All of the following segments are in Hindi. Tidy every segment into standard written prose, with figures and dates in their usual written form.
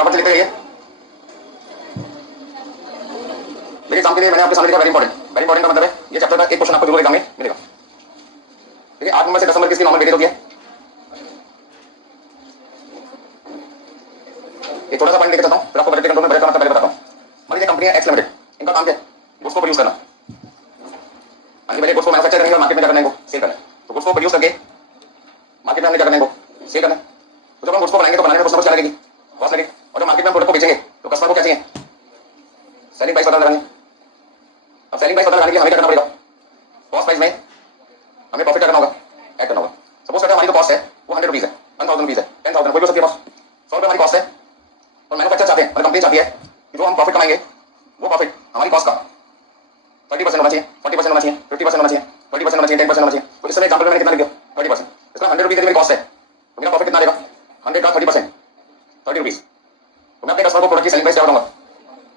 फटाफट से लिखते रहिए। मेरे एग्जाम के लिए मैंने आपके सामने लिखा वेरी इंपॉर्टेंट का मतलब है ये चैप्टर का एक क्वेश्चन आपको जरूर एग्जाम में मिलेगा। देखिए 8 नंबर से 10 नंबर किसकी नॉर्मल वेटेज होती है। एक छोटा सा पॉइंट लेके चलता हूं, फिर आपको बजट कंट्रोल में बजट का मतलब पहले बताता हूं। मान लीजिए कंपनी है एक्स लिमिटेड, इनका काम क्या है, गुड्स को प्रोड्यूस करना। मान लीजिए गुड्स को मैन्युफैक्चर करेंगे और मार्केट में क्या करना है इनको सेल करना है। तो गुड्स को प्रोड्यूस करके मार्केट में हमने क्या करना है इनको सेल करना है। तो जब हम गुड्स को बनाएंगे तो बनाने में कुछ ना कुछ क्या लगेगी, कॉस्ट लगेगी। और जब मार्केट में हम प्रोडक्ट को बेचेंगे तो कस्टमर को क्या चाहिए, सेलिंग प्राइस पता लगाएंगे। अब सेलिंग प्राइस पता लगाने के लिए हमें क्या करना पड़ेगा, कॉस्ट प्राइस में हमें प्रॉफिट करना होगा, ऐड करना होगा। सपोज करते हैं हमारी जो कॉस्ट है वो 100 रुपीज है, 1000 रुपीज है, 10,000 कोई भी हो सकती है। 100 रुपये हमारी कॉस्ट है और मैन्युफैक्चर चाहते हैं, कंपनी चाहती है कि जो हम प्रॉफिट कमाएंगे वो प्रॉफिट हमारी कॉस्ट का 30% होना चाहिए, 40% होना चाहिए, 50% होना चाहिए, 20% होना चाहिए, 10% होना चाहिए। तो इस समय एग्जाम्पल में मैंने कितना लिख दिया 30%। इसका 100 रुपीज मेरी कॉस्ट है तो मेरा प्रॉफिट कितना आएगा, 100 का 30% 30 रुपीज। तो मैं अपने कस्टमर को प्रोडक्ट की सेलिंग प्राइस क्या बताऊंगा,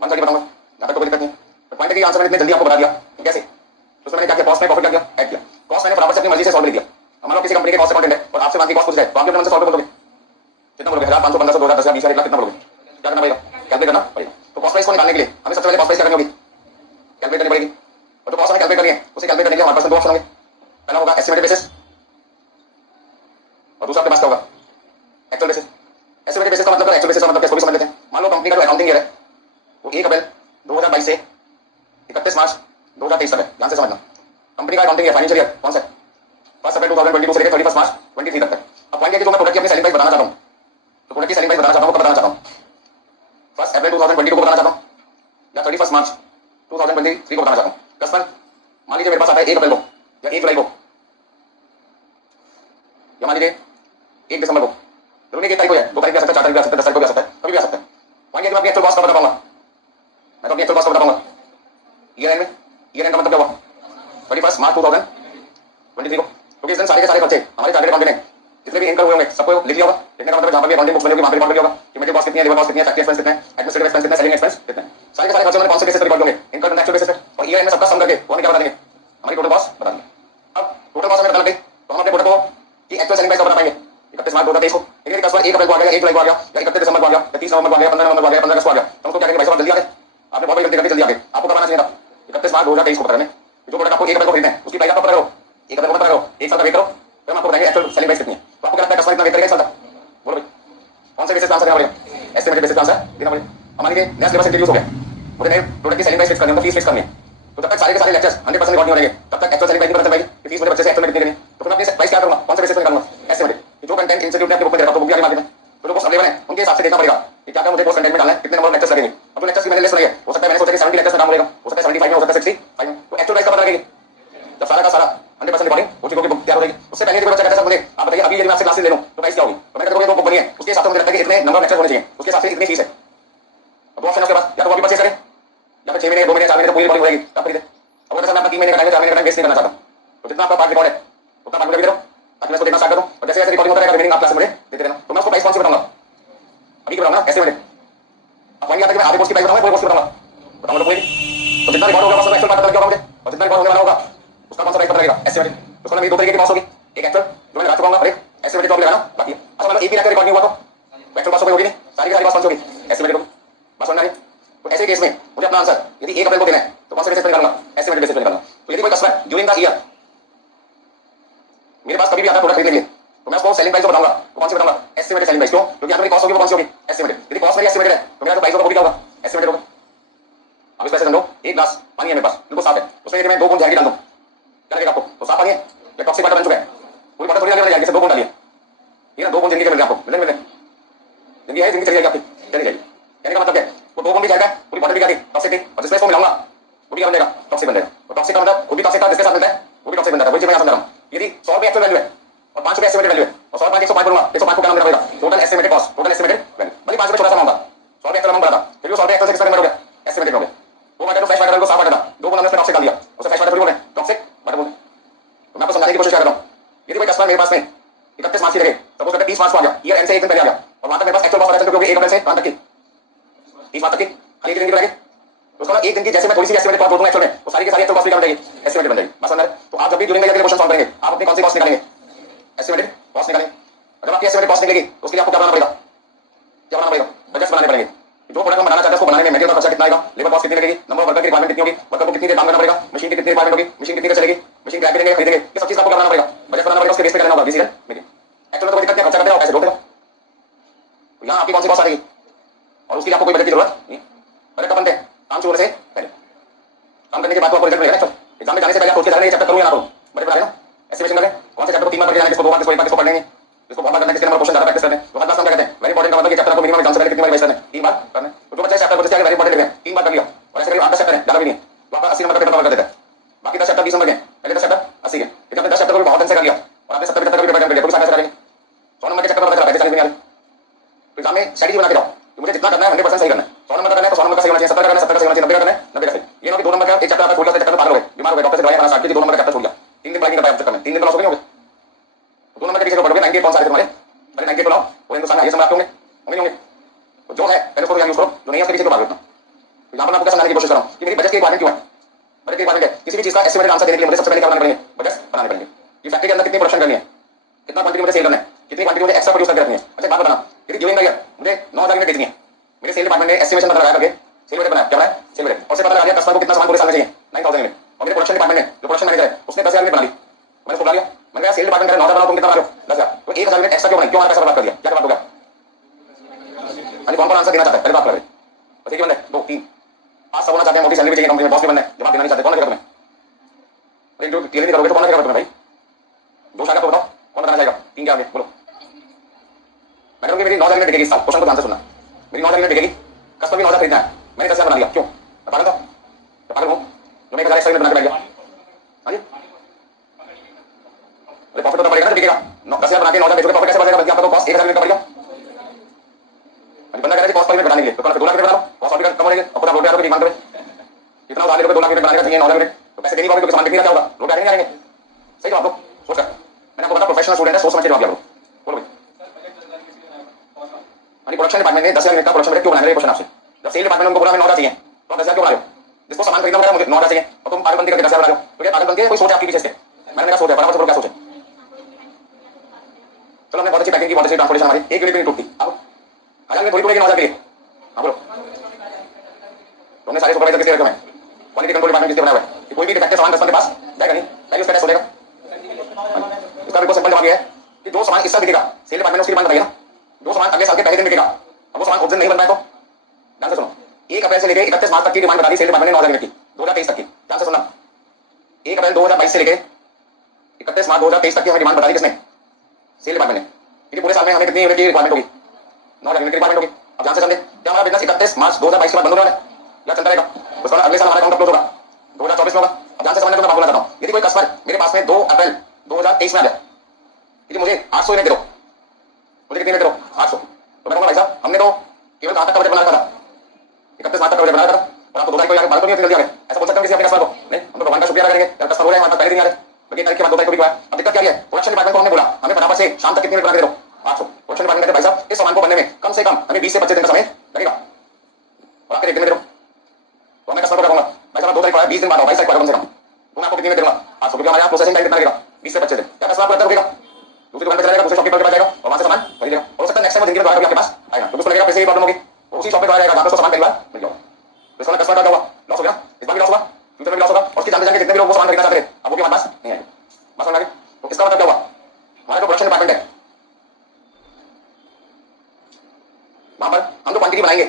130 बताऊंगा। यहाँ तक कोई दिक्कत नहीं है। तो पॉइंट है कि आंसर मैंने इतनी जल्दी आपको बता दिया कि कैसे। तो उसमें मैंने क्या किया, कॉस्ट में प्रॉफिट क्या किया, ऐड किया। कॉस्ट मैंने फटाफट से अपनी मर्जी से सॉल्व कर दिया। हमारा किसी कंपनी के कॉस्ट अकाउंटेंट है और आपसे बाकी कॉस्ट पूछ जाए तो आप अपने मन से सॉल्व कर दोगे। कितना बोलोगे, 1000, 500, 1500, 2000, 10,000, 20,000, 1 लाख, कितना बोलोगे, क्या करना पड़ेगा, कैलकुलेट करना पड़ेगा। तो कॉस्ट प्राइस को निकालने के लिए हमें सबसे पहले कॉस्ट प्राइस क्या करनी होगी, कैलकुलेट करनी पड़ेगी। और जो कॉस्ट हमें कैलकुलेट करनी है उसे कैलकुलेट करने के लिए हमारे पास दो ऑप्शन होंगे। पहला होगा एस्टिमेटेड बेसिस और दूसरा आपके पास क्या होगा, एक्चुअल बेसिस। एस्टिमेटेड बेसिस का मतलब है, एक्चुअल बेसिस का मतलब कैसे समझ लेते हैं। मान लो कंपनी का जो अकाउंटिंग ईयर है वो 1 अप्रैल 2022 से 31 मार्च 2023 तक है। ध्यान से समझना, कंपनी का अकाउंटिंग ईयर फाइनेंशियल ईयर कौन सा है, 1 अप्रैल 2022 से लेकर 31 मार्च 23 तक है। अब पॉइंट है कि जो मैं प्रोडक्ट की अपनी सेलिंग प्राइस बताना चाहता हूं, तो प्रोडक्ट की सेलिंग प्राइस बताना चाहता हूं, कब बताना चाहता हूं, 1 अप्रैल 2022 को बताना चाहता हूं या 31 मार्च 2023 को बताना चाहता हूं। कस्टमर मान लीजिए मेरे पास आता है 1 अप्रैल को या 1 जुलाई को या मान लीजिए 1 दिसंबर को। जरूरी एक तारीख को है, 2 तारीख भी आ सकता है, 4 तारीख भी आ सकता है, 10 तारीख को भी आ सकता है, कभी भी आ सकता है। पॉइंट है कि मैं अपनी एक्चुअल कॉस्ट का बता पाऊंगा, मैं तो अपनी एक्चुअल कॉस्ट का बता पाऊंगा। ईयर एंड में, ईयर एंड का मतलब क्या हुआ, 31 मार्च 2023 को। क्योंकि इस दिन सारे के सारे खर्चे हमारे चार्टेड अकाउंटेंट हैं जितने भी इनकम हुए होंगे सबको लिख लिया होगा। लिखने का मतलब जहां पर भी अकाउंटिंग बुक्स बनी होगी वहां पर रिकॉर्ड कर लिया होगा कि मेरे कॉस्ट कितनी है, लेबर कॉस्ट कितनी है, फैक्ट्री एक्सपेंस कितना है, एडमिनिस्ट्रेटिव एक्सपेंस कितना है, सेलिंग एक्सपेंस कितना है। सारे के सारे खर्चे मैंने कौन से बेसिस पर रिकॉर्ड होंगे, इनकम एंड एक्चुअल बेसिस पे। और ईयर एंड में सबका सम करके वो हमें क्या बता देंगे, हमारी टोटल कॉस्ट बता देंगे। अब टोटल कॉस्ट हमें पता लग गई तो हम अपने प्रोडक्ट को की एक्चुअल सेलिंग प्राइस का बता पाएंगे 31 मार्च 2023 को। लेकिन कस्टमर 1 अप्रैल को आ गया, 1 जुलाई को आ गया या 31 दिसंबर को आ गया या 30 नवंबर को आ गया, 15 नवंबर को आ गया, 15 अगस्त को आ गया, तो हमको क्या करेंगे, भाई साहब जल्दी आ गए, आपने बहुत बड़ी गलती कर दी, जल्दी आ गए। आपको कब आना चाहिए था, 31 मार्च 2023 को पता करने। जो प्रोडक्ट आपको 1 अप्रैल को खरीदना है उसकी प्राइस आप पता करो, 1 अप्रैल को पता करो, 1 साल का वेट करो, फिर हम आपको बताएंगे एक्चुअल सेलिंग प्राइस कितनी है। तो आपको क्या लगता है कस्टमर इतना वेट करेगा 1 साल तक, बोलो भाई कौन से बेसिस पे आंसर देना पड़ेगा, एस्टिमेटेड बेसिस पे आंसर देना पड़ेगा। हमारे लिए नेक्स्ट लेवल से इंट्रोड्यूस हो गया, मुझे नए प्रोडक्ट की सेलिंग प्राइस फिक्स करनी है, फीस फिक्स करनी है। तो जब तक सारे के सारे लेक्चर्स 100% रिकॉर्ड नहीं होंगे तब तक एक्चुअल सेलिंग प्राइस नहीं पता चल पाएगी कि फीस मुझे बच्चे से एक्चुअल में कितनी देनी है। तो फिर मैं अपनी प्राइस क्या करूंगा, कौन से बेसिस पे निकालूंगा, एस्टिमेटेड। जो कंटेंट इंस्टीट्यूट ने अपने बुक में दे रखा है, बुक भी आ रही मार्केट में, तो जो कोर्स अवेलेबल है उनके हिसाब से देखना पड़ेगा कि क्या क्या मुझे कोर्स कंटेंट में डालना है, कितने नंबर लेक्चर्स लगेंगे। अब जो लेक्चर्स की मैंने लिस्ट बनाई है हो सकता है मैंने सोचा कि 70 लेक्चर्स का नाम बोलेगा, हो सकता है 75 में, हो सकता है 65 में। तो एक्चुअल प्राइस का पता लगेगी जब सारा का सारा 100% रिकॉर्डिंग हो चुकी होगी, बुक तैयार हो जाएगी। उससे पहले बच्चा कहता है मुझे आप बताइए अभी यदि मैं आपसे क्लासेस ले लूं तो प्राइस क्या होगी, तो मैंने कहा जो बुक बनी है उसके हिसाब से मुझे लगता है कि इतने नंबर लेक्चर होने चाहिए, उसके हिसाब से इतनी फीस है। अब ऑप्शन है उसके पास, या तो अभी परचेज करें या फिर 6 महीने 2 महीने 4 महीने पूरी रिकॉर्डिंग होगी तब खरीदे। अब अगर मैं अपना 3 महीने का टाइम 4 महीने का टाइम वेस्ट नहीं करना चाहता तो जितना आपका पार्ट रिकॉर्ड है उतना पार्ट करो ताकि मैं उसको देखना स्टार्ट करूं और जैसे जैसे रिकॉर्डिंग होता रहेगा रिमेनिंग आप क्लास मुझे देते रहना। तो मैं उसको प्राइस कौन सी बताऊंगा, अभी बताऊंगा कैसे मैंने अब पॉइंट आता है कि मैं आधे कोर्स की प्राइस बताऊंगा, पूरे कोर्स की बताऊंगा तो कोई तो जितना रिकॉर्ड होगा उसका एक्चुअल पार्ट पता लग जाएगा मुझे, और जितना रिकॉर्ड होने वाला होगा उसका कौन सा प्राइस पता लगेगा, एस्टिमेटेड। उसको मेरी 2 तरीके की कॉस्ट होगी, एक एक्चुअल जो मैं लगा चुका हूं और एक एस्टिमेटेड जो आप लगाना बाकी है। अच्छा मतलब एक भी लेक्चर रिकॉर्ड नहीं हुआ तो एक्चुअल कॉस्ट होगी नहीं, सारी की सारी कॉस्ट होगी एस्टिमेटेड होगी, बस समझ में। तो ऐसे केस में मुझे अपना आंसर यदि 1 अप्रैल को देना है तो कौन से बेसिस पे निकालूंगा, एस्टिमेटेड बेसिस पे निकालूंगा। तो यदि कोई कस्टमर ड्यूरिंग द ईयर मेरे पास कभी भी आता है प्रोडक्ट खरीदने के लिए तो मैं उसको सेलिंग प्राइस बताऊंगा, तो कौन सी बताऊंगा, एस्टिमेटेड सेलिंग प्राइस। क्यों, क्योंकि मेरी कॉस्ट होगी वो कौन सी होगी, एस्टिमेटेड। यदि कॉस्ट मेरी एस्टिमेटेड है तो मेरा जो प्राइस होगा वो भी क्या होगा, एस्टिमेटेड होगा। अब इस पैसे समझो, एक ग्लास पानी है मेरे पास बिल्कुल साफ है, उसमें यदि मैं 2 बूंद जहर डाल दूं क्या लगेगा आपको, तो साफ पानी है या टॉक्सिक वाटर बन चुका है, पूरी वाटर थोड़ी डालने वाली है, जैसे 2 बूंद डालिए, ये ना 2 बूंद जिंदगी के मिल गए आपको, मिल गए जिंदगी है, जिंदगी चली जाएगी आपकी, चली जाएगी। कहने का मतलब क्या है, वो 2 बूंद भी जहर का पूरी वाटर भी क्या थी टॉक्सिक थी, और जिसमें इसको मिलाऊंगा वो भी क्या बन जाएगा, टॉक्सिक बन जाएगा। तो टॉक्सिक का मतलब वो भी टॉक्सिक था जिसके साथ मिलता है वो भी टॉक्सिक बन जाता है। वही चीज मैं समझ रहा हूं, यदि 100 रुपए एक्चुअल वैल्यू है और 5 रुपए एस्टिमेटेड वैल्यू है और 100 रुपए 105 बोलूंगा, 105 को क्या नाम देना पड़ेगा, total estimated cost, total estimated value. भले 5 रुपए छोटा सा अमाउंट था, 100 रुपए एक्चुअल अमाउंट बड़ा था, फिर वो 100 रुपए एक्चुअल से किसका कन्वर्ट हो गया, एस्टिमेटेड हो गया। वो वाटर फ्रेश वाटर को साफ वाटर था, 2 बूंद हमने उसमें टॉक्सिक डाल दिया, उसे फ्रेश वाटर थोड़ी बोल रहे हैं, टॉक्सिक वाटर बोल रहे हैं। तो मैं आपको समझाने की कोशिश कर रहा हूं, यदि कोई कस्टमर मेरे पास में 31 मार्च की जगह सपोज करते 30 मार्च को आ गया, ईयर एंड से एक दिन पहले आ गया और वहां तक मेरे पास एक्चुअल कॉस्ट आ जाता है, क्योंकि 1 अप्रैल से कहां तक की 30 मार्च तक की खाली एक दिन की लगेगी, तो उसका एक दिन की जैसे मैं थोड़ी सी एस्टिमेटेड कॉस्ट बोल दूंगा एक्चुअल में, वो सारी की सारी एक्चुअल कॉस्ट भी क्या बन जाएगी, एस्टिमेटेड बन जाएगी। बस समझ रहे। तो आप जब भी during the year question solve करेंगे आप अपनी कौन सी कॉस्ट निकालेंगे, एस्टिमेटेड कॉस्ट निकालेंगे। अगर आपकी एस्टिमेटेड कॉस्ट निकलेगी तो उसके लिए आपको क्या बनाना पड़ेगा, क्या बनाना पड़ेगा, बजट बनाने पड़ेंगे। जो प्रोडक्ट हम बनाना चाहते हैं उसको बनाने में मटेरियल का खर्चा कितना आएगा, लेबर कॉस्ट कितनी लगेगी, नंबर ऑफ वर्कर की रिक्वायरमेंट कितनी होगी, वर्कर को कितनी देर काम करना पड़ेगा, मशीन की कितनी रिक्वायरमेंट होगी, मशीन कितनी देर चलेगी, मशीन क्रैक देंगे खरीदेंगे, ये सब चीज आपको बनाना पड़ेगा, बजट बनाना पड़ेगा, उसके बेस पे करना होगा डिसीजन मेकिंग। एक्चुअल में तो दिक्कत क्या, खर्चा करते हो पैसे जोड़ते हो, तो यहाँ आपकी कौन सी कॉस्ट आ रही और उसकी आपको कोई बजट की जरूरत नहीं। बजट कब बनते हैं, काम शुरू से पहले, काम करने के बाद तो आपको रिजल्ट मिलेगा। एग्जाम में जाने से पहले आप सोच के जाना ये चैप्टर करूँ या ना करूँ, बजट बना लेना, एस्टिमेशन करें कौन से चैप्टर को 3 बार पढ़ जाना, किसको 2 बार, किसको 1 बार, किसको पढ़ लेंगे, इसको बहुत बार करना है, किसके नंबर क्वेश्चन ज्यादा प्रैक्टिस करने। तो हर क्लास में क्या कहते हैं, वेरी इंपॉर्टेंट का मतलब ये चैप्टर को मिनिमम एग्जाम से पहले कितनी बार रिवाइज करना है, 3 बार करना है। तो जो बच्चे चैप्टर को जैसे वेरी इंपॉर्टेंट लिखे 3 बार कर लिया और ऐसे करीब 8-10 चैप्टर है, ज्यादा भी नहीं, तो आपका 80 नंबर का पेपर कवर कर देता है। बाकी 10 चैप्टर 20 नंबर के, पहले 10 चैप्टर 80 के, लेकिन आपने 10 चैप्टर को बहुत ढंग से कर लिया और आपने 70-75 का भी पेपर कर दिया, तो किस करेंगे 100 नंबर के चैप्टर में पता चला 40 नहीं आ रहे। तो एग्जाम में स्ट्रेटजी बना के जाओ कि मुझे जितना करना है 100% सही करना है, 100 नंबर का करना है तो 100 नंबर का सही होना चाहिए, 70 का करना है 70 का सही होना चाहिए, 90 का करना है 90 का सही। ये ना कि 2 नंबर का एक चैप्टर आपका छोड़ दिया, चैप्टर पागल हो गए, बीमार हो गए, डॉक्टर से दवाई खाना स्टार्ट की, 2 नंबर का चैप्टर छोड़ दिया, 3 दिन पढ़ाई नहीं कर पाया, चक्कर में 3 दिन तो लॉस हो गए, 2 नंबर के पीछे पढ़ोगे 98 कौन सा है तुम्हारे, अरे 98 तो लाओ, वो हिंदुस्तान में ये समय आपके होंगे होंगे नहीं होंगे, तो जो है पहले उसको यूज करो, जो नहीं है उसके पीछे तो भाग लेना। तो यहाँ पर मैं आपको समझाने की कोशिश कर रहा हूँ कि मेरी बजट की रिक्वायरमेंट क्यों है, बजट की रिक्वायरमेंट है किसी भी चीज का एस्टिमेटेड आंसर देने के लिए मुझे सबसे पहले क्या बनाने पड़ेंगे, बजट बनाने पड़ेंगे। ये फैक्ट्री के अंदर कितनी प्रोडक्शन करनी है, कितना क्वांटिटी मुझे सेल करना है, कितनी क्वांटिटी मुझे एक्स्ट्रा प्रोड्यूस करके रखनी है। अच्छा बात बताना, यदि ड्यूरिंग द ईयर मुझे 9000 यूनिट बेचनी है, मेरे सेल डिपार्टमेंट ने एस्टिमेशन पता लगाया करके सेल बजट बनाया, क्या बनाया सेल बजट, और से पता लगा दिया कस्टमर को कितना सामान पूरे साल में चाहिए 9000 यूनिट, और मेरे प्रोडक्शन डिपार्टमेंट ने जो प्रोडक्शन मैनेजर है उसने 10,000 यूनिट बना ली, मैंने उसको बुला लिया, मैंने कहा सेल डिपार्टमेंट का 9000 बनाओ, तुम कितना बना रहे हो 10,000, तो 1000 यूनिट एक्स्ट्रा क्यों बनाई, क्यों हमारा पैसा बर्बाद कर दिया, क्या बात हो गया। कौन कौन आंसर देना चाहता है पहले बात कर, बस एक ही बंदा है 2 3 5 सब होना चाहते हैं, मोटी सैलरी भी चाहिए, कंपनी में बॉस भी बनना है, जवाब देना नहीं चाहते, कौन लगेगा तुम्हें, अरे जो क्लियर नहीं करोगे तो कौन लगेगा तुम्हें भाई, दो शाखा तो बताओ कौन बताना चाहेगा, 3 के आगे बोलो। मैं कहूँगी मेरी 9000 यूनिट बिकेगी इस साल, क्वेश्चन को ध्यान से सुनना, मेरी 9000 यूनिट बिकेगी, कस्टमर भी 9000 खरीदना है, मैंने 10,000 बना लिया, क्यों मैं पागल था, मैं पागल हूँ जो मैं 1000 एक्स्ट्रा यूनिट बना के बैठ गया, हाँ जी अरे प्रॉफिट तो बढ़ेगा ना, बिकेगा 10,000 बना के 9000 बेचोगे, प्रॉफिट कैसे बढ़ेगा, बल्कि आपका तो कॉस्ट 1000 यूनिट का बढ़ गया, बंदा कह रहा है कॉस्ट पर यूनिट बनाने के लिए तो 2 लाख यूनिट बना लो, कॉस्ट और कम हो जाएगी, और खुद आप रोड पे आ रहे हो डिमांड पे कितना उधार ले लोगे, 2 लाख यूनिट बनाने का चाहिए 9000 यूनिट, तो पैसे दे नहीं पाओगे, तो सामान बिकने का क्या होगा, रोड पे आएंगे, सही जवाब दो सोच कर, मैंने आपको बताया प्रोफेशनल स्टूडेंट है, सोच समझ के जवाब दिया करो, बोलो भाई। हाँ प्रोडक्शन डिपार्टमेंट ने 10,000 यूनिट का प्रोडक्शन क्यों बनाया, क्वेश्चन आपसे, जब सेल डिपार्टमेंट उनको बोला हमें 9000 चाहिए तो 10,000 क्यों बना रहे हो, जिसको सामान खरीदना पड़ेगा मुझे 9000 चाहिए और तुम पागलबंदी करके 10,000 बना रहे हो, तो ये पागलबंदी है, कोई सोच आपकी पीछे से, मैंने मेरा सोच है बराबर से, क्या सोचे, चलो हमने बहुत अच्छी पैकिंग की, बहुत अच्छी ट्रांसपोर्टेशन, हमारी 1 यूनिट भी नहीं टूटती, अब 1000 में थोड़ी टूटेगी 9000 के लिए, हाँ बोलो तुमने सारे सुपरवाइजर किसके रखे हैं, क्वालिटी कंट्रोल डिपार्टमेंट किसके बनाया हुआ है, कोई भी डिफेक्टिव सामान कस्टमर के पास जाएगा नहीं, पहले उसका टेस्ट हो जाएगा। इसका बिल्कुल सिंपल जवाब ये है कि जो सामान इस साल बिकेगा, सेल डिपार्टमेंट ने उसकी डिमांड बताई ना, जो सामान अगले साल के पहले दिन बिकेगा अब वो सामान ओरिजिनल नहीं बन पाए तो ध्यान से सुनो, 1 अप्रैल से लेकर 31 मार्च तक की डिमांड बता दी सेल डिपार्टमेंट ने 9000 यूनिट की 2023 तक की, ध्यान से सुनना 1 अप्रैल 2022 से लेकर 31 मार्च 2023 तक की हमें डिमांड बता दी किसने, सेल डिपार्टमेंट ने, कि पूरे साल में हमें कितनी यूनिट की रिक्वायरमेंट होगी, 9000 यूनिट की रिक्वायरमेंट होगी। अब ध्यान से समझे, क्या हमारा बिजनेस 31 मार्च 2022 के बाद बंद हो रहा है या चलता रहेगा, उसके बाद अगले साल हमारा अकाउंट क्लोज होगा 2024 में होगा। अब ध्यान से समझने को मैं बोलना चाहता हूँ, यदि कोई कस्टमर मेरे पास में 2 अप्रैल 2023 में आ गया, यदि मुझे 800 यूनिट दे दो, मुझे कितने यूनिट दे दो 800, तो मैं कहूँगा भाई साहब हमने तो केवल कहाँ तक का बजट बना रखा था, 31 मार्च तक का बजट बना रखा था और आपको 2 तारीख को आगे तो नहीं जल्दी आ गए, ऐसा बोल सकते हैं किसी अपने कस्टमर को, नहीं हम तो भगवान का शुक्रिया अदा करेंगे जब कस्टमर हो जाए हमारे पास पहले दिन आ रहे, लेकिन तारीख के बाद 2 तारीख को भी हुआ। अब दिक्कत क्या है, प्रोडक्शन डिपार्टमेंट को हमने बोला हमें फटाफट से शाम तक कितने यूनिट बना के दे दो 800, प्रोडक्शन डिपार्टमेंट कहते भाई साहब इस सामान को बनने में कम से कम हमें 20 से 25 दिन का समय लगेगा और आपके 1 दिन में दे दो, तो मैं कस्टमर को कहूँगा भाई साहब 2 तारीख को आया 20 दिन बाद आओ, 22 तारीख को कम से कम, तो मैं आपको कितने में दूंगा 800, क्योंकि हमारे यहाँ प्रोसेसिंग टाइम कितना लगेगा 20 से 25 दिन, क्या कस्टमर आपको अंदर रुकेगा, दूसरी दुकान पे चलेगा, दूसरे शॉपकीपर के पास जाएगा और वहां से सामान खरीदेगा, हो सकता है नेक्स्ट टाइम वो जिनके द्वारा आपके पास आएगा तो उसको लगेगा पैसे की प्रॉब्लम होगी, तो उसी शॉप पे जाएगा जहां पे उसको सामान पहली बार मिल गया, तो इसका कस्टमर का क्या हुआ लॉस हो गया, इस बार भी लॉस होगा, फ्यूचर में भी लॉस होगा, और उसकी जानते जानते जितने भी लोग वो सामान खरीदना चाहते थे अब वो हमारे पास नहीं आएंगे, बस समझ आ गई। तो इसका मतलब क्या हुआ, हमारा जो प्रोडक्शन डिपार्टमेंट है वहां पर हम जो क्वांटिटी बनाएंगे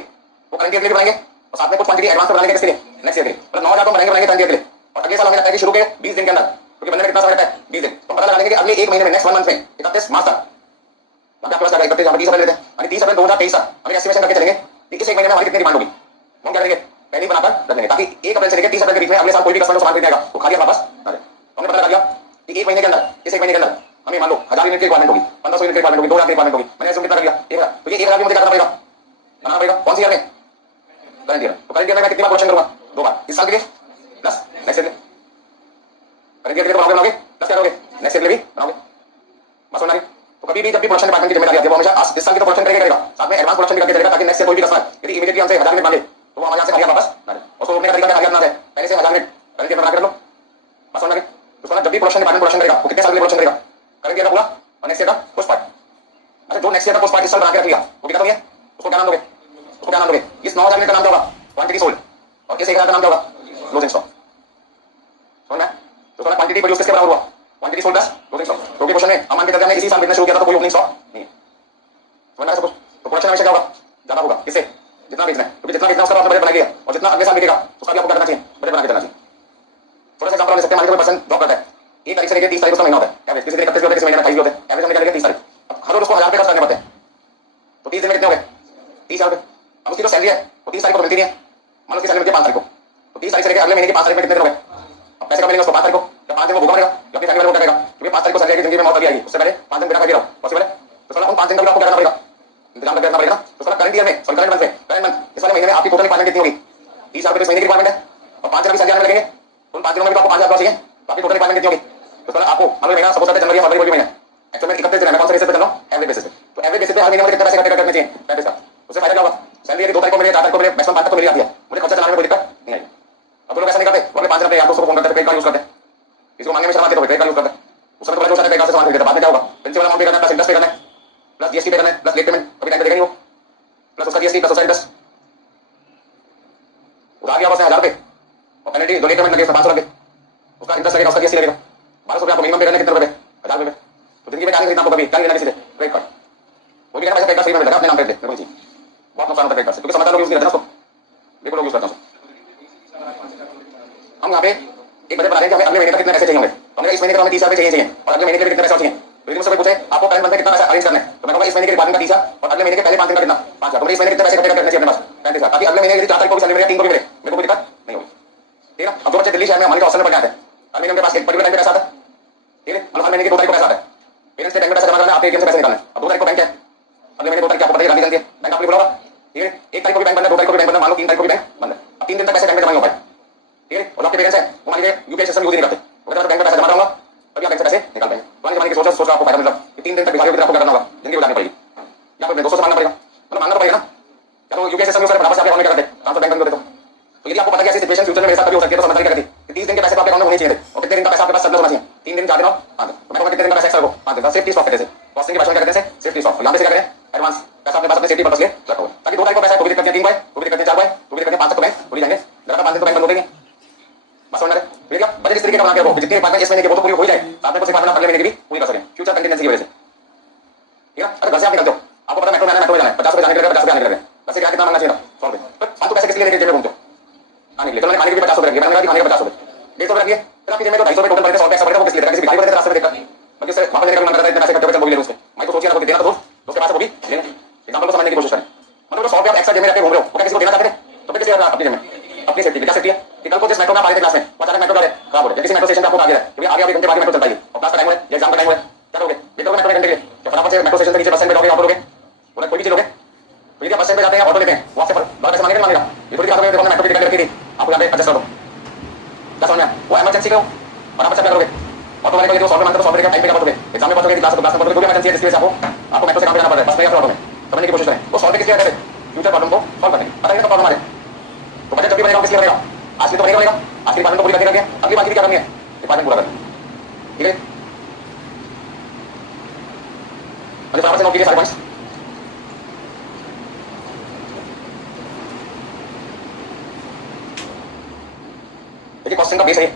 वो करंट ईयर के लिए बनाएंगे और साथ में कुछ क्वांटिटी एडवांस में बनाएंगे किसके लिए, नेक्स्ट ईयर के लिए, मतलब 9000 को बनाएंगे करंट ईयर के लिए, और अगले साल हमें लगता है कि शुरू के 20 दिन के अंदर, क्योंकि बनने में कितना समय लगता है 20 दिन, तो पता लगा लेंगे कि अगले 1 महीने में नेक्स्ट 1 मंथ में 31 मार्च तक आपके पास 31 अप्रैल लेते हैं, यानी 30 अप्रैल 2023 तक हम एस्टिमेशन करके चलेंगे कि इस 1 महीने में हमारी कितनी डिमांड होगी, हम क्या करेंगे पहले बनाकर रख लेंगे, ताकि 1 अप्रैल से लेकर 30 अप्रैल के बीच में अगले साल कोई भी कस्टमर सामान खरीदने आएगा वो खाली वापस आ जाए। हमने पता लगा दिया कि 1 महीने के अंदर, इस 1 महीने के अंदर हमें मान लो 1000 यूनिट की रिक्वायरमेंट होगी, 1500 यूनिट की रिक्वायरमेंट होगी, 2 लाख की रिक्वायरमेंट होगी, मैंने कितना कर लिया 1,000, तो ये 1,000 मुझे करना पड़ेगा, बनाना पड़ेगा कौन सी ईयर में करंट ईयर, तो करंट ईयर में मैं कितनी बार प्रोडक्शन करूंगा 2 बार, इस साल के लिए plus next year, current year के लिए बनाओगे प्लस क्या करोगे नेक्स्ट ईयर के लिए भी बनाओगे, बस होना है। तो कभी भी जब भी प्रोडक्शन डिपार्टमेंट की जिम्मेदारी आती है वो हमेशा इस साल की तो प्रोडक्शन करेगा, साथ में एडवांस प्रोडक्शन भी करके चलेगा, ताकि नेक्स्ट ईयर कोई भी कस्टमर यदि इमीडिएटली हमसे 1000 यूनिट मांगे तो वो हमारे यहाँ से खाली वापस ना जाए, उसको रोकने का तरीका क्या ना है पहले से 1000 यूनिट करंट ईयर में बना कर लो, बस होना है। तो जब भी प्रोडक्शन डिपार्टमेंट प्रोडक्शन करेगा वो कितने साल के लिए प्रोडक्शन करेगा, करंट ईयर का पूरा और नेक्स्ट ईयर का कुछ पार्ट, अच्छा जो नेक्स्ट ईयर का कुछ पार्ट इस साल बना के रख लिया वो कितना है उसको क्या नाम दोगे, उसको क्या नाम दोगे? इस 9,000 यूनिट का नाम क्या होगा? Quantity sold. और इस 1,000 का नाम क्या होगा? Closing stock. समझ में? तो क्वांटिटी प्रोड्यूस किसके बराबर हुआ? Quantity sold plus closing stock. क्योंकि क्वेश्चन में हम मान के चलते हैं इसी साल बिजनेस शुरू किया था तो कोई ओपनिंग स्टॉक नहीं है। समझ में? तो प्रोडक्शन हमेशा क्या होगा? ज्यादा होगा। किससे? जितना बेचना है, क्योंकि जितना बेचना उसका आपने बजट बना लिया और जितना अगले साल बिकेगा उसका भी आपको क्या करना चाहिए? बजट बना के चलना चाहिए। थोड़ा सा एग्जांपल ले सकते हैं, मान लीजिए कोई पर्सन जॉब करता है, 1 तारीख से लेकर 30 तारीख उसका महीना होता है एवरेज, किसी दिन 31 भी होता है, किसी महीने में 28 भी होते हैं, एवरेज हमने क्या लिया 30 तारीख। अब हर रोज उसको 1000 रुपए खर्च करने पड़ते हैं, तो 30 दिन में कितने हो गए? 30,000 रुपए। अब उसकी जो सैलरी है वो 30 तारीख को मिलती नहीं है, मान लो उसकी सैलरी मिलती है 5 तारीख को, तो 30 तारीख से लेकर अगले महीने की 5 तारीख में कितने दिन हो गए? अब पैसे कब मिलेंगे उसको? 5 तारीख को। या 5 दिन वो भूखा मरेगा या अपनी फैमिली वालों को क्या करेगा? क्योंकि 5 तारीख को सैलरी की जिंदगी में मौत आ गई, उससे पहले 5 दिन बिना खाए रहो पॉसिबल है? तो थोड़ा उन 5 दिन का भी आपको क्या करना पड़ेगा? इंतजाम करके रखना पड़ेगा। तो थोड़ा करंट ईयर में, सॉरी करंट मंथ में, करंट मंथ इस वाले महीने में आपकी टोटल रिक्वायरमेंट कितनी होगी? 30,000 रुपए इस महीने की रिक्वायरमेंट है और 5 दिन अभी सैलरी लगेंगे, उन 5 दिनों में भी आपको 5,000 चाहिए, तो आपकी टोटल रिक्वायरमेंट कितनी होगी? तो थोड़ा आपको अगले महीना सपोज करते हैं जनवरी या फरवरी कोई महीना, एक्चुअल में 31 दिन है, मैं कौन सा बेसिस पे चल रहा हूं? एवरेज बेसिस पे। तो एवरेज बेसिस पे हर महीने में कितने पैसे इकट्ठे करने चाहिए? 35 का। उससे फायदा क्या होगा? सैलरी 2 तारीख को मिले, 4 तारीख को मिले, मैक्सिमम 5 तक तो मिल जाती है, मुझे खर्चा चलाने में कोई दिक्कत नहीं आएगी। अब लोग ऐसा नहीं करते, वो अपने 5 दिन यार दोस्तों को फोन करते हैं, क्रेडिट कार्ड यूज करते हैं, किसी को मांगने में शर्म आती है तो क्रेडिट कार्ड यूज करते हैं, उसमें थोड़ा जो क्रेडिट कार्ड से सामान खरीदते हैं, बाद में क्या होगा? प्रिंसिपल अमाउंट पे करना है, प्लस इंटरेस्ट पे करना है, प्लस जीएसटी पे करना है, प्लस लेट पेमेंट कभी टाइम पे देगा नहीं वो, प्लस उसका जीएसटी प्लस उसका इंटरेस्ट उधार गया बस 1000 रुपए और पेनल्टी जो लेट पेमेंट लगे 500 लगे, उसका इंटरेस्ट लगेगा, उसका जीएसटी लगेगा 1200 रुपए आपको मिनिमम पे करना है, कितने रुपए? 1000 रुपए। तो जिंदगी में क्या नहीं खरीदना आपको कभी, क्या नहीं लेना किसी से? Credit card. वो भी कहना पैसा क्रेडिट कार्ड फ्री में मिलेगा, अपने नाम पे दे मेरे को चाहिए, बहुत नुकसान होता है क्रेडिट कार्ड से, क्योंकि समझदार लोग यूज नहीं करते ना उसको, देखो लोग यूज करते हैं। हम यहाँ पे एक बजट बना रहे हैं कि हमें अगले महीने तक कितने पैसे चाहिए होंगे, तो हमने इस महीने के हमें 30,000 रुपए चाहिए और अगले महीने के लिए कितने पैसे चाहिए। तो यदि मुझसे पूछे आपको करंट मंथ में कितना पैसा अरेंज करना है, तो मैं कहूंगा इस महीने के रिक्वायरमेंट का 30,000 और अगले महीने के पहले 5 दिन का कितना 5,000, तो इस महीने कितने पैसे इकट्ठे करने चाहिए अपने पास? 35,000, ताकि अगले महीने यदि 4 तारीख को भी सैलरी मिले, 3 को भी मिले, मेरे को कोई दिक्कत नहीं होगी। ठीक है ना? अब जो बच्चे दिल्ली शहर में मान लीजिए हॉस्टल में पढ़ने आते हैं, हर महीने उनके पास एक पर्टिकुलर टाइम पे पैसा आता है, ठीक है, मतलब हर महीने की 2 तारीख को पैसा आता है, पेरेंट्स के बैंक में पैसा जमा करना है, आपके एटीएम से पैसे निकालना है। अब 2 तारीख को बैंक है, अगले महीने 2 तारीख आपको पता है गांधी जयंती है, बैंक आपने बुलावा, ठीक है, 1 तारीख को भी बैंक बंद है, 2 तारीख को भी बैंक बंद है, मान लो 3 तारीख को भी बैंक बंद है, अब 3 दिन तक पैसे बैंक में जमा नहीं हो पाए, ठीक है, और आपके पेरेंट्स हैं वो मान लीजिए यूपीआई सिस्टम यूज नहीं करते, वो कहते हैं बैंक में पैसा जमा कराऊंगा तभी आप बैंक से पैसे निकाल पाएंगे। पुराने जमाने की सोच आपको फायदा मतलब कि 3 दिन तक भिखारी को आपको क्या करना होगा? जिंदगी गुजारनी पड़ेगी, या फिर दोस्तों से मांगना पड़ेगा, मतलब मांगना तो पड़ेगा ना, या तो यूपीआई सिस्टम यूज करके फटाफट से आपके अकाउंट में क्या करते हैं, ट्रांसफर बैंक में देते हो। तो यदि आपको पता है कि ऐसी सिचुएशन फ्यूचर में मेरे साथ कभी हो सकती है, तो समझदारी क्या करती है कि 30 दिन के पैसे आपके अकाउंट में होने चाहिए और कितने दिन का पैसा आपके पास सरप्लस होना चाहिए? 3 दिन, 4 दिन और 5 दिन। तो मैं कहूंगा कितने दिन का पैसा एक्स्ट्रा रखो? 5 दिन का सेफ्टी स्टॉक कहते हैं, कॉस्टिंग की भाषा में क्या कहते हैं? Safety stock. यहां पे से क्या करें? एडवांस पैसा अपने पास अपने सेफ्टी पर्पस के लिए रखो, ताकि 2 तारीख को पैसा कोई दिक्कत नहीं, 3 बाय कोई दिक्कत नहीं, 4 बाय कोई दिक्कत नहीं, 5 तक तो बैंक भूल जाएंगे, ज्यादा 5 दिन तो बैंक बंद हो जाएंगे, बस समझ रहे? फिर क्या बजट इस तरीके का बना के रखो जितनी रिक्वायरमेंट इस महीने की वो तो पूरी हो जाए, साथ में कुछ रिक्वायरमेंट अगले महीने की भी पूरी कर सकें फ्यूचर कंटिजेंसी की वजह से, ठीक है? अगर घर से आप निकलते हो, आपको पता मेट्रो में जाना है, 50 रुपए जाने के लिए, 50 रुपए आने के लिए, वैसे क्या कितना मांगना चाहिए? 100 रुपए। तो फालतू पैसे किस लिए लेके जेब में घूमते हो? खाने के लिए, चलो खाने के लिए 50 रुपए रखिए, मैंने खाने के 50 रुपए 150 रुपए रखिए, फिर आपकी जेब में तो 250 रुपए टोटल बढ़ के 100 रुपए एक्स्ट्रा बढ़ेगा, वो किस लिए देगा? किसी भिखारी को देते रास्ते में देखकर, बल्कि उससे वहां पर लेकर मन करता है इतने पैसे इकट्ठे करके वो भी ले लो उसके, मैं तो सोचिए ना, कोई देना तो दोस्त के पास वो भी लेना। एग्जांपल को समझने की कोशिश करें, मतलब 100 रुपए आप एक्स्ट्रा जेब में रखे घूम रहे हो, वो क्या किसी को देना चाहते थे? तो फिर किसी अपनी जेब में, अपनी सेफ्टी क्या सेफ्टी है कि कल को जिस मेट्रो में आप आए थे क्लास में, अचानक मेट्रो खराब हो गया, किसी मेट्रो स्टेशन पे आपको आ गया है, क्योंकि आगे आगे घंटे बाद मेट्रो चलता है और क्लास का टाइम है या एग्जाम का टाइम है, क्या करोगे? ये तो मेट्रो में घंटे के लिए फटाफट से मेट्रो स्टेशन के नीचे बस स्टैंड पे जाओगे, ऑटो लोगे, बोला कोई भी चीज लोगे, तो ये बस स्टैंड पे जाते हैं ऑटो लेते हैं, वहां से बहुत पैसे मांगेगा मांगेगा, ये थोड़ी बात है, देखो मेट्रो की टिकट रखी थी, आपको यहाँ पे एडजस्ट कर दो, क्या समझ में? वो इमरजेंसी का फटाफट से क्या करोगे? ऑटो वाले को जो 100 रुपए मांगते तो 100 रुपए का टाइम पे क्या करोगे? एग्जाम में पहुंचोगे, क्लास में पहुंचोगे, इमरजेंसी है जिसकी वजह से आपको मेट्रो से काम पे जाना पड़ रहा है, बस में या फिर ऑटो में, समझने की कोशिश करें। वो 100 रुपए किस लिए आते थे? फ्यूचर प्रॉब्लम को सॉल्व करने, पता नहीं तो प्रॉब्लम आ जाए, तो बजट जब भी बनेगा किस लिए बनेगा? आज की तो बनेगा, आज की रिक्वायरमेंट को पूरी करके रखिए, अगली बात की क्या करनी है? रिक्वायरमेंट पूरा करनी, ठीक है? मुझे फटाफट से नोट कीजिए सारे पॉइंट्स। देखिए कॉस्टिंग का बेस है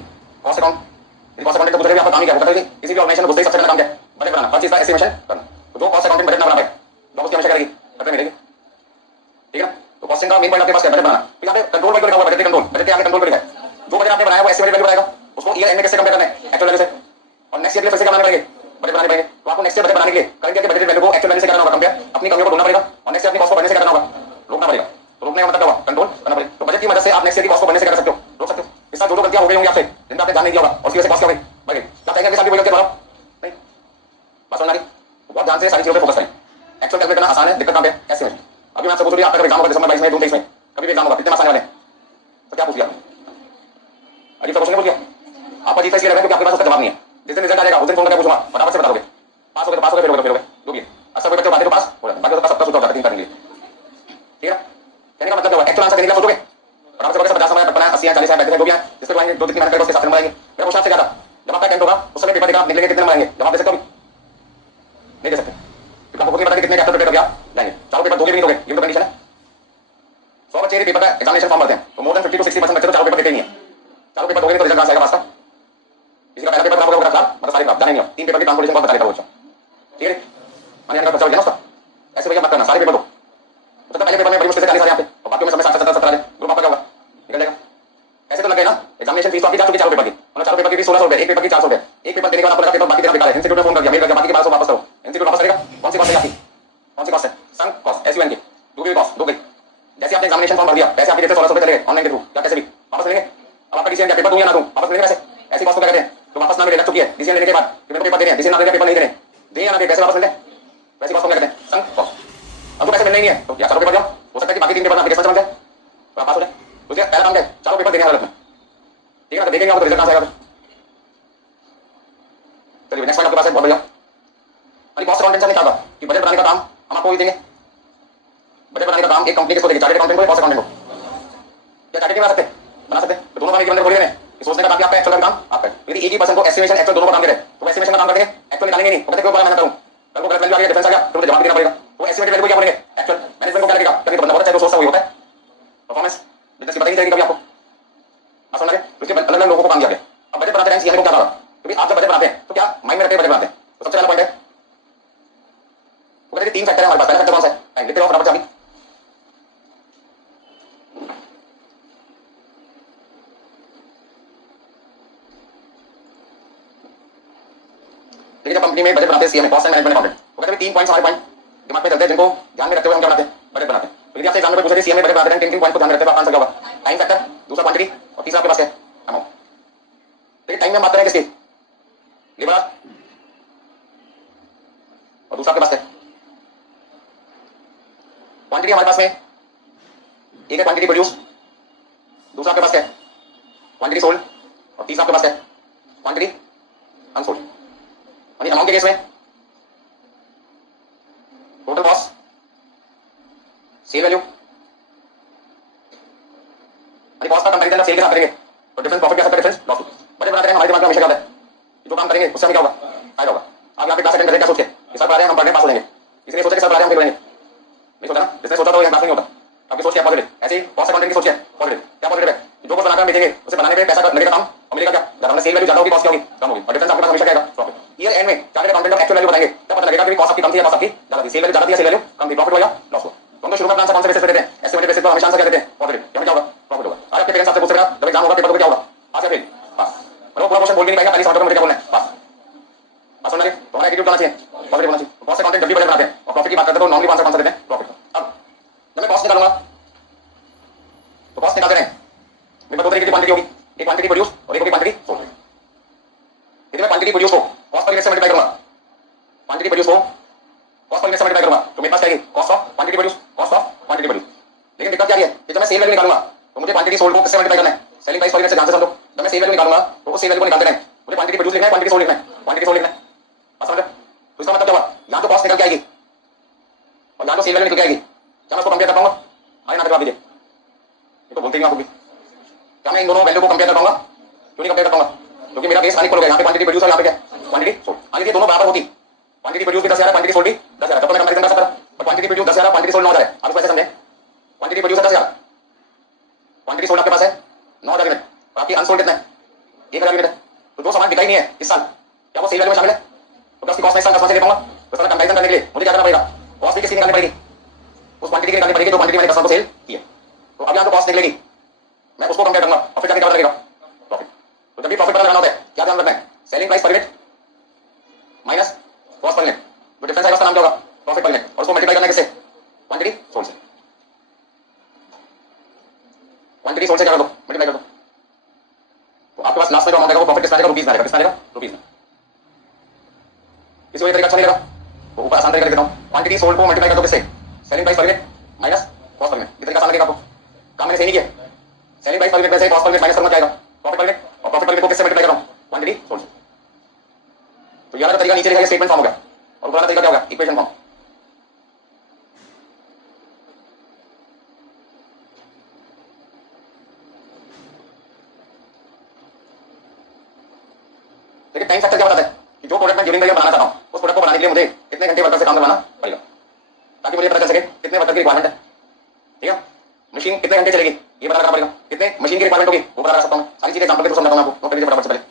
कॉस्ट अकाउंट, कॉस्ट अकाउंट तो गुजरे भी आपका काम ही क्या होता है? किसी भी ऑर्गेनाइजेशन को घुसते ही सबसे पहला काम क्या है? बजट बनाना, हर चीज का एस्टिमेशन करना। तो जो कॉस्ट अकाउंटिंग बजट ना बना पाए जॉब उसकी हमेशा करेगी खतरे में रहेगी, ठीक है ना? तो कॉस्टिंग का मेन पॉइंट आपके पास है बजट बनाना, तो यहाँ पे कंट्रोल वैल्यू लिखा हुआ है, बजट कंट्रोल, बजट के आगे कंट्रोल वैल्यू है, जो बजट आपने बनाया वो एस्टिमेटेड वैल्यू बनाएगा, उसको ईयर एंड में कैसे कंपेयर करना है? एक्चुअल वैल्यू से, और नेक्स्ट ईयर के लिए फिर से क्या बनाने पड़ेंगे? बजट बनाने पड़ेंगे। तो आपको नेक्स्ट ईयर बजट बनाने के लिए करंट ईयर के बजट वैल्यू को एक्चुअल वैल्यू से करना होगा कंपेयर, अपनी कमियों को ढूंढना पड़ेगा और नेक्स्ट ईयर अपनी कॉस्ट को बढ़ने से करना होगा, रोकना पड़ेगा। तो रोकने का मतलब क्या हुआ? कंट्रोल करना पड़ेगा। तो बजट की मदद से आप नेक्स्ट ईयर की कॉस्ट को बढ़ने से कर सकते हो, रोक सकते हो। इस साल जो गलतियां हो गई होंगी आपसे, जिनका आपने ध्यान नहीं दिया होगा और उसकी वजह से कॉस्ट क्या हो गई बढ़ गई, क्या कहेंगे कि साल की वही गलती दोहराओ नहीं? बात समझ आ रही? बहुत ध्यान से सारी चीजों पे फोकस करें। एक्चुअल कैलकुलेट करना आसान है, दिक्कत कहां पे है? एस्टिमेट। अभी मैं आपसे पूछ रही हूं आपका एग्जाम होगा दिसंबर 22 में, जून 23 में, कभी भी एग्जाम होगा, कितने मार्क्स आने वाले हैं? तो क्या पूछ लिया? अजीब सा क्वेश्चन पूछ लिया आप, अजीब सा इसलिए लग रहा है क्योंकि आपके पास उसका जवाब नहीं है। जिस दिन रिजल्ट आ जाएगा उस दिन फोन करके पूछूंगा, फटाफट से बता दोगे, पास हो गए तो पास हो गए, फेल हो गए तो फेल हो गए, जो भी है। अच्छा कोई बच्चे बातें तो पास हो जाए, बाकी तो सबका सूत्र होता है 3 करने के लिए, ठीक है? कहने का मतलब क्या हुआ? एक्चुअल आंसर देने के लिए सोचोगे, फटाफट से 50 समय बनाया, 80 40 50 जो भी है, जिसको लगाएंगे, जो जितनी मेहनत करेंगे उसके साथ नंबर आएंगे। मेरा क्वेश्चन आपसे ज्यादा, जब आपका टेंथ होगा उस समय पेपर देगा, निकलेंगे कितने नंबर आएंगे? जवाब दे सकते हो? नहीं दे सकते, क्योंकि आपको नहीं पता कि कितने चैप्टर पेपर क्या जाएंगे। चारों पेपर दोगे भी नहीं दोगे, ये तो कंडीशन है। के पेपर का एग्जामिनेशन फॉर्म भरते हैं तो मोर देन 50 to 60% बच्चे तो चारों पेपर देते नहीं है। चारों पेपर दोगे तो रिजल्ट कहां से आएगा? पास का किसी का पहला पेपर खराब होगा खराब, मतलब सारे खराब, जाने नहीं हो। 3 पेपर की ट्रांसपोर्टेशन बहुत बता देता वो अच्छा, ठीक है। मानिए का खर्चा हो गया ना उसका, ऐसे भैया मत करना, सारे पेपर दो। तो पहले पेपर में बड़ी मुश्किल से 40 आ रहे हैं और बाकी में सब में 60-70 आ रहे, ग्रुप आपका क्या होगा? निकल जाएगा। ऐसे तो लग गए ना, एग्जामिनेशन फीस तो आपकी जा चुकी चारों पेपर की, मतलब चारों पेपर की 1600 रुपए, एक पेपर की 400 रुपए, एक पेपर देने के बाद आपको लगा पेपर बाकी देना बेकार है, इंस्टीट्यूट में फोन कर दिया, मेल कर दिया, बाकी के 1200 वापस करो, इंस्टीट्यूट वापस करेगा। कौन सी कॉस्ट है आपकी? कौन सी कॉस्ट है? संक कॉस्ट, एसयूएन की डूबी कॉस्ट, डूब गई। जैसे आपने एग्जामिनेशन फॉर्म भर दिया पैसे आपके जैसे 1600 रुपए चले गए ऑनलाइन के थ्रू, या कैसे भी वापस लेंगे। अब आपका डिसीजन क्या, पेपर दूं या ना दूं, वापस लेंगे पैसे? ऐसी कॉस्ट को क्या कहते हैं? तो वापस ना मिले, लग चुकी है डिसीजन लेने के बाद कि मेरे को पेपर दे रहे हैं, डिसीजन ना दे रहे, पेपर नहीं दे रहे, दे या ना दे, पैसे वापस लेंगे, वैसी कॉस्ट को क्या कहते हैं? Sunk cost. अब तो पैसे मिलने ही नहीं है तो या चारों पेपर जाओ, हो सकता है कि बाकी 3 पेपर आपके किस्मत चमक जाए तो आप पास हो जाए। तो पहला काम क्या है? चारों पेपर देने हालत में, ठीक है ना, देखेंगे आप तो रिजल्ट कहां से आएगा? चलिए नेक्स्ट पॉइंट आपके पास है, बहुत बढ़िया। अभी कॉस्ट अकाउंटेंट नहीं चाहता कि बजट बनाने का काम हम आपको ही देंगे। बजट बनाने का काम एक कंपनी किसको देगी? चार्टर्ड अकाउंटेंट को या कॉस्ट अकाउंटेंट को? क्या चार्टर्ड बना सकते हैं? बना सकते हैं। तो दोनों काम एक ही बंदे को बोल रहे हैं कि सोचने का बाकी आपका, एक्चुअल का काम आपका। यदि एक ही पर्सन को एस्टिमेशन एक्चुअल दोनों का काम दे रहे हैं तो वो एस्टिमेशन का काम करेंगे, एक्चुअल निकालेंगे नहीं। वो कहते हैं बड़ा मेहनत करूं, कल को गलत वैल्यू आ गई, डिफरेंस आ गया तो मुझे जवाब देना पड़ेगा। तो एस्टिमेटेड वैल्यू क्या बोलेंगे? एक्चुअल। मैनेजमेंट को क्या लगेगा? कभी तो बंदा बहुत अच्छा है, जो सोचता वही होता है। परफॉर्मेंस बिजनेस की पता ही नहीं चलेगी कभी आपको, आप समझ गए? उसके अलग अलग लोगों को काम दिया गया। अब बजट बनाते हैं सीएम को क्या कहा, क्योंकि आप जब बजट बनाते हैं तो क्या माइंड में रखते हैं बजट बनाते हैं, तो सबसे पहला पॉइंट है वो कहते हैं 3 फैक्टर है हमारे पास। पहला फैक्टर कौन सा है? टाइम। लिखते रहो फटाफट से अभी। देखिए जब कंपनी में बजट बनाते हैं CM, cost and management accountant, वो कहते हैं 3 पॉइंट्स हमारे पॉइंट दिमाग में चलते हैं जिनको ध्यान में रखते हुए हम क्या बनाते हैं? बजट बनाते हैं। तो यदि आपसे एग्जाम में पूछे सीएम में बजट बनाते हैं, किन किन पॉइंट को ध्यान में रखते हुए आंसर क्या होगा? टाइम फैक्टर, दूसरा क्वांटिटी और तीसरा आपके पास है अमाउंट। देखिए टाइम में हम बात करें किसकी? लेबर और दूसरा आपके पास है क्वांटिटी। हमारे पास में एक है क्वांटिटी प्रोड्यूस, दूसरा आपके पास है क्वांटिटी सोल्ड और तीसरा आपके पास है क्वांटिटी अनसोल्ड। और अमाउंट के केस में total cost, sale value, cost का कंपैरिजन सेल के साथ करेंगे तो डिफरेंस प्रॉफिट क्या सकता है? Difference loss. बजट बनाते हैं हमारे दिमाग में हमेशा क्या होता है? जो काम करेंगे उससे हमें क्या होगा? फायदा होगा। आप यहाँ पे क्लास अटेंड करें क्या सोच के कि सर पढ़ा रहे हैं हम पढ़ने पास हो जाएंगे, इसलिए सोचा कि सर पढ़ा रहे हम करेंगे, नहीं सोचा ना। जिसने सोचा तो ये क्लास नहीं होता। आपकी सोच क्या पॉजिटिव, ऐसे ही कॉस्ट अकाउंटिंग की सोच है पॉजिटिव। क्या पॉजिटिव है? जो कुछ बनाकर बेचेंगे उसे बनाने में पैसा लगेगा कम और मिलेगा क्या? ज्यादा। हमने सेल वैल्यू ज्यादा होगी, कॉस्ट क्या होगी? कम होगी। और डिफरेंस आपके पास हमेशा क्या आएगा? प्रॉफिट। ईयर एंड में चार्टर्ड अकाउंटेंट का एक्चुअल वैल्यू बताएंगे, तब पता लगेगा कि कॉस्ट आपकी कम थी या कॉस्ट आपकी ज्यादा थी, सेल वैल्यू ज्यादा थी या सेल वैल्यू कम थी, प्रॉफिट हुआ या लॉस हुआ। तो हम शुरू में आंसर कौन से बेसिस पे देते हैं? एस्टिमेटेड बेसिस पर हमेशा आंसर क्या देते हैं? पॉजिटिव। क्या क्या होगा? प्रॉफिट होगा। आज आपके पेरेंट्स आपसे पूछ रहे हैं जब एग्जाम होगा पेपर दोगे क्या होगा? पास या फेल? पास। और वो पूरा क्वेश्चन बोल भी नहीं पाएगा, पहले समझ मुझे क्या बोलना है? पास। पास होना चाहिए। तो हमारा एटीट्यूड होना चाहिए पॉजिटिव होना चाहिए। कॉस्ट अकाउंटेंट जब भी बजट बनाते हैं और प्रॉफिट की बात करते हैं तो नॉर्मली आंसर कौन सा देते हैं? प्रॉफिट। अब जब मैं कॉस्ट निकालूंगा तो कॉस्ट निकालते हैं मेरे पास दो तरीके की क्वांटिटी होगी, एक क्वांटिटी प्रोड्यूस और एक होगी क्वांटिटी सोल्ड। यदि मैं क्वांटिटी प्रोड्यूस को कॉस्ट पर यूनिट से मल्टीप्लाई करूंगा, क्वांटिटी प्रोड्यूस को कॉस्ट पर यूनिट से मल्टीप्लाई करूंगा तो मेरे पास क्या आएगी? Cost of quantity produce, cost of quantity produce. लेकिन दिक्कत क्या है कि जब मैं सेल वैल्यू निकालूंगा तो मुझे क्वांटिटी सोल्ड को किससे मल्टीप्लाई करना है? सेलिंग प्राइस पर यूनिट से। ध्यान से समझो, जब मैं सेल वैल्यू निकालूंगा तो उस सेल वैल्यू को निकालते हैं मुझे क्वांटिटी प्रोड्यूस लिखना है, क्वांटिटी सोल्ड लिखना है, क्वांटिटी सोल्ड लिखना है। बात समझ? तो इसका मतलब क्या हुआ? यहां तो कॉस्ट निकल के आएगी और यहां तो सेल वैल्यू निकल के आएगी। क्या मैं उसको कंपेयर कर पाऊंगा? आगे ना जवाब दीजिए, ये तो बोलते ही आप भी। क्या मैं इन दोनों वैल्यू को कंपेयर कर पाऊंगा? क्यों नहीं कंपेयर कर पाऊंगा? क्योंकि मेरा बेस खाली खोल गया। यहाँ पे क्वांटिटी प्रोड्यूस और यहाँ पे क्या? Quantity sold. मान लीजिए दोनों बराबर होती, क्वांटिटी प्रोड्यूस भी 10,000 क्वांटिटी सोल्ड भी 10,000, तब तो मैं कंपैरिजन कर सकता था। और क्वांटिटी प्रोड्यूस 10,000 क्वांटिटी सोल्ड 9,000 है। आप इसको ऐसे समझें, क्वांटिटी प्रोड्यूस 10,000, क्वांटिटी सोल्ड आपके पास है 9,000 यूनिट, और आपकी अनसोल्ड कितना है? 1,000 यूनिट है। तो जो सामान बिका ही नहीं है इस साल, क्या वो सेल वैल्यू में शामिल है? तो उसकी कॉस्ट नेक्स्ट साल 10 से दे पाऊंगा। तो इसका कंपैरिजन करने के लिए मुझे क्या करना पड़ेगा? कॉस्ट भी किसकी निकालनी पड़ेगी? उस क्वांटिटी की निकालनी पड़ेगी जो क्वांटिटी मैंने कस्टमर को सेल की है। तो अब यहाँ तो कॉस्ट निकलेगी, मैं उसको कंपेयर करूंगा और फिर जाके क्या लगेगा? प्रॉफिट। तो जब भी प्रॉफिट पता लगाना होता है क्या ध्यान रखना है? Selling price per unit minus cost per unit, जो डिफरेंस आएगा उसका नाम क्या होगा? Profit per unit. और उसको मल्टीप्लाई करना है किससे? क्वांटिटी सोल्ड से। क्वांटिटी सोल्ड से क्या कर दो? मल्टीप्लाई कर दो। तो आपके पास लास्ट में जो अमाउंट आएगा वो प्रॉफिट कितना आएगा? रुपीस में आएगा। कितना आएगा? रुपीस में। किसी को ये तरीका अच्छा नहीं लगा तो ऊपर आसान तरीका लिख देता हूं। क्वांटिटी सोल्ड को मल्टीप्लाई कर दो किससे? Selling price per unit minus cost per unit. ये तरीका आसान लगेगा आपको? काम मैंने सही नहीं किया। सेलिंग प्राइस पर यूनिट में से कॉस्ट पर यूनिट माइनस करना क्या आएगा? Profit per unit. और प्रॉफिट पर यूनिट को किससे मल्टीप्लाई कर रहा हूं? क्वांटिटी सोल्ड से। तो ये वाला तरीका नीचे लिखा है स्टेटमेंट फॉर्म हो गया, और ऊपर वाला तरीका क्या होगा? Equation form. देखिए टाइम फैक्टर क्या बताता है कि जो प्रोडक्ट मैं ड्यूरिंग द ईयर बनाना चाहता हूं उस प्रोडक्ट को बनाने के लिए मुझे कितने घंटे वर्कर से काम करवाना पड़ेगा, ताकि मुझे पता चल सके कितने वर्कर की रिक्वायरमेंट है। ठीक है? मशीन कितने घंटे चलेगी ये पता करना पड़ेगा, कितने मशीन की रिक्वायरमेंट होगी वो पता कर सकता हूँ। सारी चीजें एग्जांपल के थ्रू समझाता हूँ आपको। नोट कर लीजिए फटाफट से पहले।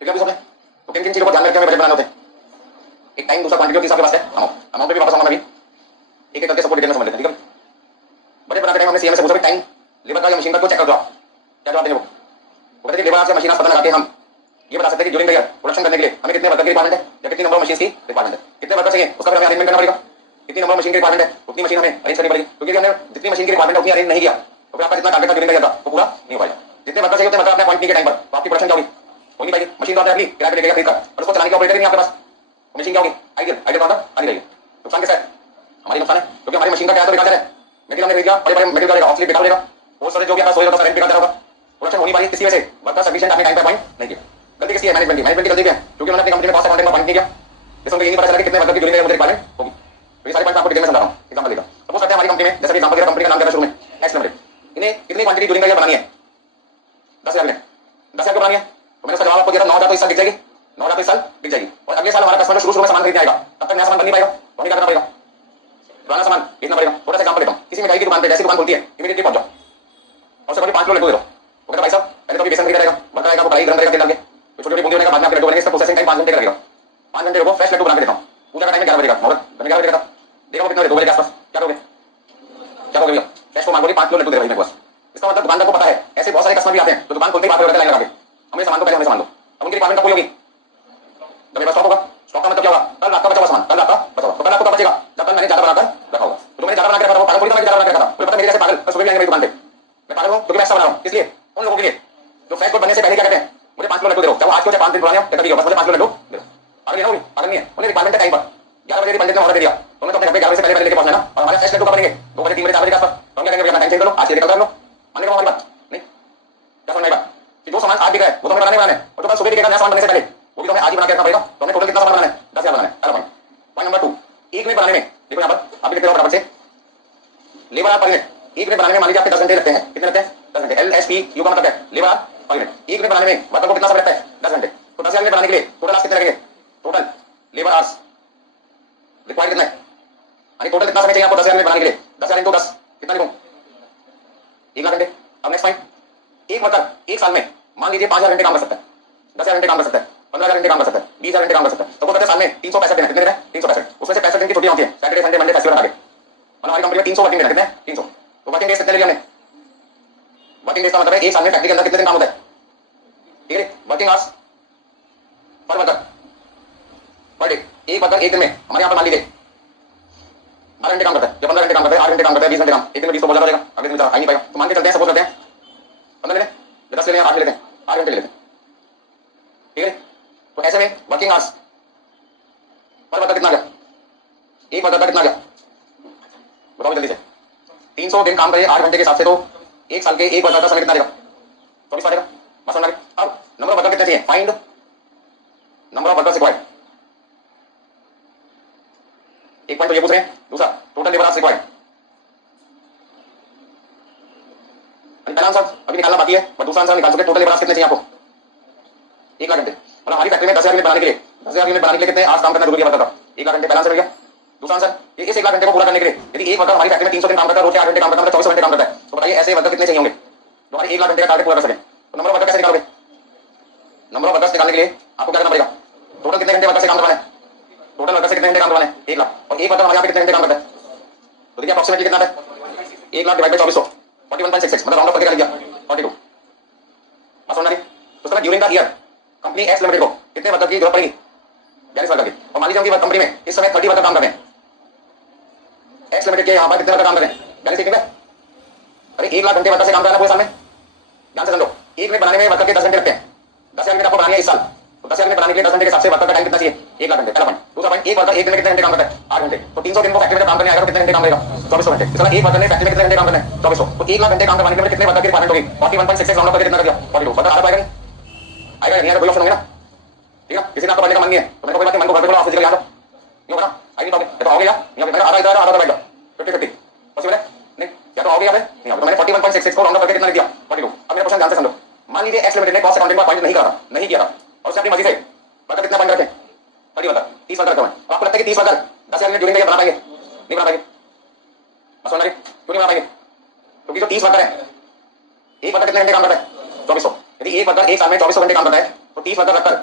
ठीक है सबने? तो किन किन चीजों को ध्यान में रखते हुए बजट बनाने होते हैं? एक टाइम, दूसरा क्वांटिटी और तीसरा आपके पास है अमाउंट। अमाउंट पे भी वापस आऊंगा मैं भी, एक एक करके सबको डिटेल में समझ लेते हैं। ठीक है, बजट बनाते टाइम हमने सीएम से पूछा टाइम लेबर का या मशीन का को चेक कर दो आप। क्या जवाब देंगे वो कहते हैं लेबर से मशीन पता लगा के हम ये बता सकते हैं कि ड्यूरिंग द ईयर प्रोडक्शन करने के लिए हमें कितने वर्कर की रिक्वायरमेंट है या कितनी नंबर ऑफ मशीन की रिक्वायरमेंट है, कितने वर्कर चाहिए उसका फिर हमें अरेंजमेंट करना पड़ेगा। कितनी नंबर ऑफ मशीन की रिक्वायरमेंट है उतनी मशीन हमें अरेंज करनी पड़ेगी, क्योंकि हमने जितनी मशीन की रिक्वायरमेंट उतनी अरेंज नहीं किया तो फिर आपका जितना टारगेट था ड्यूरिंग द ईयर का वो पूरा नहीं हो पाएगा। जितने वर्कर चाहिए उतने वर्कर अपने पॉइंट के टाइम पर तो आपकी प्रोडक्शन क्या होगी, हो नहीं पाएगी। मशीन तो आपने अपनी किराए पे लेके खरीद कर और उसको चलाने के ऑपरेटर नहीं आपके पास, मशीन क्या होगी आइडियल आइडियल कौन था आनी रहेगी। नुकसान कैसा है, हमारी नुकसान है क्योंकि हमारी मशीन का किराया तो बेकार है, मटेरियल हमने खरीद लिया बड़े बड़े मटेरियल का ऑफ बेकार रहेगा, वो सारे जो भी आपका 100 रेंट बेकार होगा, प्रोडक्शन होनी पाएगी किसी वजह से वर्कर सफिशिएंट आपने टाइम पे पॉइंट नहीं किया। गलती किसकी है, मैनेजमेंट की। मैनेजमेंट की गलती क्या है, क्योंकि उन्होंने अपनी कंपनी में कॉस्ट अकाउंटिंग में पॉइंट नहीं किया, जिससे उनको ये नहीं पता चला कि कितने वर्कर की ड्यूरिंग द ईयर रिक्वायरमेंट होगी। तो ये सारे पॉइंट आपको डिटेल में समझा रहा हूं। एग्जांपल देता हूं, सपोज करते हैं हमारी कंपनी में, जैसे एग्जांपल दिया कंपनी का नाम क्या था शुरू में, एक्स लिमिटेड, इन्हें कितनी क्वांटिटी ड्यूरिंग द ईयर बनानी है 10,000 में। 10,000 को बनानी है तो मैंने उसका जवाब आपको दिया था 9,000 तो इस साल बिक जाएगी, 9,000 तो इस साल बिक जाएगी और अगले साल हमारा कस्टमर शुरू में सामान खरीदने आएगा, तब तक नया सामान बन नहीं पाएगा तो हमें क्या करना पड़ेगा, पुराना सामान खरीदना पड़ेगा। थोड़ा सा एग्जांपल देता हूं, किसी मिठाई की दुकान पे जैसी दुकान खुलती है इमीडिएटली पहुंच जाओ और सबको 5 किलो लड्डू दे दो। वो कहता भाई साहब पहले तो अभी बेसन खरीदा जाएगा, बटर आएगा, वो कढ़ाई गरम करेगा तेल डाल के, तो छोटी छोटी बूंदी होने का बाद में आपके लड्डू बनेंगे, इसका प्रोसेसिंग टाइम 5 घंटे का लगेगा। 5 घंटे रुको, फ्रेश लड्डू बना के देता हूं। पूजा का टाइम 11 बजे का, मगर 11 बजे का देखो कितना 2 बजे के आसपास क्या करोगे, क्या करोगे भैया, फ्रेश को मांगोगे 5 किलो लड्डू दे भाई मेरे पास। इसका मतलब दुकानदार को पता है, ऐसे बहुत सारे कस्टमर भी आते हैं तो दुकान खोलते ही बात करते हैं लाइन लगा के, हमें सामान को पहले हमें सामान दो। अब उनकी रिक्वायरमेंट कब पूरी होगी, जब मेरे पास स्टॉक होगा। स्टॉक का मतलब क्या होगा, कल रात का बचा हुआ सामान, कल रात का बचा हुआ, तो कल आपको कब बचेगा, जब कल मैंने ज्यादा बनाकर रखा होगा। तो मैंने ज्यादा बना के रखा था, पागल थोड़ी था, मैं ज्यादा बना के रखा था, मुझे पता मेरे जैसे पागल सुबह भी आएंगे मेरी दुकान पे। मैं पागल हूं क्योंकि मैं ऐसा बना रहा हूं, इसलिए उन लोगों के लिए जो फ्रेश गुड बनने से पहले क्या कहते हैं, मुझे 5 किलो लड्डू दे दो, चाहे आज क्यों चाहे 5 दिन पुराने हो या कभी हो, बस मुझे 5 किलो लड्डू दे दो। पागल नहीं है, पागल नहीं है, उन्हें रिक्वायरमेंट है टाइम पर 11 बजे पंडित ने ऑर्डर दे दिया तो मैं तो अपने घर पे 11 बजे से पहले लेके पहुंचना है ना, और हमारे फ्रेश लड्डू कब बनेंगे 2 बजे 3 बजे 4 बजे के आसपास, तो हम क्या करेंगे, टाइम चेंज कर लो, आज ये निकल कर लो। मानेगा हमारी बात नहीं, क्या समझ में आएगा कि जो सामान आज बिक रहा है वो तो हमें बनाने है और जो कल सुबह बिकेगा नया सामान बनने से पहले वो भी तो हमें आज ही बना के रखना पड़ेगा। तो हमें टोटल कितना सामान बनाना है, 10,000 बनाना है। पहला पॉइंट नंबर 2, एक मिनट बनाने में देखो यहाँ पर आप लिखते रहो फटाफट से, लेबर आवर पर मिनट, एक मिनट बनाने में मान लीजिए आपके 10 घंटे लगते हैं, कितने लगते हैं 10 घंटे, LSPU का मतलब है लेबर आवर पर मिनट। एक मिनट बनाने में वर्कर को कितना समय लगता है 10 घंटे, तो 10,000 मिनट बनाने के लिए टोटल आज कितने लगेंगे, टोटल लेबर आवर्स रिक्वायर्ड कितना है, यानी टोटल कितना समय चाहिए आपको 10,000 मिनट बनाने के लिए, 10,000 into 10 कितना लिखूं 1 लाख घंटे। अब नेक्स्ट पॉइंट, एक वर्कर एक साल में मान लीजिए 5,000 घंटे काम कर सकता है, 10,000 घंटे काम कर सकता है, 15,000 घंटे काम कर सकता है, 20,000 घंटे काम कर सकता है, तो कहते हैं साल में 365 दिन है, कितने दिन है 365, उसमें से 65 दिन की छुट्टियां होती है, सैटरडे संडे मंडे फेस्टिवल आगे, मतलब हमारी कंपनी में 300 वर्किंग डे कितने 300। तो वर्किंग डेज कितने लिए हमने, वर्किंग डेज का मतलब है एक साल में फैक्ट्री के अंदर कितने दिन काम होता है, ठीक है, working hours per worker per day. एक वर्कर एक दिन में हमारे यहाँ पर मान लीजिए 12 घंटे काम करता है या 15 घंटे काम करता है, 8 घंटे काम करता है, 20 घंटे काम, एक दिन में 20 तो बहुत ज्यादा हो जाएगा, अगले दिन आ नहीं पाएगा। तो मान के चलते हैं, सपोज करते हैं 15 ले लें, 10 ले लें, 8 ले लेते हैं, 8 घंटे ले लेते हैं, ठीक है। तो ऐसे में वर्किंग आवर्स पर वर्कर कितना गया, एक वर्कर का कितना गया बताओ जल्दी से, 300 दिन काम करे 8 घंटे के हिसाब से, तो एक साल के एक वर्कर का समय कितना देगा 24 पड़ेगा। बस समझ। अब नंबर ऑफ वर्कर कितने चाहिए, find number of workers required, एक पॉइंट तो ये पूछ रहे हैं। दूसरा टोटल लेबर आवर्स रिक्वायर्ड, पहला आंसर अभी निकालना बाकी है पर दूसरा आंसर निकाल चुके। टोटल लेबर आवर्स कितने चाहिए आपको 1 लाख घंटे, मतलब हमारी फैक्ट्री में 10,000 यूनिट बनाने के लिए 10,000 यूनिट बनाने के लिए कितने आज काम करना जरूरी है वर्कर का 1 लाख घंटे। पहला आंसर हो गया। दूसरा आंसर ये इस 1 लाख घंटे को पूरा करने के लिए यदि एक वर्कर हमारी फैक्ट्री में 300 दिन काम करता है, रोज 8 घंटे काम करता है, मतलब 24 घंटे काम करता है, तो बताइए ऐसे वर्कर कितने चाहिए होंगे जो हमारे 1 लाख घंटे का टारगेट पूरा कर सके। तो नंबर ऑफ वर्कर कैसे निकालोगे, नंबर ऑफ वर्कर्स निकालने के लिए आपको क्या करना पड़ेगा, टोटल कितने घंटे वर्कर से काम करवाना है, टोटल वर्कर से कितने घंटे काम करवाना है 1 लाख, और एक वर्कर हमारे यहाँ पे कितने घंटे काम करता है, तो देखिए अप्रोक्सीमेटली कितना है 1 लाख डिवाइड बाय 2400 41.66, मतलब राउंड ऑफ करके कर लिया 42। बस समझ आ रही। तो उसके बाद during the year company x limited को कितने वर्कर की जरूरत पड़ेगी 42 वर्कर की, और मान लीजिए उनकी कंपनी में इस समय 30 वर्कर काम कर रहे हैं, एक्स लिमिटेड के यहाँ पर कितने वर्कर काम कर रहे हैं 42 ठीक है। अरे 1 लाख घंटे वर्कर से काम कराना पूरे साल में, ध्यान से समझो। एक मिनट बनाने में वर्कर के 10 घंटे लगते हैं, 10,000 मिनट आपको बनानी है इस साल, तो 10,000 मिनट बनाने के लिए 10 घंटे के हिसाब से वर्कर का टाइम कितना चाहिए 1 लाख घंटे। पहला पॉइंट। दूसरा पॉइंट, एक वर्कर एक दिन में कितने घंटे काम करता है 8 घंटे, तो 300 दिन को फैक्ट्री में काम करने आएगा तो कितने घंटे काम करेगा 2400 घंटे। इसका एक वर्कर ने फैक्ट्री में कितने घंटे काम करना है 2400, तो 1 लाख घंटे काम करवाने के लिए कितने वर्कर की रिक्वायरमेंट होगी 41.66 राउंड ऑफ करके कितना कर दिया 42। वर्कर आ पाएगा नहीं, आएगा नहीं, कोई ऑप्शन होगा ना, ठीक है। मान लीजिए एक्स लिमिटेड ने कॉस्ट अकाउंटिंग का पॉइंट नहीं किया था और उसने अपनी मर्जी से वर्कर कितना पॉइंट रखे 30 वर्कर 30 वर्कर रखे हुए हैं। आपको लगता है कि 30 worker 10,000 unit during the year बना पाएंगे? नहीं बना पाएंगे। समझ रहे क्यों नहीं बना पाएंगे? क्योंकि जो 30 वर्कर है, एक वर्कर कितने घंटे काम करता है? 2400। यदि एक वर्कर एक साल में 2400 घंटे काम करता है तो 30 वर्कर रखकर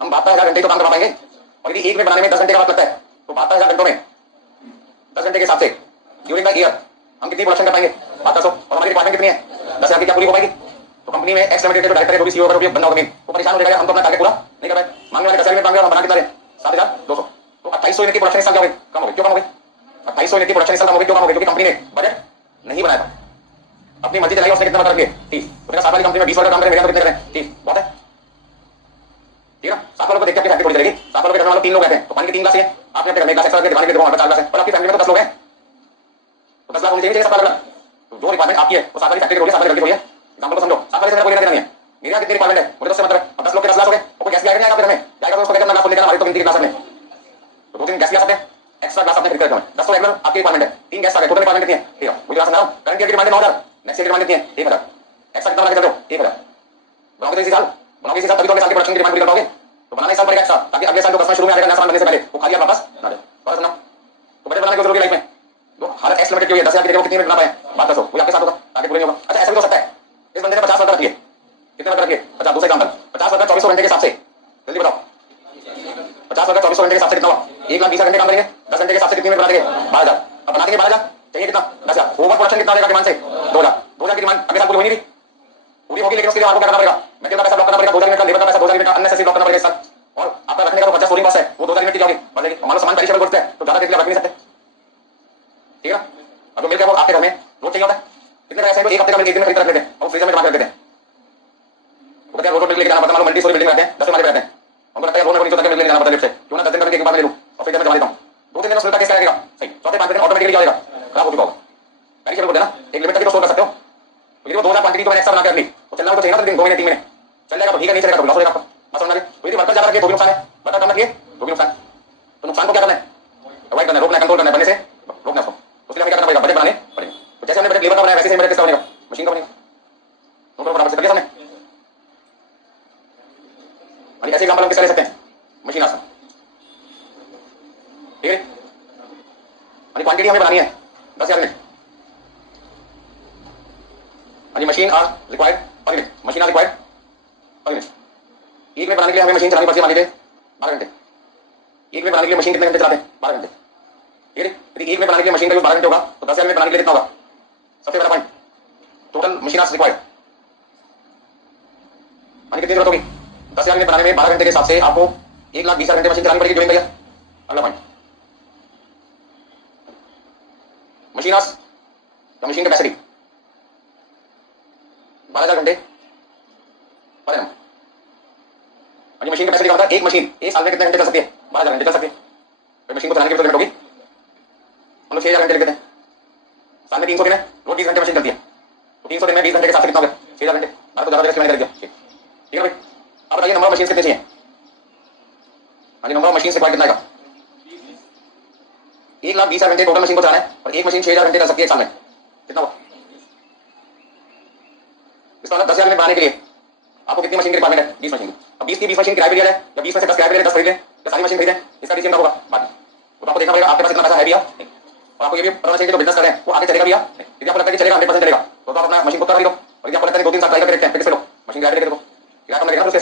हम 72,000 घंटे तो काम कर पाएंगे। और यदि एक में बनाने में 10 घंटे का वक्त लगता है तो 72,000 घंटों में 10 घंटे के हिसाब से ड्यूरिंग द ईयर हम कितनी प्रोडक्शन कर पाएंगे? 7200। और हमारी रिक्वायरमेंट कितनी है? 10,000 की क्या पूरी हो पाएगी? तो कंपनी में एक्स लिमिटेड के जो डायरेक्टर है, जो भी सीईओ है, बंदा होगा वो परेशान हो जाएगा, हम तो अपना टारगेट पूरा नहीं कर पाए। मांगने वाले 10,000 यूनिट मांगे और हम बना कितना रहे? 7,200। तो 2800 यूनिट की प्रोडक्शन इस साल क्या हो गई? कम हो गई। क्यों कम हो गई? 2800 यूनिट की प्रोडक्शन इस साल कम हो गई। क्यों कम हो गई? क्योंकि कंपनी ने बजट नहीं बनाया था, अपनी मर्जी चलाई। उसने कितना वर्कर रखे? 30। तो मेरा 7 वाली कंपनी में 20 वर्कर काम करें, मेरे कितने करें? 30। बहुत है, ठीक है ना? 7 वालों को देख के अपनी फैक्ट्री थोड़ी चलेगी। 7 वालों के करने वाले 3 लोग रहते हैं तो मान के 3 लाख है, आपने अपने घर में 1 लाख एक्स्ट्रा करके दिवाली के देखो, वहां पर 4 लाख है, और आपकी फैमिली में तो 10 लोग हैं तो 10 लाख होनी चाहिए 7 लाख। तो जो रिक्वायरमेंट आपकी है वो 7 वाली फैक्ट्री की 7 वाली गलती है। एग्जांपल को समझो, 7 वाले से मेरा कोई लेना देना नहीं है। मेरे यहाँ कितनी रिक्वायरमेंट है मुझे तो उससे मतलब है। 10 लोग के 10 लाख हो गए, कोई गैस आएगा नहीं आएगा? फिर हमें जाएगा तो उसको लेकर ना खोल लेकर हमारी तो गिनती के ग्लास में तो 2-3 गैस आ सकते हैं, एक्स्ट्रा ग्लास आपने खरीद कर रखे हैं। 10 तो रेगुलर आपकी रिक्वायरमेंट है, 3 गैस आ गए, टोटल रिक्वायरमेंट कितनी है? ठीक है, मुझे समझ रहा हूं। करंट ईयर की डिमांड 9,000, नेक्स्ट ईयर की डिमांड कितनी है? 1,000। एक्स्ट्रा कितना बना के चल रहे हो? 1,000 बनाओगे तो इसी साल बनाओगे, इसी साल तभी तो अगले साल की प्रोडक्शन की डिमांड पूरी कर पाओगे। तो बनाना इस साल पड़ेगा एक्स्ट्रा, ताकि अगले साल जो कस्टमर शुरू में आएगा नया सामान बनने से पहले वो खाली आप वापस ना दे। बस ना, तो बजट बनाने की जरूरत है लाइफ में। तो हालत एक्स लिमिटेड जो है 10,000 की जगह कितनी में बना पाए? बात दसो, वो आपके साथ होगा, ताकि पूरे नहीं होगा। अच्छा, ऐसा भी हो सकता है इस बंदे ने 50 वर्कर रखिए, कितने वर्कर रखिए? 50। दूसरा एग्जांपल, 50 वर्कर 2400 घंटे के हिसाब से, जल्दी बताओ, 50 वर्कर 2400 घंटे के हिसाब से कितना हुआ? 1,20,000 घंटे काम करेंगे, 10 घंटे के हिसाब से कितने में बना देंगे? 12,000। अब बना देंगे 12,000, चाहिए कितना? 10,000। ओवर प्रोडक्शन कितना देगा डिमांड से? 2,000। 2,000 की डिमांड अगले साल पूरी होगी नहीं? पूरी होगी, लेकिन उसके लिए आपको क्या करना पड़ेगा? मटेरियल का पैसा ब्लॉक करना पड़ेगा, 2,000 यूनिट का लेबर का पैसा, 2,000 यूनिट का अननेसेसरी ब्लॉक करना पड़ेगा इस साल। और आपका रखने का जो बचा स्टोरिंग कॉस्ट है वो 2,000 यूनिट की जाएगी, बढ़ जाएगी। मान लो सामान पेरिशेबल गुड्स है तो ज्यादा देर के लिए रख नहीं सकते, ठीक है ना? अब जो मिल गया वो आपके घर में रोज चाहिए होता है, कितने का ऐसे है? एक हफ्ते का मिल एक दिन में खरीद कर रख लेते हैं और फ्रीजर में जमा कर देते हैं। वो कहते हैं रोड लेके जाना पड़ता है, मान लो मल्टी स्टोरी बिल्डिंग में रहते हैं, 10 माले रहते हैं, हमको लगता है रोड में नीचे तक मिल जाना पड़ता है लिफ्ट से, क्यों ना 10 दिन का एक बार ले लूं और फ्रीजर में जमा देता हूं, 2-3 दिन में सुलटा केस करेगा सही, चौथे 5 दिन ऑटोमेटिकली क्या होगा? खराब हो चुका होगा। पेरिशेबल गुड है ना, एक लिमिट तक तो स्टोर कर सकते हो। तो ये 2,000 क्वांटिटी को मैंने एक्स्ट्रा बना के रख ली तो चलना तो चाहिए ना, 2 महीने 3 महीने चल जाएगा तो ठीक है, नहीं चलेगा तो लॉस हो जाएगा आपका। समझ में आ गया? तो यदि वर्कर ज्यादा रखिए तो भी नुकसान है, वर्कर कम रखिए तो भी नुकसान। तो नुकसान को क्या करना है? अवॉइड करना है, रोकना है, कंट्रोल करना है, बनने से रोकना है उसको। उसके लिए हमें क्या करना पड़ेगा? बजट बनाने पड़ेगा। तो जैसे हमने बजट लेबर का बनाया वैसे ही बजट किसका बनेगा? मशीन का बनेगा। दोनों बराबर से सामने। अभी ऐसे एग्जांपल हम किसका ले सकते हैं? मशीन आसान, ठीक है? अभी क्वांटिटी हमें बनानी है 10,000 यूनिट। अभी machine hour required per unit, machine hour required per unit. एक में बनाने के लिए हमें मशीन चलानी पड़ती है, मान लीजिए 12 घंटे। एक में बनाने के लिए मशीन कितने घंटे चलाते हैं? 12 घंटे, ठीक है? यदि एक में बनाने के लिए मशीन का यूज 12 घंटे होगा तो 10,000 में बनाने के लिए कितना होगा? सबसे बड़ा point, total machine hours required मानी कितनी जरूरत होगी? 10,000 में बनाने में 12 घंटे के हिसाब से आपको 1,20,000 घंटे मशीन चलानी पड़ेगी ड्यूरिंग द ईयर। अगला पॉइंट, मशीन आवर्स या मशीन कैपेसिटी 12,000 घंटे पर एनम। अभी मशीन कैपेसिटी का मतलब एक मशीन एक साल में कितने घंटे चल सकती है? 12,000 घंटे चल सकती है। तो मशीन को चलाने की लिमिट होगी, हम लोग 6,000 घंटे लिख देते हैं। साल में 300 दिन है, रोज 20 घंटे मशीन चलती है, तो 300 दिन में 20 घंटे के साथ कितना हो गया? 6,000 घंटे। तो ज्यादा देर मैंने कर दिया, ठीक है भाई? अब बताइए नंबर ऑफ मशीन कितने चाहिए? हाँ जी, नंबर ऑफ मशीन रिक्वायर्ड कितना आएगा? 1,20,000 घंटे टोटल मशीन को चलाना है और एक मशीन 6,000 घंटे चल सकती है एक साल में, कितना हुआ? इसका मतलब 10,000 में बनाने के लिए आपको कितनी मशीन की रिक्वायरमेंट है? 20 मशीन की। अब 20 की 20 मशीन किराए पे लिया जाए या 20 में से 10 किराए पे ले 10 खरीद लें या सारी मशीन खरीदें, इसका डिसीजन कब होगा? बाद में। तो आपको देखना पड़ेगा आपके पास इतना पैसा है भी या नहीं। और आपको ये भी पता चाहिए जो बिजनेस कर रहे हैं वो आगे चलेगा भी या नहीं। यदि आपको लगता है कि चलेगा 100% चलेगा तो आप अपना मशीन को कर लो, और यदि आपको लगता है कि 2-3 साल ट्राई करके देखते हैं फिर से लो मशीन किराए पे लेके देखो, किराया कम लगेगा ना उसके।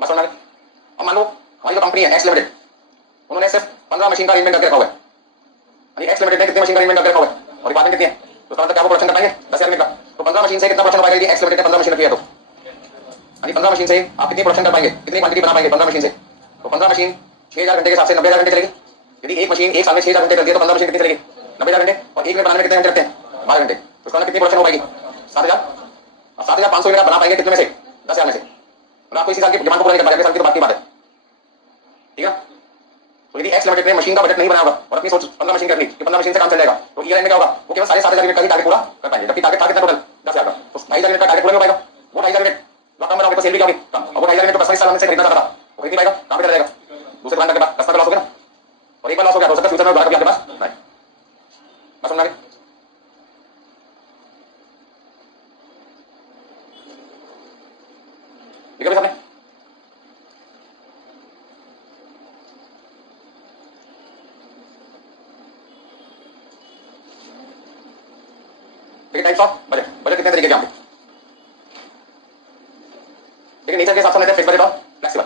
बस समझ में। अब मान लो हमारी जो कंपनी है एक्स लिमिटेड, उन्होंने सिर्फ 15 मशीन का अरेंजमेंट करके रखा हुआ है। एक्स लिमिटेड ने कितनी मशीन का अरेंजमेंट करके रखा हुआ है और रिक्वायरमेंट कितनी है? तो उसका मतलब क्या वो प्रोडक्शन कर पाएंगे 10,000 यूनिट का? तो 15 मशीन से कितना प्रोडक्शन हो पाएगा? यदि एक्स लिमिटेड ने 15 मशीन रखी है तो 15 मशीन से आप कितनी प्रोडक्शन कर पाएंगे, कितनी क्वांटिटी बना पाएंगे 15 मशीन से? तो 15 मशीन 6,000 घंटे के हिसाब से 90,000 घंटे चलेगी। यदि एक मशीन एक साल में 6,000 घंटे चलती है तो 15 मशीन कितनी चलेगी? 90,000 घंटे। और एक में बनाने में कितने घंटे लगते हैं? 12 घंटे। तो उसका कितनी प्रोडक्शन हो पाएगी? 7,000। अब 7,500 यूनिट बना पाएंगे कितने में से? 10,000 में से। और आपको इसी साल की डिमांड को पूरा नहीं कर पाएंगे, साल की तो बात की बात है, ठीक है? तो यदि एक्स लिमिटेड ने मशीन का बजट नहीं बनाया होगा और अपनी सोच 15 मशीन कर ली कि 15 मशीन से काम चल जाएगा तो ईयर एंड में क्या होगा? वो केवल 7,500 यूनिट का ही टारगेट पूरा कर पाएंगे, जबकि टारगेट था कितना टोटल? 10,000 का। तो 2,500 यूनिट का टारगेट पूरा नहीं हो पाएगा। वो 2,500 यूनिट कम बनाओगे तो सेल भी क्या होगी? कम। और वो 2,500 यूनिट तो कस्टमर इस साल से खरीदना चाहता था वो खरीद नहीं पाएगा, कहां पे चला जाएगा? दूसरे दुकान के पास। कस्टमर लॉस हो गया ना, और एक बार लॉस हो गया तो हो सकता है फ्यूचर में दोबारा कभी आपके पास नहीं। बस समझ में आ गया? ठीक है सबने? ठीक है, टाइप्स ऑफ बजट, बजट कितने तरीके के यहाँ पे? ठीक है, नेचर के हिसाब से लेते हैं फिक्स बजट और फ्लेक्सिबल।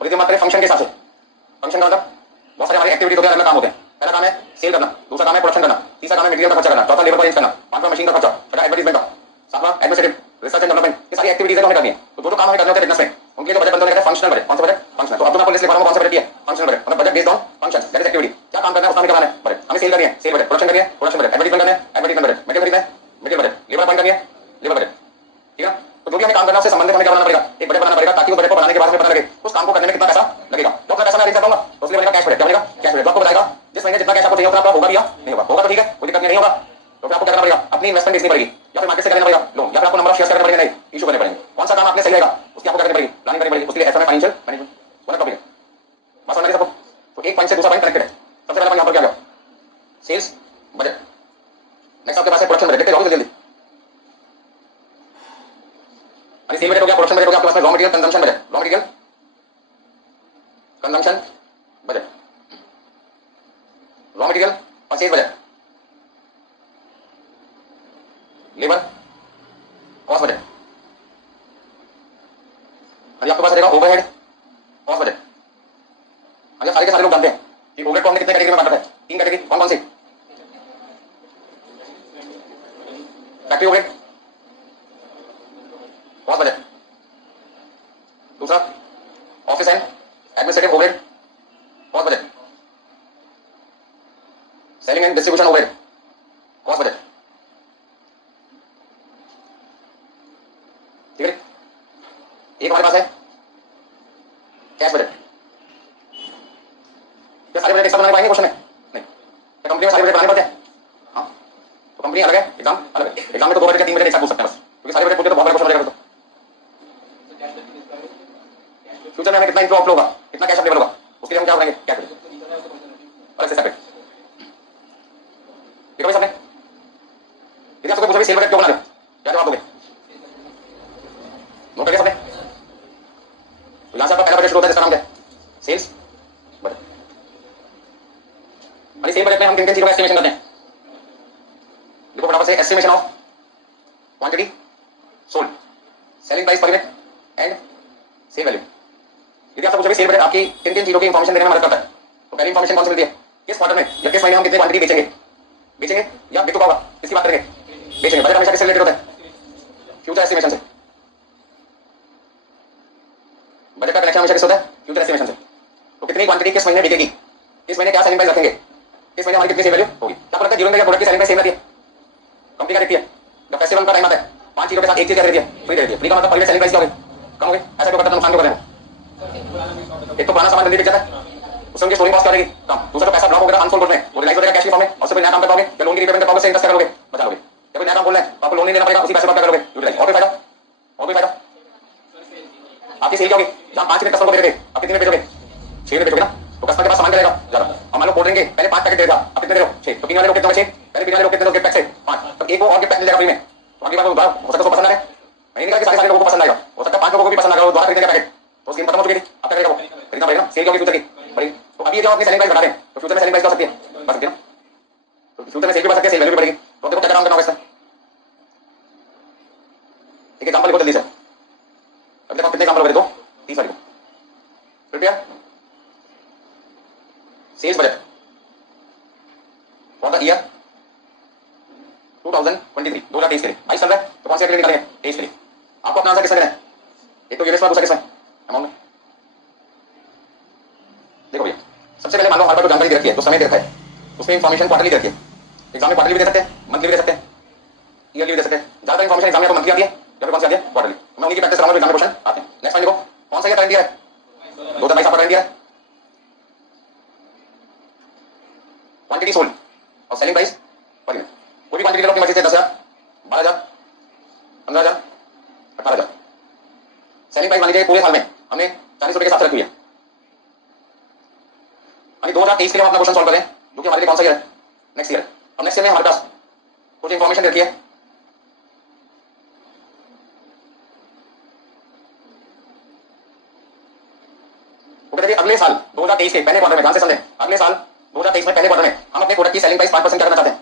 और यदि बात करें फंक्शन के हिसाब से, फंक्शन का मतलब बहुत सारे हमारे एक्टिविटीज होते हैं, अलग काम होते हैं। पहला काम है सेल करना, दूसरा काम है प्रोडक्शन करना, तीसरा काम है मटेरियल का खर्चा करना, चौथा लेबर का अरेंज करना, पांचवा मशीन का खर्चा, छठा एडवर्टाइजमेंट का, सातवां एडमिनिस्ट्रेटिव रिसर्च एंड डेवलपमेंट। ये सारी एक्टिविटीज हमें करनी है। तो जो काम हमें करने होते हैं बिजनेस में, उनके लिए बजट बनता है फंक्शनल बजट। कौन सा बजट? फंक्शनल। तो अब तो मैं आपको लिस्ट लिखा रहा हूं, कौन सा बजट है? Functional budget. मतलब budget based on function, that is activity. क्या काम करना है उसका हमें करना है बजट। हमें सेल करनी है, सेल बजट, प्रोडक्शन करनी है, प्रोडक्शन बजट, एडवर्टाइजमेंट करना है, एडवर्टाइजमेंट बजट, मटेरियल खरीदना है, मटेरियल बजट, लेबर अपॉइंट करनी है, लेबर बजट। ठीक है, तो जो भी हमें काम करना है उससे संबंधित हमें क्या बनाना पड़ेगा? एक बजट बनाना पड़ेगा, ताकि वो बजट को बनाने के बाद हमें पता लगे उस काम को करने में कितना पैसा लगेगा। तो उतना पैसा मैं अरेंज कर पाऊंगा, तो उसके लिए बनेगा कैश बजट। क्या बनेगा? Cash budget. आपको बताएगा जिस महीने जितना कैश आपको चाहिए उतना आपका होगा भी या नहीं होगा। होगा तो ठीक है, कोई दिक्कत नहीं होगा तो फिर आपको क्या करना पड़ेगा? अपनी इन्वेस्टमेंट बेचनी पड़ेगी, या फिर मार्केट से करना पड़ेगा लोन, या फिर आपको नंबर ऑफ शेयर्स करने पड़ेंगे, नहीं इशू करने पड़ेंगे। कौन सा काम आपने सही रहेगा उसकी आपको करनी पड़ेगी, प्लानिंग करनी पड़ेगी। उसके लिए FM financial management one topic है, बस समझ सबको। तो एक पॉइंट से दूसरा पॉइंट कनेक्टेड है। सबसे पहले यहाँ पर क्या गया? Sales budget. नेक्स्ट आपके पास है प्रोडक्शन बजट। देखते जाओगे जल्दी। अरे सेल बजट हो गया, प्रोडक्शन बजट हो गया, आपके पास raw material consumption budget, raw material consumption budget, raw material purchase budget, labour cost budget. अरे आपके पास रहेगा ओवरहेड कॉस्ट बजट। अरे सारे के सारे लोग जानते हैं कि ओवरहेड को हमने कितने कैटेगरी में बांटा है? 3 कैटेगरी। कौन कौन सी? फैक्ट्री ओवरहेड कॉस्ट बजट, दूसरा office and administrative overhead cost budget, selling and distribution overhead cost budget. ठीक है, एक हमारे पास है कैश बजट। क्या सारे बजट एक साथ बनाने पाएंगे क्वेश्चन में? नहीं। क्या कंपनी में सारे बजट बनाने पड़ते हैं? हाँ, तो कंपनी अलग है, एग्जाम अलग है। एग्जाम में तो 2 बजट या 3 बजट एक साथ पूछ सकते हैं बस, क्योंकि सारे बजट पूछे तो बहुत बड़ा क्वेश्चन हो जाएगा। फ्यूचर में हमें कितना इनफ्लो आउटफ्लो होगा, कितना कैश अवेलेबल होगा, उसके लिए हम क्या करेंगे? कैश बजट अलग से सेपरेट। ठीक है सबने? यदि आपको पूछा सेल बजट क्यों बना रहे हो, क्या जवाब दोगे? नोट करिए सबने। तो यहां से आपका पहला बजट शुरू होता है जिसका नाम क्या है? Sales budget. अरे सेल बजट में हम किन किन चीजों का एस्टिमेशन करते हैं? देखो फटाफट से, estimation of quantity sold, selling price per unit and sale value. यदि आपसे पूछा सेल बजट आपकी किन किन चीजों की इंफॉर्मेशन देने में मदद करता है, तो पहली इंफॉर्मेशन कौन सी मिलती है? किस क्वार्टर में या किस महीने हम कितनी क्वांटिटी बेचेंगे, बेचेंगे या बिक चुका होगा, इसकी बात करेंगे। बेचेंगे। बजट हमेशा किससे रिलेटेड होता है? फ्यूचर एस्टिमेशन से। बजट का कनेक्शन हमेशा किससे होता है? फ्यूचर एस्टिमेशन से। तो कितनी क्वांटिटी किस महीने बिकेगी, किस महीने क्या सेलिंग प्राइस रखेंगे, किस महीने हमारी कितनी सेल वैल्यू होगी। क्या पता है ड्यूरिंग द प्रोडक्ट की सेलिंग प्राइस सेम रहती है? कंपनी क्या रहती है? जब फेस्टिवल का टाइम आता है 5 चीजों के साथ एक चीज क्या रहती है? फ्री रहती है। फ्री का मतलब पहले सेलिंग प्राइस क्या होगी? कम होगी। ऐसा क्यों करता है? नुकसान क्यों करते हैं? एक तो पुराना सामान जल्दी बिक जाता है, उससे उनकी स्टोरिंग कॉस्ट क्या रहेगी? कम। दूसरा पैसा ब्लॉक होगा अनसोल्ड में, वो रिलाइज हो जाएगा कैश की फॉर्म में, और फिर नया काम कर पाओगे या लोन की रीपेमेंट कर पाओगे, से इंटरेस्ट करोगे, बचा लोगे। या कोई नया काम बोल रहे हैं तो आपको लोन नहीं लेना पड़ेगा, उसी पैसे पर क्या करोगे? यूटिलाइज। और भी फायदा, और भी फायदा। आपकी सेल क्या होगी? जहां 5 कस्टमर को दे रहे आप कितने में बेचोगे? 6 में बेचोगे ना, तो कस्टमर के पास सामान रहेगा ज्यादा। अब मान लो कोल्ड ड्रिंक के पहले 5 पैकेट देगा, आप कितने दे रहे हो? 6। तो पीने वाले लोग कितने बचे? पहले पीने वाले लोग कितने, गिफ्ट पैक से 5, तो एक को और गिफ्ट पैक मिल जाएगा फ्री में। तो अगली बार हो सकता है पसंद आ रहा है, नहीं निकला कि सारे लोगों को पसंद आएगा, हो सकता है 5 लोगों को भी पसंद आएगा, वो दोबारा खरीदेंगे पैकेट, तो स्कीम खत्म हो चुकी थी। अब क्या करेगा? वो खरीदना पड़ेगा। सेल क्या होगी फ्यूचर की? बड़ी। तो अभी जब अपनी सेलिंग प्राइस बढ़ा दें तो फ्यूचर में सेलिंग प्राइस क्या हो सकती है? बढ़ सकती है ना। तो फ्यूचर में सेल भी बढ़ सकती है, सेल वैल्यू भी बढ़ेगी। तो देखो क्या काम करना होगा इसमें। एक एग्जांपल लिखो जल्दी से। अब देखो कितने एग्जांपल हो गए? 2 30 वाली को prepare sales budget for the year 2023 2023 के लिए। 22 चल रहा है तो कौन सी एक्टिविटी निकालेंगे? 23 के लिए। आपको अपना आंसर किसमें देना है? एक तो यूनिट्स में, दूसरा किसमें? अमाउंट में। देखो भैया, सबसे पहले मान लो हमारे पास जो जानकारी दे रखी है, तो समय दे रखा है, उसमें इंफॉर्मेशन क्वार्टरली दे रखी है। एग्जाम में क्वार्टरली भी दे सकते हैं, मंथली भी दे सकते हैं, ईयरली भी दे सकते हैं। ज्यादा इंफॉर्मेशन एग्जाम में तो मंथली आती है या फिर कौन सी आती है? क्वार्टरली। मैं उन्हीं की प्रैक्टिस कराऊंगा, एग्जाम में क्वेश्चन आते हैं। नेक्स्ट पॉइंट देखो, कौन सा ये टाइम दिया है? 2022 आपका टाइम दिया है। क्वांटिटी सोल्ड और सेलिंग प्राइस पर यूनिट। कोई भी क्वांटिटी ले लो अपनी मर्जी से, 10,000, 12,000, 15,000, 18,000। सेलिंग प्राइस मान लीजिए पूरे साल में हमने 40 रुपए के साथ रखी हुई है। 2023 के लिए हम अपना क्वेश्चन सॉल्व करें, जो कि हमारे लिए कौन सा ईयर है? Next year. अब नेक्स्ट ईयर में हमारे पास कुछ इंफॉर्मेशन रखी है। वो कहते हैं अगले साल 2023 के पहले क्वार्टर में, ध्यान से समझें, अगले साल 2023 में पहले क्वार्टर में हम अपने प्रोडक्ट की सेलिंग प्राइस 5% क्या करना चाहते हैं,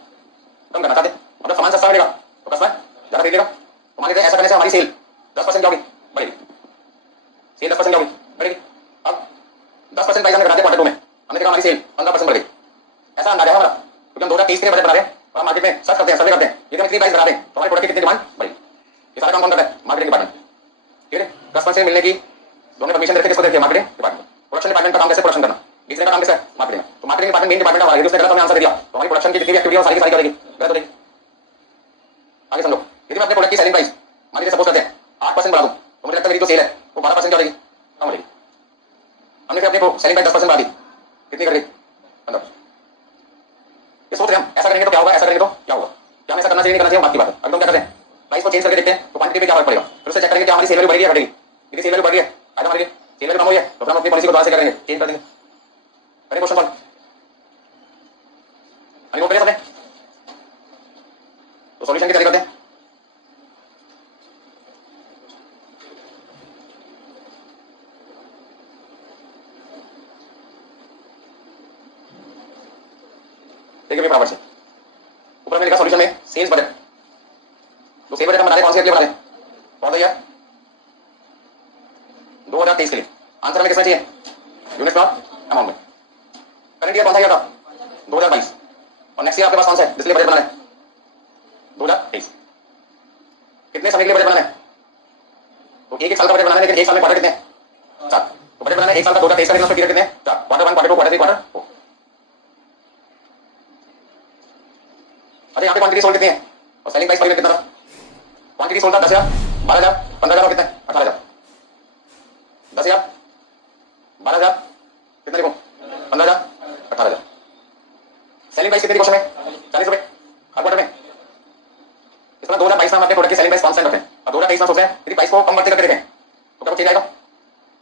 कम करना चाहते हैं। मतलब सामान सस्ता मिलेगा तो कस्टमर ज्यादा खरीदेगा। तो मान लीजिए ऐसा करने से हमारी सेल 10% क्या होगी, बढ़ेगी। सेल 10% क्या होगी, बढ़ेगी। अब 10% प्राइस हमने घटा दिया क्वार्टर 2 में, हमने देखा हमारी सेल 15% बढ़ गई। ऐसा अंदाजा है हमारा, क्योंकि हम 2023 के लिए बजट बना रहे हैं और हम मार्केट में सर्च करते हैं, सर्वे करते हैं, यदि हम इतनी प्राइस बढ़ा दें तो हमारे प्रोडक्ट की कितनी डिमांड बढ़ेगी। ये सारा काम कौन करता है, मार्केटिंग डिपार्टमेंट। ठीक है, कस्टमर से मिलने की दोनों परमिशन देते, किसको देते हैं, मार्केटिंग डिपार्टमेंट। प्रोडक्शन डिपार्टमेंट का काम कैसे, प्रोडक्शन करना, बेचने का काम कैसे है, मार्केटिंग। तो मार्केटिंग डिपार्टमेंट मेन डिपार्टमेंट हमारा, यदि उसने गलत हमें आंसर दिया तो हमारी प्रोडक्शन की जितनी भी एक्टिविटी है सारी की सारी क्या होगी, गलत हो जाएगी। आगे समझो, यदि मैं अपने प्रोडक्ट की सेलिंग प्राइस मान लीजिए सपोज करते हैं 8% बढ़ा दूं तो मुझे लगता है मेरी जो सेल है वो 12% क्या हो जाएगी, कम हो जाएगी। हमने फिर अपने सेलिंग प्राइस 10% बढ़ा दी, कितनी कर गई, 15। ये सोच रहे हम ऐसा करेंगे तो क्या होगा, ऐसा करेंगे तो क्या होगा, क्या हमें ऐसा करना चाहिए, नहीं करना चाहिए, बात की बात है। अगर हम क्या करते हैं, प्राइस को चेंज करके देखते हैं तो क्वांटिटी पे क्या फर्क पड़ेगा, फिर उससे चेक करेंगे क्या हमारी सेल वैल्यू बढ़ रही है, घटेगी। यदि सेल वैल्यू बढ़ रही है, फायदा हमारे लिए, सेल वैल्यू कम हुई है तो फिर हम अपनी पॉलिसी को दोबारा से करेंगे, चेंज कर देंगे। करें क्वेश्चन सॉल्व, वो करें सबने। तो सॉल्यूशन की तैयारी करते हैं। देखिए बराबर से ऊपर में लिखा सॉल्यूशन में सेल्स बजट। तो सेल बजट हम बना रहे कौन से के लिए बना रहे, फॉर द ईयर 2023 के लिए। आंसर हमें किसमें चाहिए, यूनिट पर अमाउंट में। करंट ईयर कौन सा ईयर था, 2022। और नेक्स्ट ईयर आपके पास कौन सा है जिसके लिए बजट बनाना है, 2023। कितने समय के लिए बजट बनाना है, तो एक साल का बजट बनाना है, लेकिन एक साल में क्वार्टर कितने हैं, 4। तो बजट बनाना है एक साल का 2023 का, पीरियड कितने हैं, 4। Quarter 1, quarter 2, quarter 3, quarter 4। अच्छा यहाँ पे क्वांटिटी सोल्ड कितनी है और सेलिंग प्राइस कितना था। क्वांटिटी सोल्ड था 10,000, 12,000, 15,000 और कितना है 18,000। 10,000, 12,000, कितना लिखूं, 15,000, 18,000। सेलिंग प्राइस कितनी थी क्वेश्चन में, 40 रुपए हर क्वार्टर में। इसमें 2022 में हम अपने प्रोडक्ट की सेलिंग प्राइस कांस्टेंट रखते हैं और 2023 में सोचते हैं यदि प्राइस को कम बढ़ते करके देखें तो क्या चेंज आएगा।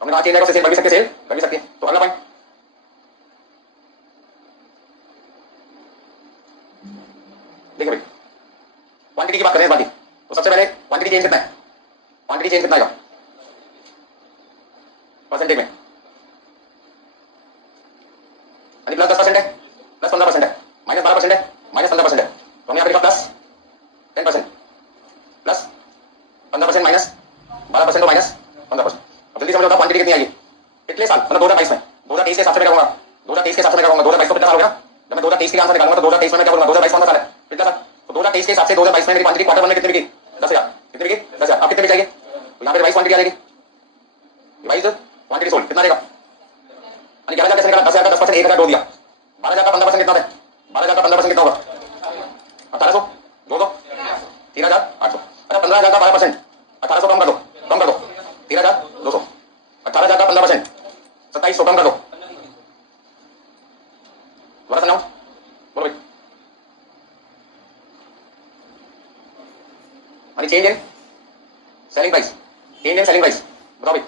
हमने कहा चेंज आएगा, सेल बढ़ भी सकती है, सेल कर भी सकती है। तो अगला पॉइंट देखिए भाई, क्वांटिटी की बात करें इस बात की, तो सबसे पहले क्वांटिटी चेंज कितना है, क्वांटिटी चेंज कितना आएगा परसेंटेज में, यानी प्लस 10% है, प्लस 15% है, माइनस 12% है, माइनस 15% है। तो हमने यहाँ पे लिखा प्लस 10%, प्लस 15% माइनस 12% और माइनस 15%। अब जल्दी समझो क्वांटिटी कितनी आएगी, पिछले साल मतलब 2022 में, 2023 के हिसाब से मैं कहूंगा, 2023 के हिसाब से मैं कहूंगा, 2022 को कितना साल हो गया। जब मैं 2023 के आंसर निकालूंगा तो 2023 में मैं क्या बोलूंगा, 2022 कौन सा साल है, पिछला साल। तो 2023 के हिसाब से 2022 में मेरी क्वांटिटी क्वार्टर 1 में कितनी बिकी, 10,000, कितनी बिकी 10,000। अब कितने भी चाहिए, तो यहाँ पे रिवाइज क्वांटिटी आ जाएगी, रिवाइज क्वांटिटी सोल्ड कितना देगा, यानी 11,000 कैसे निकाला, 10,000 का 10% 1,000 दो दिया, 12,000 का 15% कितना है, 12,000 का 15% कितना होगा, 1,800, 200, 13,800। अरे 15,000 का 12%, 1,800 कम कर दो, कम कर दो, 13,200। 18,000 का 15%, 2,700 कम कर दो, दोबारा समझाऊं, बोलो भाई। यानी change in selling price, change in selling price, बताओ भाई।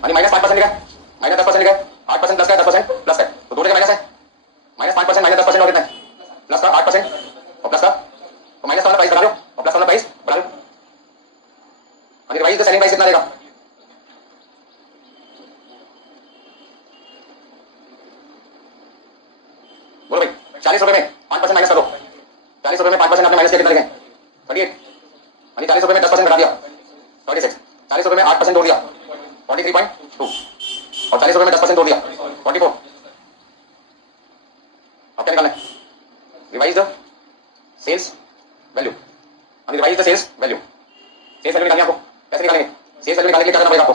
यानी माइनस 5% लिखा है, माइनस 10% लिखा है, 8% प्लस का है, 10% प्लस का है, तो दो जगह माइनस है। माइनस 5% माइनस 10% और कितना है, प्लस का 8% और प्लस का, तो माइनस वाला प्राइस बढ़ा लो और प्लस वाला प्राइस बढ़ा लो। यानी रिवाइज द सेलिंग प्राइस कितना देगा, बोलो भाई। 40 रुपए में 5% माइनस कर दो, 40 रुपए में 5% आपने माइनस किया, कितना लिखें, 38। यानी 40 रुपए में 10% घटा दिया, 36। 40 रुपए में 8% जोड़ दिया, 43.2। और 40 रुपए में 10% जोड़ दिया, 44। अब क्या निकालना है, रिवाइज द सेल्स वैल्यू। यानी revise the sales value, sales value निकालनी है आपको, कैसे निकालेंगे, सेल्स वैल्यू निकालने के लिए क्या करना पड़ेगा आपको,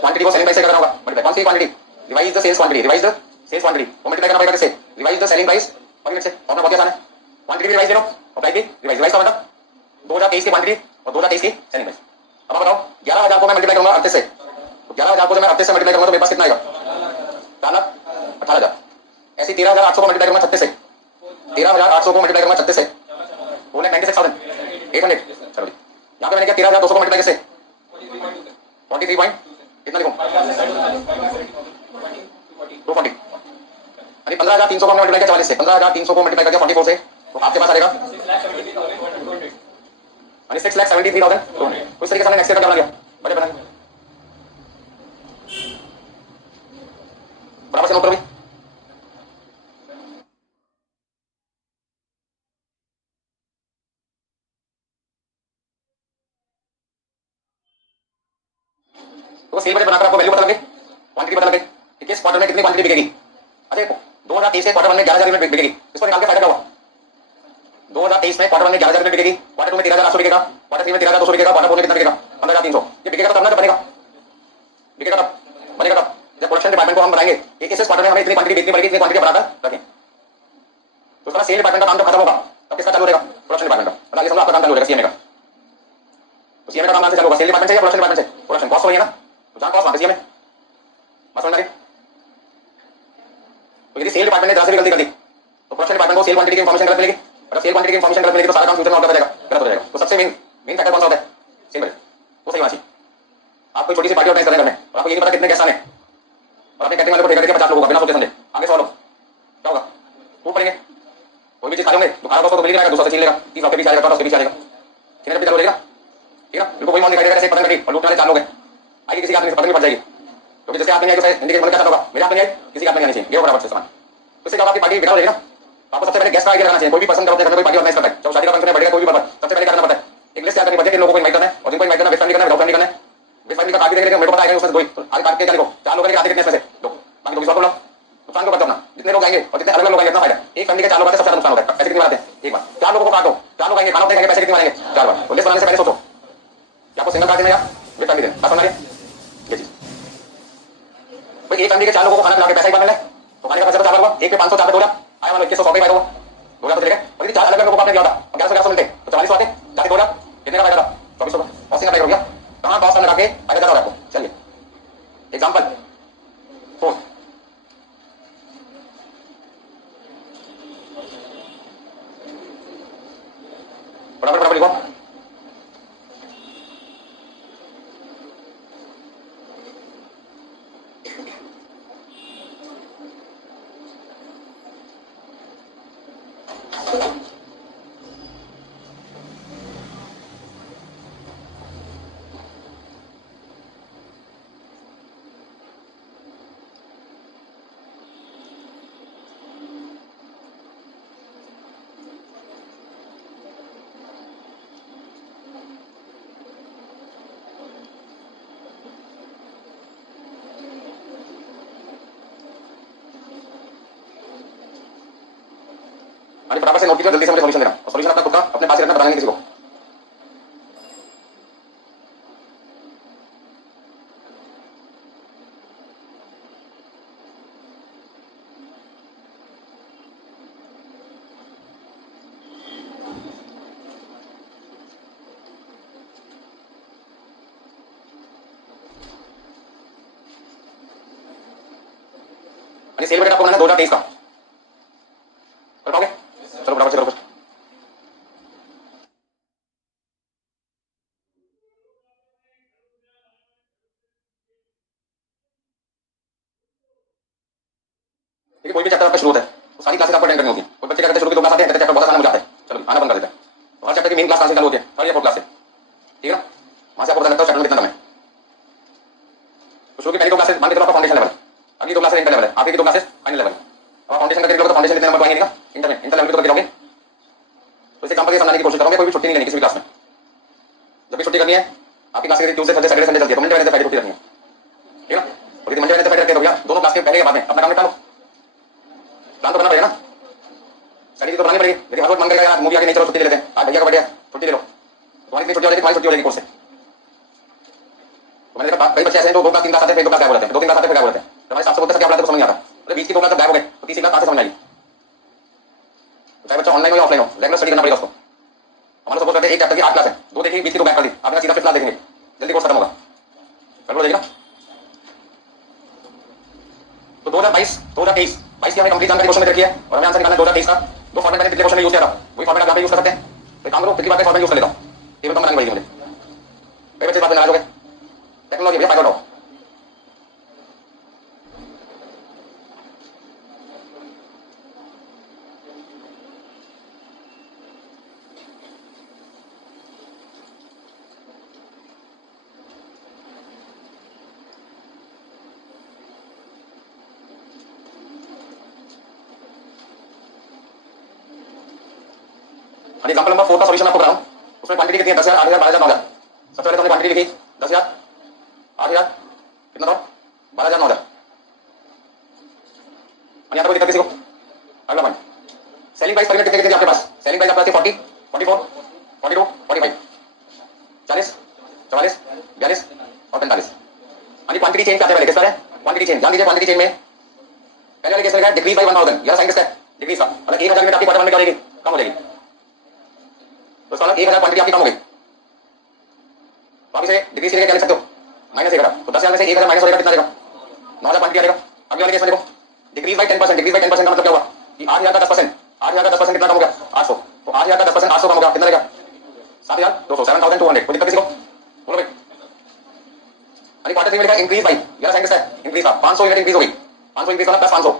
क्वांटिटी को सेलिंग प्राइस से करना होगा, मल्टीप्लाई कौन सी quantity, revise the sales quantity, revise the sales quantity को मल्टीप्लाई करना पड़ेगा किससे, revise the selling price per unit से। और बहुत आसान है, क्वांटिटी भी रिवाइज ले लो और प्राइस भी रिवाइज। रिवाइज का मतलब 2023 की क्वांटिटी और 2023 की सेलिंग प्राइस। अब आप बताओ 11,000 को मैं मल्टीप्लाई करूंगा 38 से, तो 11,000 को जब मैं 38 से मल्टीप्लाई करूंगा तो मेरे पास कितना आएगा, 4,18,000। ऐसी 13,800 को मल्टीप्लाई करूंगा 36 से, 13,800 को मल्टीप्लाई करूंगा 36 से, वो 96,800। चलो यहाँ पे मैंने क्या 13,200 को मल्टीप्लाई किससे, 43 पॉइंट कितना लिखूं, 240। अरे 15,300 को हमने मल्टीप्लाई किया 44 से, 15,300 को मल्टीप्लाई कर दिया 44 से, तो आपके पास आ जाएगा 6,73,000। तो इस तरीके से हमने नेक्स्ट ईयर का क्या बना लिया, बजट बना लिया। बराबर से नोट करो भाई। तो सेल बजट बनाकर आपको वैल्यू पता लगे, क्वांटिटी पता लगे कि किस क्वार्टर में कितनी क्वांटिटी बिकेगी। अच्छा 2023 के क्वार्टर 1 में 11,000 यूनिट बिकेगी, इसको निकाल के फायदा क्या हुआ। 2023 में क्वार्टर 1 में 11,000 यूनिट बिकेगी, क्वार्टर 2 में 13,800 बिकेगा, क्वार्टर 3 में 13,200 बिकेगा, क्वार्टर 4 में कितना बिकेगा 15,300। ये बिकेगा तब ना, जब बनेगा, बिकेगा तब, बनेगा तब जब प्रोडक्शन डिपार्टमेंट को हम बनाएंगे कि इस क्वार्टर में हमें इतनी क्वांटिटी बेचनी पड़ेगी, इतनी क्वांटिटी बनाकर रखें। तो उसका सेल डिपार्टमेंट का काम जब खत्म होगा तब किसका चालू रहेगा, प्रोडक्शन डिपार्टमेंट का। मतलब ये समझो आपका काम चालू रहेगा सीएमए का। तो सीएमए का काम कहां से चालू होगा, सेल डिपार्टमेंट से या प्रोडक्शन डिपार्टमेंट से। प्रोडक्शन कॉस्ट वही है ना, तो जहां कॉस्ट वहां सीएमए। बस समझ में आ गई। तो यदि सेल डिपार्टमेंट ने जहां से भी गलती कर दी तो प्रोडक्शन डिपार्टमेंट को सेल क्वांटिटी की इंफॉर्मेशन गलत मिलेगी। अगर सेल क्वांटिटी की इंफॉर्मेशन गलत मिलेगी तो सारा काम फ्यूचर में गलत हो जाएगा, गलत हो जाएगा। तो सबसे मेन फैक्टर कौन सा होता है, सेल बजट, वो सही होना चाहिए। आप कोई छोटी सी पार्टी ऑर्गेनाइज कर रहे हैं और आपको ये नहीं पता कितने गेस्ट आने, और अपने कैटरिंग वाले को ठेका देके 50 लोगों का बिना सोचे समझे आगे 100 लोग, क्या होगा, खूब पड़ेंगे। कोई भी चीज खा लेंगे तो खाना को तो मिल जाएगा, दूसरा से छीन लेगा, 30 आपके पीछे आएगा, 50 उसके पीछे आएगा, छीनने पे चालू हो जाएगा, ठीक है ना। बिल्कुल कोई मौत दिखाई देगा, ऐसे पतंग कटी और लूटने वाले 4 लोग हैं, आगे किसी के हाथ में पतंग नहीं फट जाएगी, क्योंकि जैसे हाथ में आएगी वैसे इंडिकेट क्या होगा, मेरे हाथ में नहीं आई, किसी के हाथ में आनी चाहिए, ये बराबर से समान। तो इससे जब आपकी पार्टी बिगड़ जाएगी ना, आपको सबसे पहले गेस्ट का आइडिया लगाना चाहिए। कोई भी पसंद करो अपने घर में कोई पार्टी ऑर्गेनाइज करता है, चाहे शादी का फंक्शन है, बढ़ेगा कोई भी बराबर, सबसे पहले क्या करना पड़ता है, एक लिस्ट तैयार करनी पड़ती है, लोगों को इनवाइट करना है और जिनको इनवाइट करना है, विद फैमिली करना है, विदाउट फैमिली करना है। विद फैमिली का काट देंगे, मेरे को पता है उसमें कोई तो आगे काट के क्या लिखो, 4 लोग आते कितने में से लोग, बाकी लोग सॉल्व लो, नुकसान को करते अपना, जितने लोग आएंगे और जितने अलग अलग लोग आएंगे इतना फायदा। एक फैमिली के 4 लोग आते हैं, सबसे ज्यादा नुकसान होता है, पैसे कितने बनाते हैं एक बार, 4 लोगों को काटो, 4 लोग आएंगे, खाना देंगे, पैसे कितने मारेंगे 4 बार। तो लिस्ट बनाने से पहले सोचो कि आपको सिंगल काट देना या विद फैमिली देना, बात समझ रही है ये चीज। भाई एक फैमिली के 4 लोगों को खाना खिला के पैसा ही बनना है, तो खाने का पैसा तो 4 होगा, एक पे 500 4 पे 2,000 आया, मतलब 2100 का फायदा हुआ, 2,000 तो चलेगा। और यदि 4 अलग अलग लोगों को आपने दिया था 1100 मिलते तो 44 आते, जाके 2,000 कितने का फायदा था 2400 का, कॉस्टिंग अप्लाई कर दिया, कहां कॉस्ट लगा के फायदा ज्यादा हो आपको। चलिए एग्जांपल 4, बराबर बराबर लिखो। अरे फटाफट से नोट कीजिए, जल्दी से मुझे सॉल्यूशन देना, और सॉल्यूशन अपना खुद का अपने पास ही रखना, बताएंगे किसी को। अरे सेल बजट आपको बनाना है 2023 का, कर पाओगे? चलो बराबर से करो। देखिए कोई भी चैप्टर आपका शुरू होता है तो सारी क्लासेस आपको अटेंड करनी होती है। कोई बच्चे क्या करते हैं, शुरू के 2 क्लास आते हैं, चैप्टर बहुत आसान हो जाता है, चलो आना बंद कर देते हैं। तो हर चैप्टर की मेन क्लास कहां से चालू होती है, 3rd या 4th क्लास से, ठीक है ना। वहां से आपको पता लगता है चैप्टर में कितना दम है। तो शुरू की पहली 2 क्लासेस मान के चलो आपका फाउंडेशन लेवल, अगली 2 क्लासेस इंटर लेवल है, आखिरी की 2 क्लासेस फाइनल लेवल। अब फाउंडेशन करके तो फाउंडेशन कितने नंबर आएंगे ना, इंटर लेवल में तो गिरोगे। तो इसे एग्जांपल के समझाने की कोशिश करोगे, कोई भी छुट्टी नहीं लेनी किसी भी क्लास में। जब भी छुट्टी करनी है आपकी class Tuesday Thursday Saturday Sunday चलती है, तो मंडे वेडनेसडे फ्राइडे छुट्टी रखनी है, ठीक है ना। और यदि मंडे वेडनेसडे फ्राइडे रखते हो भैया दोनों क्लास के पहले के बाद में अपना काम निपटा लो, प्लान तो करना पड़ेगा ना, स्टडी तो बनानी पड़ेगी। लेकिन हर वक्त मन करेगा यार मूवी आगे नहीं, चलो छुट्टी ले लेते हैं, आज भैया का बर्थडे है छुट्टी ले लो, तुम्हारी इतनी छुट्टी हो जाएगी, तुम्हारी छुट्टी हो जाएगी कोर्स से। तो मैंने देखा कई बच्चे ऐसे हैं जो 2 क्लास 3 क्लास आते हैं, 1 2 क्लास गायब हो जाते हैं, 2 3 क्लास आते हैं फिर गायब हो जाते हैं। हमारे साथ से बोलते हैं क्या पढ़ाते हैं समझ नहीं आता, अरे बीच की 2 क्लास गायब हो गए तो तीसरी क्लास कहां से समझ आएगी। तो चाहे बच्चा ऑनलाइन हो या ऑफलाइन हो, रेगुलर स्टडी करना पड़ेगा उसको। हमारे सपोज करते हैं एक चैप्टर की 8 क्लास है, 2 देखी बीच की 2 गायब कर दी, आपने सीधा 5th क्लास देखेंगे, जल्दी कोर्स खत्म होगा, कर लो जाएगी ना। तो 2022 की हमें कंप्लीट जानकारी क्वेश्चन में रखी है और हमें आंसर निकालना है 2023 का। 2 फॉर्मेट मैंने पिछले क्वेश्चन में यूज किया था, वही फॉर्मेट आप यहां पे यूज कर सकते हैं। तो काम करो पिछली बार का फॉर्मेट यूज कर लेता हूं, टेबल कम बनानी पड़ेगी मुझे, कई बच्चे बात में नाराज हो गए। टेक्नोलॉजी भैया फाइंड आउट हो, एग्जांपल नंबर 4 का सॉल्यूशन आपको करा रहा हूं। उसमें क्वांटिटी कितनी है? 10,000, 8,000, 12,000, 9,000। सबसे पहले तो हमने क्वांटिटी लिखी 10,000, 8,000, कितना था? 12,000, 9,000। यहाँ कोई दिक्कत किसी को? अगला point, selling price per unit कितने कितने आपके पास? सेलिंग प्राइस आपके पास 40, 44, 42, 45, 40, 44, 42 और 45। क्वांटिटी चेंज आते हैं पहले किस तरह है? क्वांटिटी चेंज ध्यान दीजिए। क्वांटिटी चेंज में पहले वाले केस में डिक्रीज बाय 1000, यह साइन किसका है? डिक्रीज का। मतलब 1000 यूनिट आपकी क्वार्टर वन में क्या हो जाएगी? कम हो जाएगी। तो इसका मतलब 1000 क्वांटिटी आपकी कम हो गई, तो आप इसे डिक्रीज करके क्या लिख सकते हो? माइनस 1000। तो 10,000 में से 1000 माइनस हो जाएगा, कितना आएगा? 9,000 क्वांटिटी आएगा। अगले वाले केस में देखो, डिक्रीज बाय 10%। डिक्रीज बाय 10% का मतलब क्या हुआ कि 8,000 का 10%, 8,000 का 10% कितना कम हो गया? 800। तो 8,000 का 10% 800 कम हो गया, कितना रहेगा? 7,200, 7,200। कोई दिक्कत किसी को? बोलो भाई। अरे क्वार्टर 3 में लिखा है इंक्रीज बाय, यह साइन किसका है? इंक्रीज का। 500 यूनिट इंक्रीज हो गई, 500 इंक्रीज होना प्लस 500,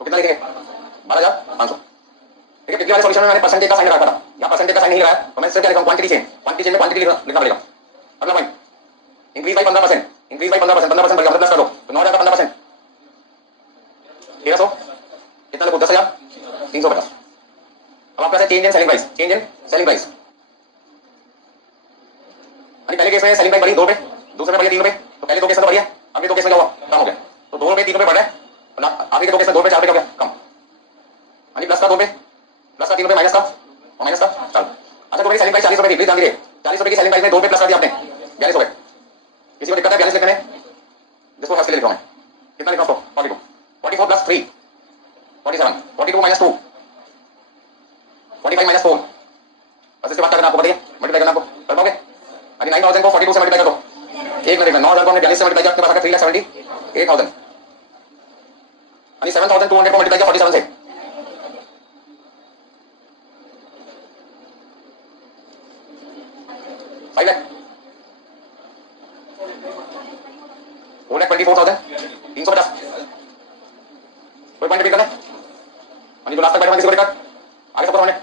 तो कितना लिखेंगे? 12,500। ठीक है, पिछले वाले सॉल्यूशन में मैंने परसेंटेज का साइन रखा था, यहाँ परसेंटेज का साइन नहीं लगाया, तो मैं सिर्फ क्या लिखा हूं? Quantity change. क्वांटिटी चेंज में क्वांटिटी लिखना पड़ेगा। अगला point, increase by 15%, increase by 15%, 15% बढ़ गया, प्लस कर दो, तो 9,000 का 15%, 1300, कितना लिखो? 10,350। अब आपका change in selling price, change in selling price. पहले केस में सेलिंग प्राइस बढ़ी 2 रुपए, दूसरे में बढ़ी 3 रुपए, तो पहले 2 केस में तो बढ़ी है, अगले 2 केस में क्या हुआ? कम हो गया। तो 2 रुपए 3 रुपए बढ़ रहे हैं, आगे के 2 केस में 2 रुपए 4 रुपए क्या हो गया? कम। प्लस का 2 रुपए, प्लस का 3 रुपए, माइनस का और माइनस का 4। अच्छा तो भाई सेलिंग प्राइस 40 रुपए थी, प्लीज ध्यान दीजिए। 40 रुपए की सेलिंग प्राइस में 2 रुपए प्लस कर दिया आपने, 42 हो गए। किसी को दिक्कत है 42 लिखने में? जिसको हंस के लिख रहा हूं मैं, कितना लिखा उसको? 42, 44 प्लस 3, 47, 42 माइनस 2, 45 माइनस 4। बस इसके बाद क्या करना आपको बताइए? मल्टीप्लाई करना आपको, कर पाओगे? अरे 9,000 को 42 से मल्टीप्लाई कर दो। एक मिनट में 9,000 को हमने 42 से मल्टीप्लाई किया, आपके पास आ गया 3,78,000। यानी 7,200 को मल्टीप्लाई किया 47 से, 5 लाख, 4,24,350। कोई पॉइंट रिपीट करना है? जो लास्ट तक बैठा किसी को दिक्कत? आगे सबको समझने?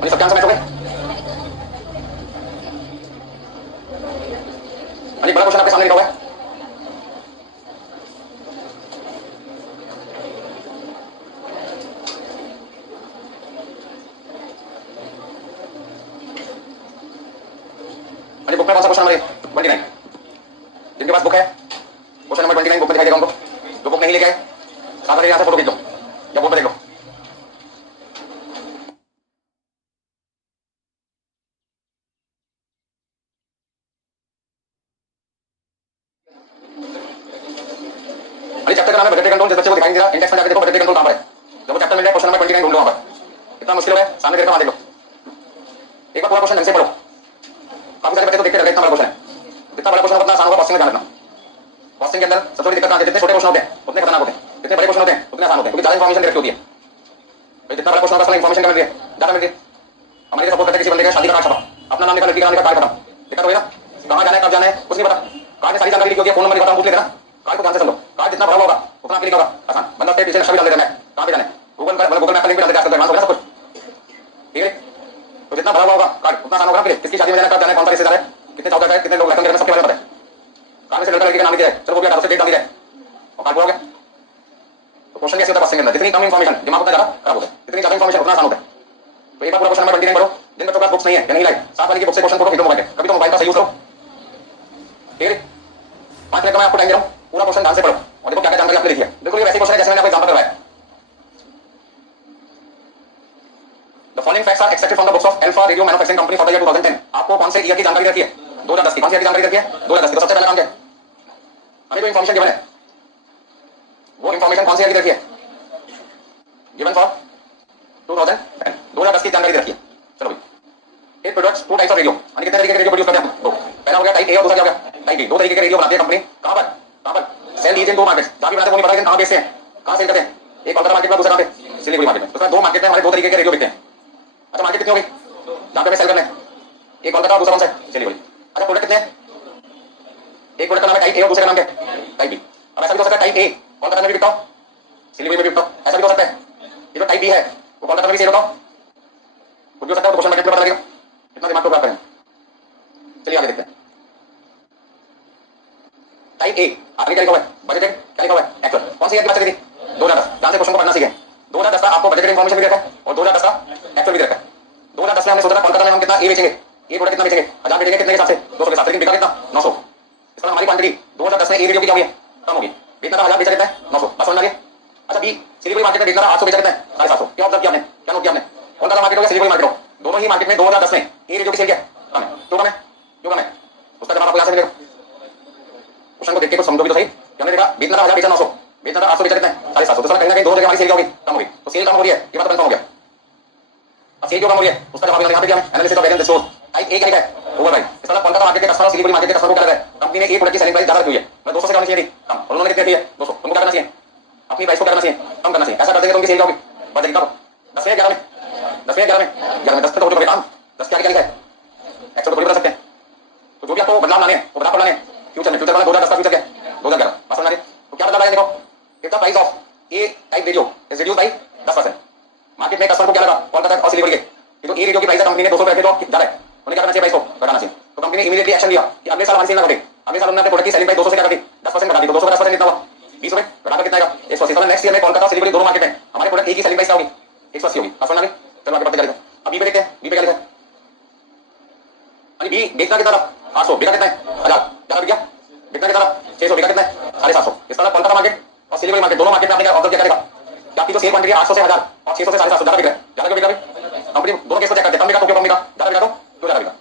सबके आंसर मैच हो गए? बड़ा क्वेश्चन आपके सामने लिखा हुआ है, बुक में कौन सा क्वेश्चन नंबर 29? जिनके पास बुक है क्वेश्चन नंबर 29 बुक में दिखाई देगा उनको। जो बुक नहीं लेके आए साथ वाले यहां से फोटो खींच लो या बोर्ड पर देख लो। चैप्टर का नाम है बजटरी कंट्रोल। जिस बच्चे को दिखाई नहीं दे रहा इंडेक्स में जाकर देखो बजटरी कंट्रोल कहां पर है। जब वो चैप्टर मिल जाए क्वेश्चन नंबर 29 ढूंढ लो वहां पर। इतना मुश्किल है, सामने देख वहां देख लो। एक बार पूरा क्वेश्चन ढंग से पढ़ो। काफी सारे बच्चे तो देखते रह गए, इतना बड़ा क्वेश्चन है। जितना बड़ा क्वेश्चन उतना आसान होगा। कॉस्टिंग में ध्यान रखना, कॉस्टिंग के अंदर सबसे बड़ी दिक्कत आती है जितने छोटे क्वेश्चन होते हैं उतने खतरनाक होते हैं, जितने बड़े क्वेश्चन होते हैं उतने आसान होते हैं, क्योंकि ज्यादा इंफॉर्मेशन डायरेक्ट होती है। भाई जितना बड़ा क्वेश्चन होगा इंफॉर्मेशन क्या मिल रही है? ज्यादा मिल रही है। हमारे सपोर्ट करते किसी बंदे का शादी का कार्ड छपा, अपना नाम लिखा, लड़की का नाम लिखा, कार्ड खत्म। दिक्कत हो गई ना? कहां जाना है, कब जाना है, कुछ नहीं पता। कार्ड में सारी जानकारी लिखी होती है, फोन नंबर लिखा होता है, पूछ लेना। कार्ड को ध्यान से समझो। कार्ड जितना बड़ा होगा उतना आपके लिए होगा आसान। बंदा उसके पीछे नक्शा भी डाल देता है, कहां पे जाना है, गूगल मैप का लिंक भी डाल देता है, एडवांस हो गया सब कुछ। ठीक है, तो जितना बड़ा होगा कार्ड उतना आसान होगा आपके लिए। किसकी शादी में जाना है, कब जाना है, कौन सा रिश्तेदार है, कितने चौका है, कितने लोग रकम देना, सबके बारे में पता है। कार्ड में से लड़का लड़की का नाम लिखा है, चलो वो भी 18 से डेट डाल दिया और कार्ड पूरा हो गया। तो क्वेश्चन कैसे होता है पासिंग के अंदर? जितनी कम इंफॉर्मेशन दिमाग उतना ज्यादा खराब होता है, जितनी ज्यादा इंफॉर्मेशन उतना आसान होता है। तो एक बार पूरा क्वेश्चन नंबर 29 पढ़ो। जिन बच्चों के पास बुक्स नहीं है या नहीं लाए, साथ वाली की बुक से क्वेश्चन फोटो खींचो मोबाइल पे, कभी तो मोबाइल का सही यूज करो। ठीक है, 5 मिनट का मैं आपको टाइम दे रहा हूं, पूरा क्वेश्चन ध्यान से पढ़ो और देखो क्या क्या जानकारी आपने लिखी है। बिल्कुल ये वैसे क्वेश्चन है जैसे मैंने आपको एग्जांपल करवाया। The following facts are extracted from the books of Alpha Radio Manufacturing Company for the year 2010। आपको कौन से ईयर की जानकारी रखी है? 2010 की। कौन सी ईयर की जानकारी रखी है? 2010 की। तो सबसे पहला काम क्या है? अभी कोई इंफॉर्मेशन गिवन है, वो इंफॉर्मेशन कौन सी ईयर की रखी है? गिवन फॉर 2010, 2010 की जानकारी रखी है। चलो भाई, एक प्रोडक्ट्स 2 टाइप्स ऑफ रेडियो, यानी कितने तरीके के रेडियो प्रोड्यूस करते हैं? दो। पहला हो गया टाइप ए और दूसरा क्या हो गया? Type B. दो तरीके के रेडियो बनाती है कंपनी। कहां पर? कहां पर? सेल दीजिए 2 मार्केट्स। जहां भी बनाते हैं वो नहीं पता लेकिन कहां बेचते हैं, कहां सेल करते हैं। एक कोलकाता मार्केट में, दूसरा कहां पे? सिलीगुड़ी मार्केट में। तो 2 मार्केट में हमारे 2 तरीके के रेडियो बिकते हैं। अच्छा मार्केट कितनी होगी जहां पे सेल करना है? एक कोलकाता और दूसरा कौन सा है? सिलीगुड़ी। अच्छा प्रोडक्ट कितने हैं? एक प्रोडक्ट का नाम है टाइप ए और दूसरे का नाम क्या है टाइप बी। अब ऐसा भी हो सकता है टाइप ए कोलकाता में भी बिकता हो, सिलीगुड़ी में भी बिकता हो, ऐसा भी हो सकता है। ये जो टाइप बी है वो कोलकाता में भी सेल होता हो, कुछ भी हो सकता है। तो क्वेश्चन मार्केट में पता लगेगा कितना दिमाग को प्राप्त करें। चलिए आगे देखते हैं। टाइप ए आगे क्या लिखा हुआ है, बजटेड क्या लिखा हुआ है एक्चुअल। कौन सी ईयर की बात चली थी 2010। ध्यान से क्वेश्चन को पढ़ना सीखें। 2010 का आपको बजटेड इन्फॉर्मेशन भी रखा है और 2010 का एक्चुअल भी रखा है। 2010 में हमने सोचा था कोलकाता में हम कितना ए बेचेंगे, ए प्रोडक्ट कितना बेचेंगे, 1000 बेचेंगे कितने के हिसाब से 200 के साथ, लेकिन बिका कितना 900। इस तरह हमारी क्वांटिटी 2010 में ए रेडियो की क्या हुई है कम होगी, बेचना था 1000 बेचा कितना है 900। बस समझ आ गया। अच्छा बी सिलीगुड़ी मार्केट में बेचना था 800 बेचा कितना है 750। क्या ऑब्जर्व किया आपने, क्या नोट किया आपने, कोलकाता मार्केट हो गया सिलीगुड़ी मार्केट हो, दोनों ही मार्केट में 2010 में ए रेडियो की सेल क्या कम है, क्यों कम है, क्यों कम है, उसका जवाब आपको यहां से मिलेगा। क्वेश्चन को देख के कुछ समझो भी तो सही। हमने देखा बेचना था 1000 बेचा 900, बेचना था 800 बेचा कितना है 750। तो कहीं ना कहीं दोनों जगह हमारी सेल क्या होगी कम होगी। तो सेल कम हो रही है ये बात कंफर्म हो गया। अब सेल क्यों कम हो रही है उसका जवाब यहां पे दिया है, analysis of variance shows type A क्या लिखा है ओवरराइड। इस तरह कोलकाता मार्केट के कस्टमर सिलीगुड़ी मार्केट के कस्टमर को क्या लगा है कंपनी ने ए प्रोडक्ट की सेलिंग प्राइस ज्यादा रखी हुई है, मैं 200 से कम नहीं चाहिए थी कम, और उन्होंने कितनी दी है 200। तुमको क्या करना चाहिए अपनी प्राइस को क्या करना चाहिए कम करना चाहिए। ऐसा कर देंगे तो उनकी सेल क्या होगी बढ़ जाएगी। कब 10 में 11 में 10 में 11 में 11 में 10 पे तो हो गया काम। 10 के आगे क्या लिखा है एक्चुअल थोड़ी बता सकते हैं। तो जो भी आपको बदलाव लाने हैं वो बदलाव लाने हैं फ्यूचर में, फ्यूचर वाला 2010 का फ्यूचर क्या है 2011 बस समझ आ गया। तो क्या बदलाव आया देखो, if the price of A type radio is reduced by 10%। Market में कस्टमर को क्या लगा कोलकाता और सिलीगुड़ी के तो ए रेडियो की प्राइस कंपनी ने 200 रखे तो ज्यादा है, उन्हें क्या करना चाहिए प्राइस को घटाना चाहिए। तो कंपनी ने इमीडिएटली एक्शन लिया कि अगले साल हमारी सेल ना घटे। अगले साल उन्होंने अपने प्रोडक्ट की सेलिंग प्राइस 200 से क्या कर दी 10% घटा दी। तो 200 का 10% कितना हुआ 20 रुपए, घटाकर कितना आएगा 180। नेक्स्ट ईयर में कोलकाता और सिलीगुड़ी दोनों मार्केट में हमारे प्रोडक्ट ए की सेलिंग प्राइस क्या होगी 180 होगी। आसान है। चलो आगे बढ़ते चलेंगे। अब बी पे देखते हैं, बी पे क्या लिखा है। बी बेचना कितना था 800, बिका कितना है 1000, ज्यादा बिक गया, बिकना कितना था 600, बिका कितना है 750। इस तरह कोलकाता मार्केट और सिलीगुड़ी मार्केट दोनों मार्केट में आपने क्या ऑब्जर्व क्या करेगा कि आपकी जो सेल क्वांटिटी 800 से 1000 और 600 से 750 ज्यादा बिक रहा है। ज्यादा क्यों बिक रहा है कंपनी दोनों केस को चेक करते हैं, कम बिका तो क्यों कम बिका, ज्यादा बिका तो क्यों ज्यादा बिका।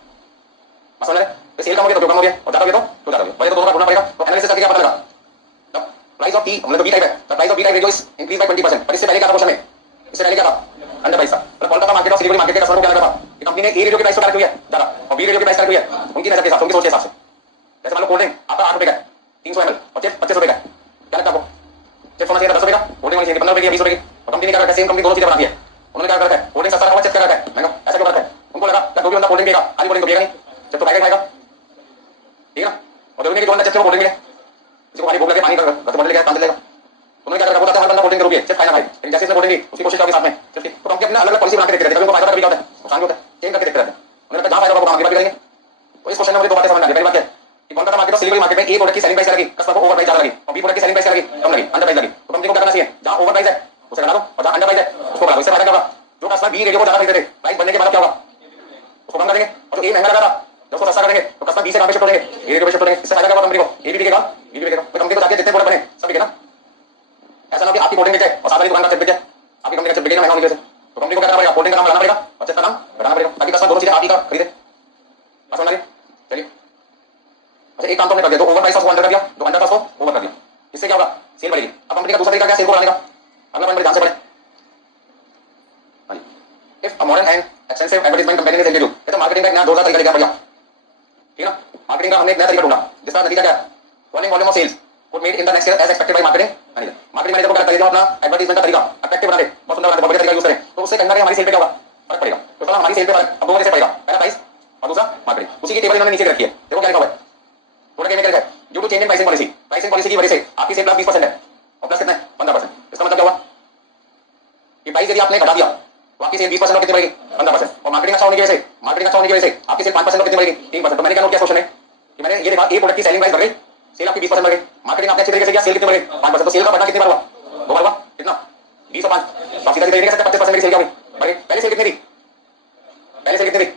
समझ रहे हैं सेल कम हो गया तो क्यों कम हो गया और ज्यादा हो गया तो क्यों ज्यादा हो गया। पहले तो दोनों का ढूंढना पड़ेगा। तो एनालिसिस करके क्या पता लगा द प्राइस ऑफ टी हमने तो बी टाइप है the price of B type radio is increase by 20%। पर इससे पहले क्या था क्वेश्चन में, इससे पहले क्या था अंडर प्राइस था। पर कोलकाता मार्केट और सिलीगुड़ी मार्केट के कस्टमर को क्या लगा था कि कंपनी ने ए रेडियो की प्राइस को क्या रखी हुई है ज्यादा और बी रेडियो की प्राइस क्या रखी हुई है उनकी नजर के हिसाब से, उनकी सोच के हिसाब से। जैसे मान लो कोल्ड ड्रिंक आपका 8 रुपए का 300 ml और चिप्स 25 रुपए का, क्या लगता है आपको चिप्स होना चाहिए 10 रुपए का, कोल्ड ड्रिंक होनी चाहिए 15 रुपए की 20 रुपए की। और कंपनी ने क्या रखा है सेम कंपनी दोनों चीजें बनाती है, उन्होंने क्या रखा है कोल्ड ड्रिंक सस्ता रखा है चिप्स क्या रखा है महंगा, ऐसा क्यों रखा है। उनको लगा क्या जो भी बंदा कोल्ड ड्रिंक पिएगा खाली कोल्ड ड्रिंक पिएगा नहीं, चिप्स तो खाएगा खाएगा ठीक है ना। और जरूरी नहीं कि जो बंदा चिप्स को कोल्ड ड्रिंक मिले, किसी को खाली भूख लगे पानी का बोतल लेके पानी लेगा, उन्होंने क्या रखा होता है हर बंदा कोल्ड ड्रिंक रुकिए चिप्स खाना खाए, लेकिन जैसे इसने कोल्ड ड्रिंक उसकी कोशिश करोगे साथ में चिप्स की। तो कंपनी अपना अलग अलग पॉलिसी बना के देखते रहते हैं, कभी फायदा कभी क्या होता है नुकसान होता है, चेंज करके देखते रहते हैं। उन्होंने कहा जहां फायदा होगा वहां भी करेंगे। तो इस क्वेश्चन में मुझे दो बातें समझ में आ गई। पहली बात क्या कि कोलकाता मार्केट और सिलीगुड़ी मार्केट में ए प्रोडक्ट की सेलिंग प्राइस लगी कस्टमर को ओवर प्राइस ज्यादा लगी और बी प्रोडक्ट की सेलिंग प्राइस लगी कम लगी अंडर प्राइस लगी। तो कंपनी को क्या करना चाहिए जहां ओवर प्राइस है उसे घटा दो और जहां अंडर प्राइस है उसको बढ़ा दो। इससे फायदा क्या होगा जो कस्टमर बी रेडियो को ज्यादा खरीदते थे प्राइस बढ़ने के बाद क्या होगा उसको कम कर देंगे, और जो ए महंगा लगा था जब उसको सस्ता करेंगे तो कस्टमर बी से कहां पे शिफ्ट हो जाएंगे ए रेडियो पे शिफ्ट हो जाएंगे। इससे फायदा क्या होगा कंपनी को ए भी बिकेगा बी भी बिकेगा। तो कंपनी को जाके जितने प्रोडक्ट बने सब बिके ना, ऐसा ना कि आपकी कोल्ड ड्रिंक बेचे और साथ वाली दुकान का चिप बेचे, आपकी कंपनी का चिप बिकेगा महंगा होने की वजह से। तो कंपनी को क्या करना पड़ेगा कोल्ड ड्रिंक का दाम बढ़ाना पड़ेगा और चिप का दाम घटाना पड़ेगा ताकि कस्टमर दोनों चीजें आप ही का खरीदे। समझ में आ गई। चलिए अच्छा एक काम तो हमने कर दिया, जो ओवर प्राइस था उसको अंडर कर दिया, जो अंडर था उसको ओवर कर दिया। इससे क्या होगा सेल बढ़ेगी। अब कंपनी का दूसरा तरीका क्या है सेल को बढ़ाने का, अगला पॉइंट बड़े ध्यान से पढ़ें। If a modern and expensive advertisement company ने सेल रेडियो ये तो मार्केटिंग का एक नया जोरदार तरीका लेके बढ़िया ठीक है ना। मार्केटिंग का हमने एक नया तरीका ढूंढा जिसका नतीजा क्या है following volume of sales could made in the next year as expected by marketing manager. Marketing manager को क्या तरीका अपना एडवर्टाइजमेंट का तरीका अट्रैक्टिव बना दे, बहुत सुंदर बना दे, बहुत बढ़िया तरीका यूज करें तो उससे कहीं ना कहीं हमारी सेल पे क्या होगा फर्क पड़ेगा। तो चलो हमारी सेल पे फर्क अब दोनों से पड़ेगा, पहला प्राइस और दूसरा मार्केटिंग। उसी की टेबल इन्होंने नीचे रखी है, देखो क्या लिखा हुआ है थोड़ा क्या लिखा है due to change in pricing policy, pricing policy की वजह से आपकी सेल प्लस 20% है और प्लस कितना है 15%। इसका मतलब क्या हुआ कि प्राइस यदि आपने घटा दिया तो आपकी सेल 20% और कितनी बढ़ेगी 15%, और मार्केटिंग अच्छा होने की वजह से मार्केटिंग अच्छा होने की वजह से आपकी सेल 5% और कितनी बढ़ेगी 3%। तो मैंने क्या नोट किया क्वेश्चन में कि मैंने ये देखा ए प्रोडक्ट की सेलिंग प्राइस बढ़ गई, सेल आपकी 20% बढ़ गई, मार्केटिंग आपने अच्छी तरीके से किया, सेल कितनी बढ़ गई 5%। तो सेल का बढ़ना कितनी बार हुआ 2 बार हुआ, कितना 20 और 5। तो सीधा सीधा कह सकते 25% मेरी सेल क्या हुई बढ़ गई। पहले सेल कितनी थी, पहले सेल कितनी थी,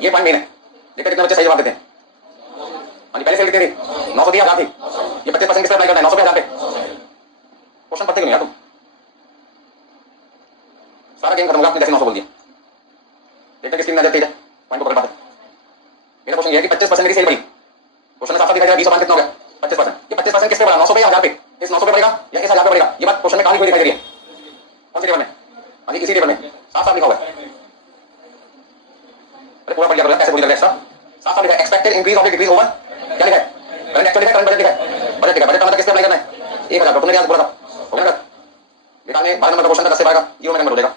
ये पॉइंट मेन है। देखते कितने बच्चे सही जवाब देते हैं। हाँ जी पहले सेल कितनी थी 900 थी 1000 थी, ये 25% किस पे अप्लाई करना है 900 पे 1000 पे। क्वेश्चन पढ़ते क्यों नहीं यार तुम, सारा गेम खत्म होगा आपने जैसे 900 बोल दिया। देखते किस टीम नजर तेज है पॉइंट को पकड़ पाते। मेरा क्वेश्चन ये है कि 25% मेरी सेल बढ़ी, क्वेश्चन में साफ साफ दिखाई दे रहा है 20 और 5 कितना हो गया 25%। ये 25% किस पे बढ़ा 900 पे या 1000 पे, इस 900 पे बढ़ेगा या इस 1000 पे बढ़ेगा, ये बात क्वेश्चन में कहां लिखी दिखाई दे रही है कौन सी टेबल में, हाँ जी इसी टेबल में साफ साफ लिखा हुआ है। अरे पूरा पढ़ लिया करो कैसे पूरी तरह साफ साफ लिखा है एक्सपेक्टेड इंक्रीज और डिक्रीज ओवर क्या लिखा है करंट एक्चुअल लिखा है करंट बजट लिखा है, बजट लिखा है, बजट का मतलब किस पे अप्लाई करना है 1000। तुमने क्या बोला था हो गया बेटा ने 12 नंबर का क्वेश्चन था 10 से पाएगा 0 में नंबर हो जाएगा,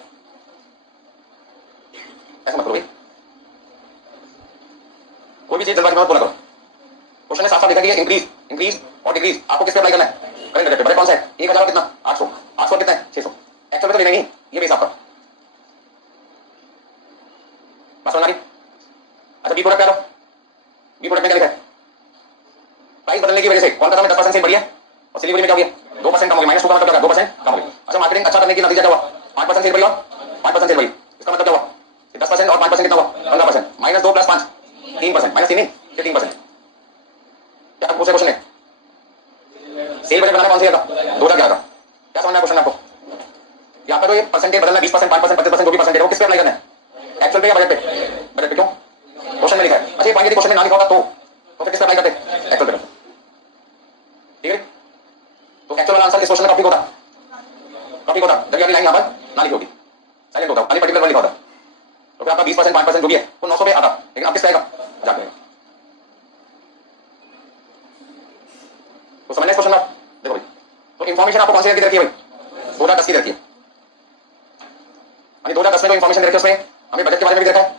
ऐसा मत करो भाई कोई भी चीज जल्दबाजी में मत बोला करो। क्वेश्चन क्वेश्चन में साफ साफ लिखा गया इंक्रीज इंक्रीज और डिक्रीज आपको किस पे अप्लाई करना है? करंट रेट पे। बजट कौन सा है? 1000 कितना 800 800 कितना है 600। एक्चुअल में तो लेना ही ये बेस आपका। बस समझ आ गई? अच्छा बी प्रोडक्ट पे आ लो। बी प्रोडक्ट में क्या लिखा है? प्राइस बदलने की वजह से कोलकाता में 10% सेल बढ़ी है और सिलीगुड़ी में क्या हो गया 2% कम हो गया। -2 का मतलब क्या 2% कम हो गया। अच्छा मार्केटिंग अच्छा करने की नतीजा क्या हुआ? 5% सेल बढ़ी और 5% सेल बढ़ी। इसका मतलब क्या हुआ? 10% और 5% कितना हुआ? 15%। -2 + 5 3%। -3 नहीं 3%। क्या पूछे क्वेश्चन में? सेल बजट बनाना कौन सी जगह 2011 का? क्या समझना है क्वेश्चन आपको? कि आपका जो ये परसेंटेज बदलना 20% 5% 25% जो भी परसेंटेज है वो किस पे अप्लाई करना है? एक्चुअल पे या बजट पे? बजट पे। क्यों? क्वेश्चन में लिखा है। अच्छा ये पॉइंट यदि क्वेश्चन में ना लिखा होता तो फिर किस पे अप्लाई करते? एक्चुअल पे। ठीक है? तो एक्चुअल वाला आंसर इस क्वेश्चन में कब होता? कब होता? जब ये लाइन यहां पर ना लिखी होगी, साइलेंट होता, खाली पर्टिकुलर वर्ड लिखा होता। तो फिर आपका 20% 5% जो भी है वो 900 पे आता, लेकिन अब किस पे आएगा? जाके तो समझना इस क्वेश्चन में। देखो भाई, तो इन्फॉर्मेशन आपको कौन सी रखी है भाई? 2010 की रखी है। 2010 में जो इन्फॉर्मेशन रखी है उसमें हमें बजट के बारे में भी देखा है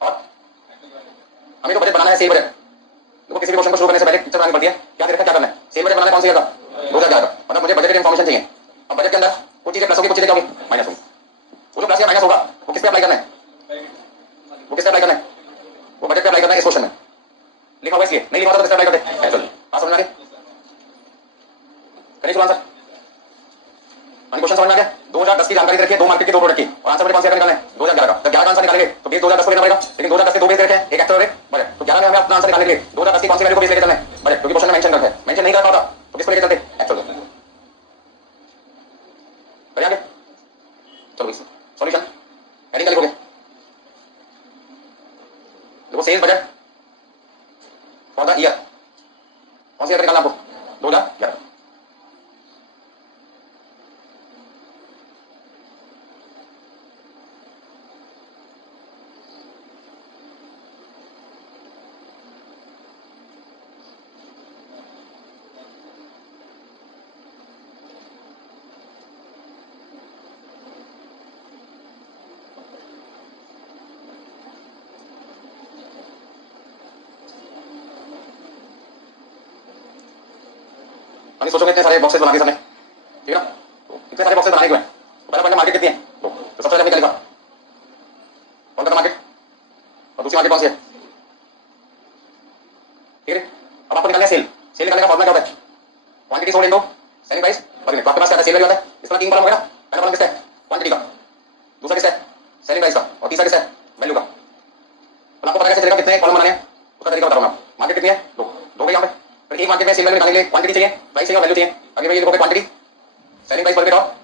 और हमें तो बजट बनाना है, सेल बजट। देखो किसी भी क्वेश्चन को शुरू करने से पहले पिक्चर बनानी पड़ती है। क्या देखा क्या करना है? सेल बजट बनाना है कौन सी जगह 2011 का, मतलब मुझे बजट की इन्फॉर्मेशन चाहिए। अब बजट के अंदर कुछ चीजें प्लस होगी कुछ चीजें क्या होगी माइनस होगी। वो जो प्लस या माइनस होगा वो किस पे अप्लाई करना है? वो किस पे अप्लाई करना है? वो बजट पे अप्लाई करना है। इस क्वेश्चन में लिखा हुआ इसलिए, नहीं लिखा होता तो किस पे अप्लाई करते? एक्चुअल। बात समझ में आ गई? करिए शुरू आंसर। क्वेश्चन समझ में आ गया? 2010 की जानकारी रखिए, दो मार्केट की दो प्रोडक्ट की, और आंसर मुझे कौन सा निकालना है? 2011 का। जब 11 का आंसर निकालेंगे तो बेस 2010 को लेना पड़ेगा, लेकिन 2010 के दो बेस रखे हैं, एक एक्चुअल और एक बजट। तो 11 में हमें अपना आंसर निकालने के लिए 2010 की कौन सी वैल्यू को बेस लेके चलना है? बजट, क्योंकि क्वेश्चन में मेंशन करते हैं। मेंशन नहीं करता होता तो किसको लेके चलते? एक्चुअल को। करिए आगे। चलो सॉल्यूशन हेडिंग का लिखोगे। देखो sales budget for the year कौन सी ईयर निकालना आपको? 2011। सोचोगे इतने सारे बॉक्सेस बना दिए सबने, ठीक है ना? तो इतने सारे बॉक्सेस बनाने क्यों हैं? तो पहला पॉइंट मार्केट कितनी है? तो सबसे पहले क्या लिखा? कौन सा मार्केट और दूसरी मार्केट कौन सी है? ठीक है। अब आपको निकालना है सेल। सेल निकालने का फॉर्मूला क्या होता है? Quantity sold into selling price per unit. आपके पास क्या है? सेल वैल्यू आता है। इसका तीन कॉलम होगा ना। पहला कॉलम किसका है? क्वांटिटी का। दूसरा किसका है? सेलिंग प्राइस का। और तीसरा किसका है? वैल्यू का। तो आपको पता कैसे चलेगा कितने कॉलम बनाने हैं? उसका तरीका बता रहा हूं मैं। मार्केट कितनी है? दो। दो गई यहां पे। फिर एक मार्केट में सेल वैल्यू निकालने के लिए क्वांटिटी चाहिए, प्राइस चाहिए और वैल्यू चाहिए। अभी भाई लिखोगे quantity selling price per unit. और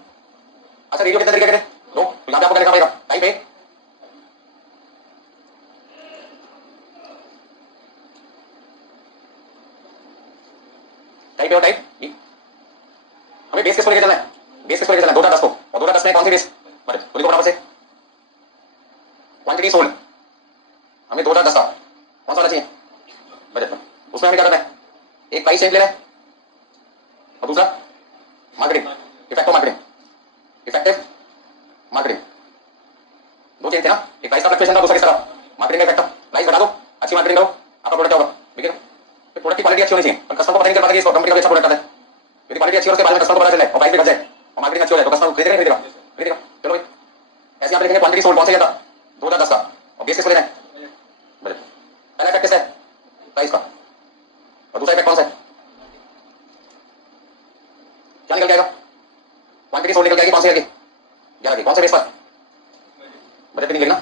अच्छा रेडियो कितने तरीके के थे? दो। तो यहां पे आपको क्या लिखना पड़ेगा? टाइप ए टाइप ए और टाइप बी। हमें बेस किसको लेके चलना है? बेस किसको लेके चलना है? 2010 को। और 2010 में कौन सी बेस? बजट। तो लिखो बराबर से क्वांटिटी सोल्ड। हमें 2010 का कौन सा वाला चाहिए? बजट में। उसमें हमें क्या करना है? एक प्राइस चेंज लेना है और दूसरा marketing effective marketing effective marketing. दो चेंज थे ना, एक प्राइस का फ्लक्चुएशन था, दूसरा किस तरह? मार्केटिंग का इफेक्ट। प्राइस घटा दो, अच्छी मार्केटिंग करो, आपका प्रोडक्ट क्या होगा? बिकेगा। फिर प्रोडक्ट की क्वालिटी अच्छी होनी चाहिए, पर कस्टमर को पता नहीं चल पाता कि इस कंपनी का अच्छा प्रोडक्ट आता है। यदि क्वालिटी अच्छी हो उसके बारे में कस्टमर को पता चले और प्राइस भी घट जाए और मार्केटिंग अच्छी हो जाए तो कस्टमर खरीदेगा खरीदेगा खरीदेगा। चलो भाई ऐसे आप देखेंगे क्वांटिटी सोल्ड कौन सा था? 2010 का। और बेस किसको लेना है? बजट। पहला इफेक्ट किसका है? प्राइस का। और दूसरा इफेक्ट कौन सा है? क्या निकल जाएगा? क्वांटिटी सोल्ड निकल जाएगी कौन सी आएगी? 11 की। कौन से बेस पर? बजट भी निकलेगी ना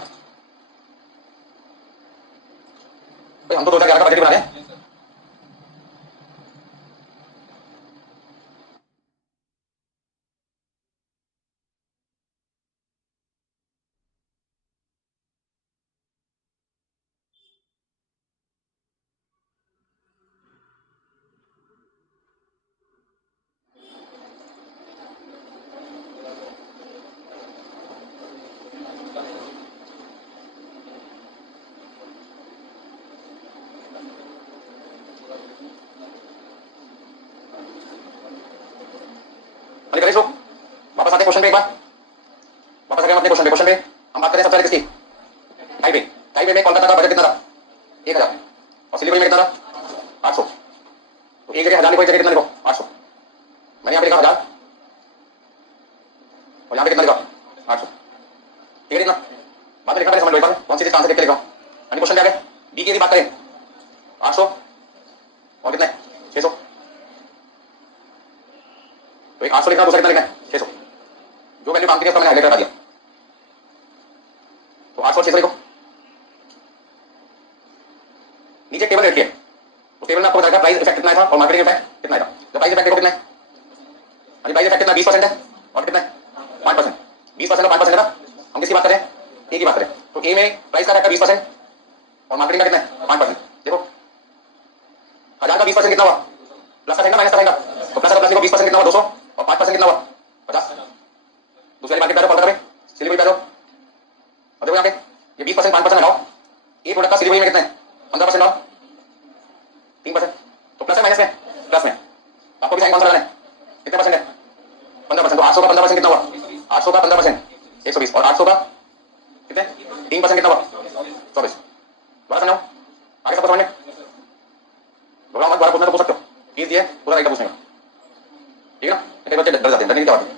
भाई, हम तो 2011 का बजट बना रहे हैं। करें वापस आते क्वेश्चन पे एक बार। वापस आ गए अपने क्वेश्चन पे। क्वेश्चन पे हम बात करें सबसे पहले किसकी? Type A. टाइप ए में कोलकाता का बजट कितना था? 1000। और सिलीगुड़ी में कितना था? 800। तो एक जगह 1000 लिखो, एक जगह कितना लिखो 800। मैंने यहाँ पे लिखा 1000 और यहाँ पे कितना लिखा 800। ठीक है इतना बाद में लिखा मैंने, समझ लो एक बार कौन सी चीज कहां से देख के लिखा। यानी क्वेश्चन क्या है, बी की यदि बात करें 800 और कितना 600, तो एक 800 लिखना, दूसरा कितना लिखना है 600। जो वैल्यू काम की उसका मैंने हाईलाइट कर दिया। तो 800 और 600 लिखो। नीचे टेबल रखिए, उस टेबल में आपको बताएगा प्राइस इफेक्ट कितना था और मार्केटिंग इफेक्ट कितना था। तो प्राइस इफेक्ट देखो कितना है, अभी प्राइस इफेक्ट कितना 20% है और कितना है 5%। 20% और 5% है ना, हम किसकी बात करें, ए की बात करें। तो ए में प्राइस का इफेक्ट 20% और मार्केटिंग का कितना है 5%। देखो 1000 का 20% कितना हुआ, प्लस का रहेगा माइनस का रहेगा, तो प्लस का प्लस लिखो 20% कितना हुआ 200 और 5% कितना हुआ 50। दूसरी मार्केट बैठो, कॉल करो सिलीगुड़ी बैठो और देखो यहाँ पे ये 20% 5% लगाओ, ए प्रोडक्ट का सिलीगुड़ी में कितना है 15% और 3%। तो प्लस है माइनस में, प्लस में आपको भी साइन कौन सा लगाना है, कितने परसेंट है 15%। तो 800 का 15% कितना हुआ, 800 का 15% 120 और 800 का कितने 3% कितना हुआ 24। दोबारा समझाओ, आगे सबको समझ में दोबारा मत, दोबारा पूछना तो पूछ सकते हो, फीस दिए पूरा राइट पूछने का, ठीक है ना। कई बच्चे डर जाते हैं, डरने की क्या बात है।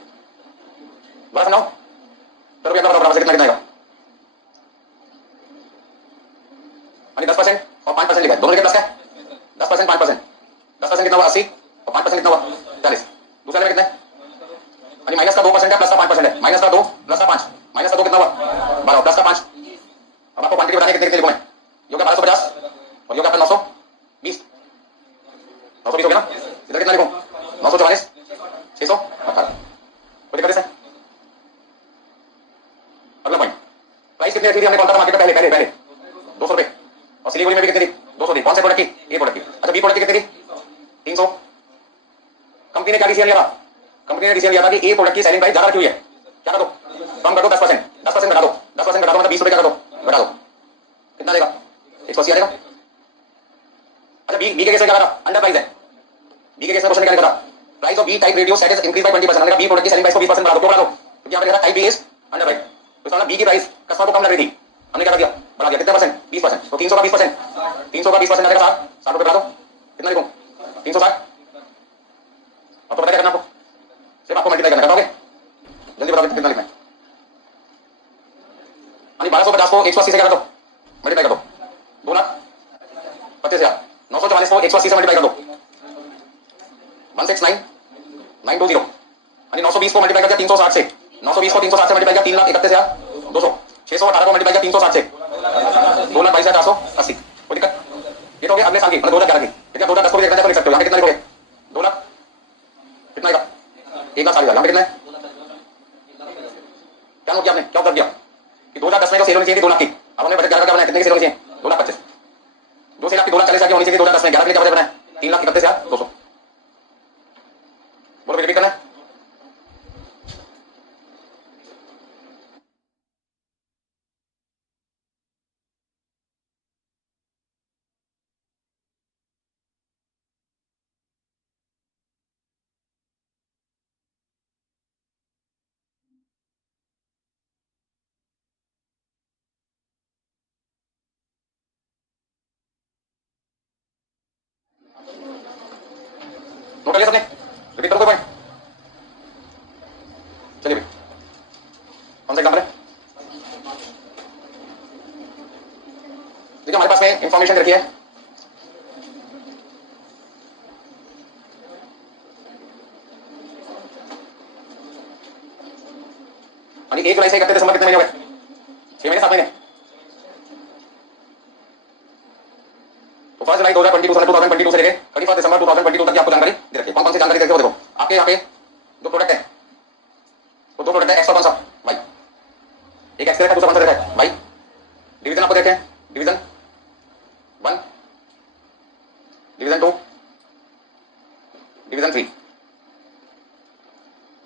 दोबारा समझाओ, चलो भी बराबर से कितना कितना आएगा, 10% और 5% लिखा है, दोनों के प्लस का 10% 5%। 10% कितना हुआ 80 और 5% कितना हुआ 40। दूसरे में कितना है, माइनस का 2% है प्लस का 5% है, माइनस का 2 प्लस का 5, माइनस का 2 कितना हुआ 12 प्लस का 5। अब आपको क्वांटिटी बताने कितने कितने लिखो मैं, यो क्या 1250 और यो क्या 920, 920 हो गया ना। इधर कितना लिखो 944 618, कोई दिक्कत है। अगला पॉइंट, प्राइस कितनी रखी थी हमने कोलकाता मार्केट में पहले पहले पहले 200 रुपए और सिलीगुड़ी में भी कितनी थी 200 थी। कौन से प्रोडक्ट की, ए प्रोडक्ट की। अच्छा बी प्रोडक्ट की कितनी थी 300। कंपनी ने क्या डिसीजन लिया था, कंपनी ने डिसीजन लिया था कि ए प्रोडक्ट की सेलिंग प्राइस ज्यादा रखी हुई है, क्या कर दो कम कर दो 10%, 10% घटा दो, 10% घटा दो मतलब 20 रुपए क्या कर दो घटा दो, कितना देगा 180 आएगा। अच्छा बी के केस में क्या था, अंडर प्राइस है। बी के केस में क्वेश्चन क्या लिखा था, price of B type radio set is increase by 20%। हमने कहा बी प्रोडक्ट की सेलिंग प्राइस को 20% बढ़ा दो, क्यों बढ़ा दो, क्योंकि यहां पे लिखा था type B is under price. तो इसका बी की प्राइस कस्टमर को कम लग रही थी, हमने क्या कर दिया बढ़ा दिया, कितने परसेंट 20%। तो 300 का 20%, 300 का 20% आएगा 60 रुपए बढ़ा दो, कितना लिखूं 360। अब तो पता क्या करना आपको, सिर्फ आपको मल्टीप्लाई करना है, बताओगे जल्दी बताओ कितना लिखना है। 1250 को 180 से क्या कर दो मल्टीप्लाई कर दो, 2,25,000। 944 को 180 से मल्टीप्लाई कर दो 169,920। यानी 920 को मल्टीप्लाई कर दिया 360 से, 920 को 360 से मल्टीप्लाई किया 3,31,200। 618 को मल्टीप्लाई किया 360 से 2,22,480। कोई दिक्कत, ये तो हो गया अगले साल की मतलब 2011 की। कितना 2010 को भी देखना चाहे तो लिख सकते हो, यहाँ पे कितना लिखोगे 2 लाख कितना आएगा 1,60,000। यहाँ पे कितना है, क्या नोट किया आपने, क्या ऑब्जर्व किया कि 2010 में जो सेल होनी चाहिए 2 लाख की, अब हमने बजट 11 का क्या बनाया, कितने की सेल होनी चाहिए 2,25,000। जो सेल आपकी 2,40,000 की होनी चाहिए 2010 में, 11 के लिए क्या बजट बनाया 3,31,200। बोलो रिपीट करना है। नोट कर लिया सबने, रिपीट करो कोई पॉइंट। चलिए भाई कौन सा एग्जाम्पल है, देखिए हमारे पास में इंफॉर्मेशन रखी है, यानी 1 जुलाई से 31 दिसंबर कितने महीने हो गए 6 महीने 7 महीने। तो 1 जुलाई 2022 से लेके 31 दिसंबर 2022 तक की आपको जानकारी दे रखी है। कौन कौन सी जानकारी देखो, देखो आपके यहाँ पे जो प्रोडक्ट है वो 2 प्रोडक्ट है, एक्स और कौन सा वाई। एक एक्स है दूसरा कौन सा देखा है वाई। डिवीजन आपको देखे हैं, डिवीजन 1, डिवीजन 2, डिवीजन 3।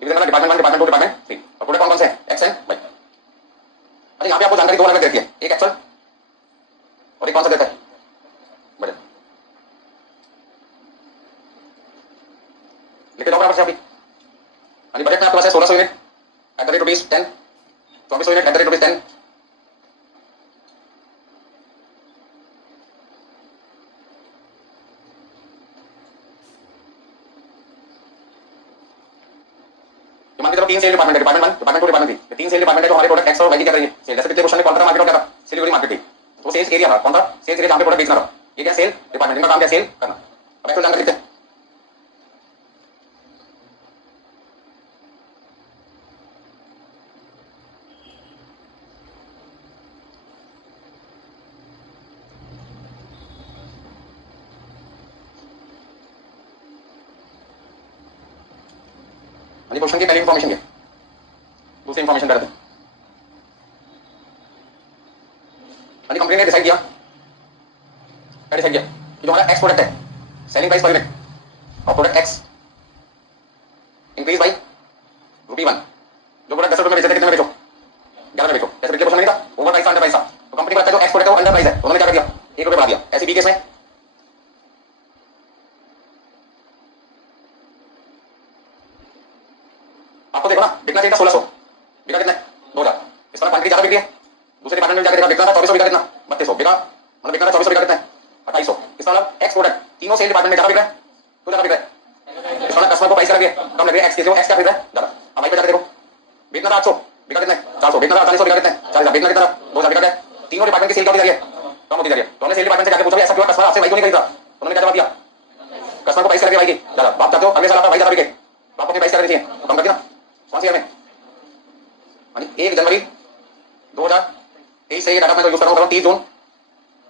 डिवीजन मतलब डिपार्टमेंट 1, डिपार्टमेंट 2, डिपार्टमेंट 3। और प्रोडक्ट कौन कौन से हैं एक्स एंड वाई। अच्छा यहाँ पे आपको जानकारी 2 अलग देती है, एक एक्चुअल और एक कौन सा देता है बजट। लिख दो बराबर से अभी, यानी बजट में आपके पास है 1600 unit at the rate rupees 10, 2400 unit at the rate rupees 10, 2400 मान के चलो 3 सेल डिपार्टमेंट है, department 1, department 2, department 3, 3 sale department है जो हमारे प्रोडक्ट एक्स और वाई की क्या करेंगे सेल। जैसे पिछले क्वेश्चन में कौन सा मार्केट और क्या था सिलीगुड़ी मार्केट थी, तो सेल्स एरिया था कौन था सेल्स एरिया जहां पे प्रोडक्ट बेचना था, ये क्या सेल डिपार्टमेंट, इनका काम क्या सेल करना। अब एक्चुअल जानकारी लिखते हैं। क्वेश्चन की पहली इंफॉर्मेशन है, दूसरी इंफॉर्मेशन करते हैं। कंपनी ने डिसाइड किया, क्या डिसाइड किया कि जो हमारा एक्स प्रोडक्ट है सेलिंग प्राइस पर यूनिट और प्रोडक्ट एक्स इंक्रीज बाई ₹1। जो प्रोडक्ट 10 रुपए में बेचे थे कितने में बेचो 11 में बेचो। जैसे पिछले क्वेश्चन में था ओवर प्राइस अंडर प्राइस था, तो कंपनी को लगता है जो एक्स प्रोडक्ट है वो अंडर प्राइस है, उन्होंने क्या कर दिया ₹1 बढ़ा दिया। ऐसी बी केस में आपको देखो ना बिकना चाहिए था 1600, बिका कितना 2000, इस पर क्वांटिटी ज्यादा बिक रही है। दूसरे डिपार्टमेंट में जाकर देखा बिकना था 2400, बिका कितना 3200, बिका मतलब बिकना था 2400, बिका कितना 2800। इस वाला एक्स प्रोडक्ट तीनों सेल डिपार्टमेंट में ज्यादा बिक रहा है, तो ज्यादा बिक रहा है। इस वाला कस्टमर को प्राइस लगे कम लग रही है एक्स के, जो एक्स क्या खरीद रहा है ज्यादा। अब भाई पे जाकर देखो बिकना था 800, बिका कितना 400, बिकना था 4800, बिका कितना 4000, बिकना कितना 2000, बिका क्या तीनों डिपार्टमेंट की सेल क्या होती जा रही है कम होती जा रही है। तो हमने सेल डिपार्टमेंट से जाकर पूछा ऐसा क्यों कस्टमर आपसे भाई को नहीं खरीदा, उन्होंने क्या जवाब दिया कस्टमर को प्राइस लगे भाई की ज्यादा। आप चाहते हो अगले साल आपका भाई ज्यादा बिके तो आपको अपनी प्राइस करनी चाहिए, तो कम कर दिया कौन सी हमें 1 जनवरी 2023 से ये डाटा मैं यूज कर रहा हूँ 30 जून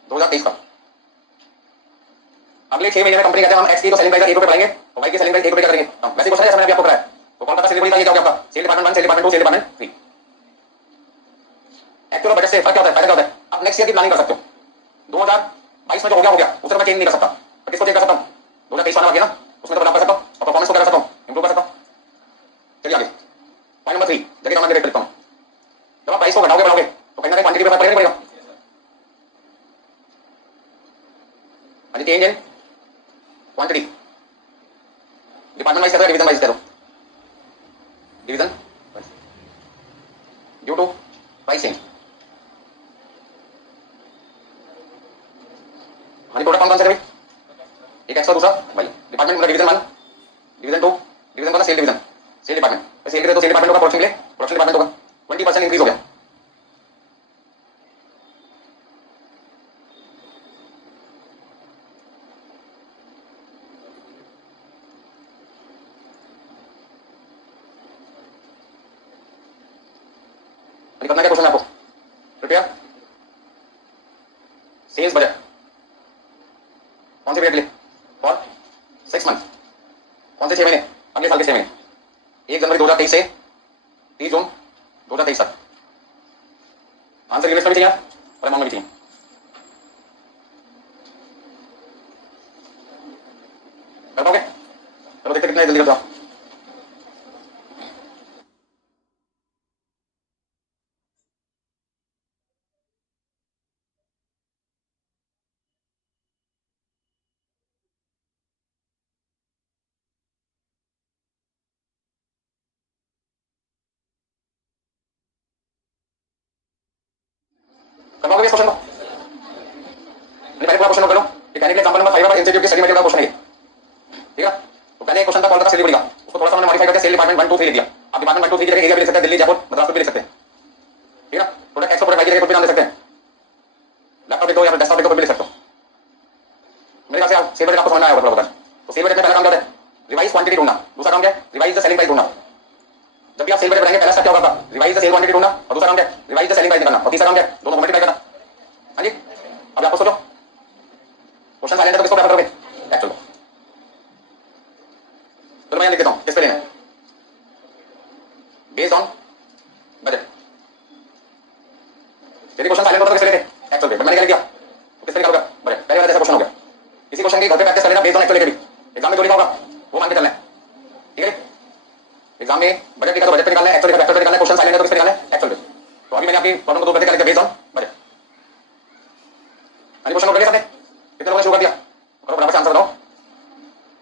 2023 का। अगले 6 महीने में कंपनी कहते हैं हम एक्स की तो सेलिंग प्राइस ₹1 बढ़ाएंगे और वाई की सेलिंग प्राइस ₹1 कर देंगे। वैसे क्वेश्चन है जैसा मैंने अभी आपको कराया, तो कौन सा सेल का ये क्या होगा आपका sale department 1, sale department 2, sale department 3। Actual budget से फर्क क्या होता है, फायदा क्या होता है, आप नेक्स्ट ईयर की प्लानिंग कर सकते हो। 2022 में जो हो गया उसे मैं चेंज नहीं कर सकता, तो किसको चेंज कर सकता हूँ 2023 वाला ना, उसमें तो बदलाव कर सकता हूँ और परफॉर्मेंस को क्या कर सकता हूँ इंप्रूव कर सकता हूँ। चलिए आगे पॉइंट नंबर 3 जगह मैं लिखता हूँ। जब आप प्राइस को घटाओगे बढ़ाओगे तो कहीं ना कहीं क्वांटिटी पे फर्क पड़ेगा नहीं पड़ेगा। हाँ change in quantity department wise कहते हैं डिवीजन वाइज कह दो, division due to price change. हाँ प्रोडक्ट कौन सा है भाई, एक एक्स और दूसरा भाई डिपार्टमेंट मतलब डिवीजन 1, डिवीजन 2, डिवीजन कौन सा sale division, sale department. Sale के तो सेल डिपार्टमेंट होगा, प्रोडक्शन के लिए प्रोडक्शन डिपार्टमेंट होगा। 20% इंक्रीज हो गया। करना क्या क्वेश्चन आपको कृपया सेल्स बजट कौन से पीरियड के लिए फॉर 6 मंथ, कौन से 6 महीने अगले साल के 6 महीने 1 जनवरी 2023 से 30 जून 2023 तक। आंसर इंग्लिश में भी चाहिए और अमाउंट में भी चाहिए। कर पाओगे चलो देखते कितना जल्दी कर जाओ। कर पाओगे इस क्वेश्चन को, पहले पूरा क्वेश्चन नोट करो। कहने के लिए एग्जांपल नंबर 5 इंस्टीट्यूट के स्टडी मटेरियल का क्वेश्चन है ठीक है। तो पहले एक क्वेश्चन था कौन सा सिलीगुड़ी का, उसको थोड़ा सा हमने मॉडिफाई करके सेल डिपार्टमेंट 1 2 3 लिख दिया। आप डिपार्टमेंट 1 2 3 की जगह एरिया भी लिख सकते हैं, दिल्ली जयपुर मद्रास भी लिख सकते हैं ठीक है। प्रोडक्ट एक्स प्रोडक्ट वाई की जगह कुछ भी नाम लिख सकते हैं, लैपटॉप लिख दो या फिर डेस्कटॉप लिख दो, कुछ भी लिख सकते हो। मेरे ख्याल से सेल बजट आपको समझ में आया होगा थोड़ा बहुत। तो सेल बजट में पहला काम क्या होता है रिवाइज क्वांटिटी ढूंढना, दूसरा काम क्या है रिवाइज द सेलिंग प्राइस ढूंढना। जब भी आप सेल बजट बनाएंगे पहला स्टेप क्या होगा रिवाइज द सेल क्वांटिटी ढूंढना और दूसरा काम क्या है रिवाइज द सेलिंग प्राइस निकालना और तीसरा काम क्या है दोनों को मल्टीप्लाई करना। हाँ जी अब आपको सोचो क्वेश्चन साइलेंट है तो किसको प्रेफर करोगे एक्चुअल को। चलो मैं लिख देता हूं किस पे लेना है बेस्ड ऑन बजट। यदि क्वेश्चन साइलेंट होता तो किस पे लेते एक्चुअल पे, मैंने क्या लिख दिया तो किस पे निकालोगे बजट। पहले वाला जैसा क्वेश्चन हो गया, इसी क्वेश्चन की घर पे प्रैक्टिस कर लेना बेस्ड ऑन एक्चुअल के भी। एग्जाम में जो लिखा होगा वो मान के चलना है ठीक है। एग्जाम में बजट लिखा तो बजट पे निकालना है, एक्चुअल लिखा एक्चुअल पे निकालना है, क्वेश्चन साइलेंट है तो किस पे निकालना है एक्चुअल पे। तो अभी मैंने आपकी प्रॉब्लम को दो करके लिखा बेस्ड ऑन बजट। हाँ क्वेश्चन नोट कर लिया सबने, कितने लोगों ने शुरू कर दिया करो फटाफट से आंसर बताओ।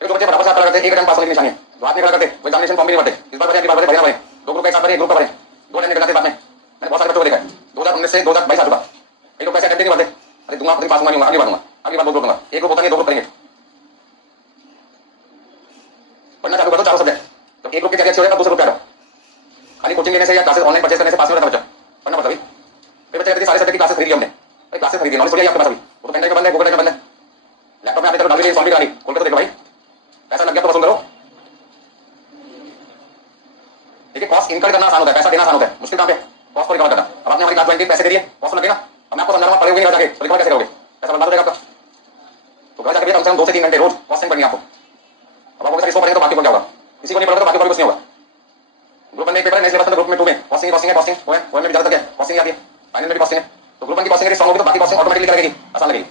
जो बच्चे फटाफट से करते हैं एक अटेम्प्ट पास होने की निशानी है, जो हाथ निकाल करते वो एग्जामिनेशन फॉर्म भी नहीं भरते। इस बार बड़े बार बड़े बढ़िया बने, दो ग्रुप एक साथ भरे, एक ग्रुप का भरे, दो अटेम्प्ट निकलते बाद में। मैंने बहुत सारे बच्चों को देखा है 2019 से 2022 आ चुका, कई लोग पैसे अटेम्प्ट नहीं भरते, अरे दूंगा पास होगा नहीं होगा अगली बार दूंगा, अगली बार दो ग्रुप दूंगा, एक ग्रुप होता है दो ग्रुप करेंगे। पढ़ना चालू कर दो चारों सब्जेक्ट, तो एक ग्रुप की तैयारी अच्छी हो जाए तब दूसरे ग्रुप पे आ जाओ। खाली कोचिंग लेने से या क्लासेस ऑनलाइन परचेस करने से पास नहीं होता बच्चा, पढ़ना पड़ता भाई। बच्चे कहते हैं सारे सब्जेक्ट की क्लासेस खरीद ली हमने, भाई क्लासेस खरीदी, नॉलेज थोड़ी है आपके पास अभी, वो तो पेन ड्राइव में बंद है, गूगल ड्राइव में बंद है, लैपटॉप में आपने चलो डाउनलोड सॉल्व भी करा ली, खोल के तो देखो भाई, पैसा लग गया तो वसूल करो। देखिए कॉस्ट इनकम करना आसान होता है, पैसा देना आसान होता है, मुश्किल काम पे कॉस्ट को रिकवर करना। अब आपने हमारी क्लास 20 पैसे दे दिए, कॉस्ट लगेगा, अब मैं आपको समझा रहा हूं, पढ़े हुए नहीं जाके तो रिकवर कैसे करोगे, पैसा बर्बाद हो जाएगा आपका। तो घर जाके कम से कम 2 से 3 घंटे रोज कॉस्टिंग करनी है आपको। अब आपको इसको पढ़ेंगे तो बाकी को क्या होगा, किसी को नहीं पढ़ोगे तो बाकी को कुछ नहीं होगा। ग्रुप 1 में पेपर है, नेक्स्ट लेवल ग्रुप में 2 में कॉस्टिंग है, ओएम में ज्यादा तक है, कॉस्टिंग आती है, फाइनल में भी कॉस्टिंग है। तो ग्रुप 1 की कॉस्टिंग यदि स्ट्रांग होगी तो बाकी कॉस्टिंग ऑटोमेटिकली लगेगी, आसान लगेगी।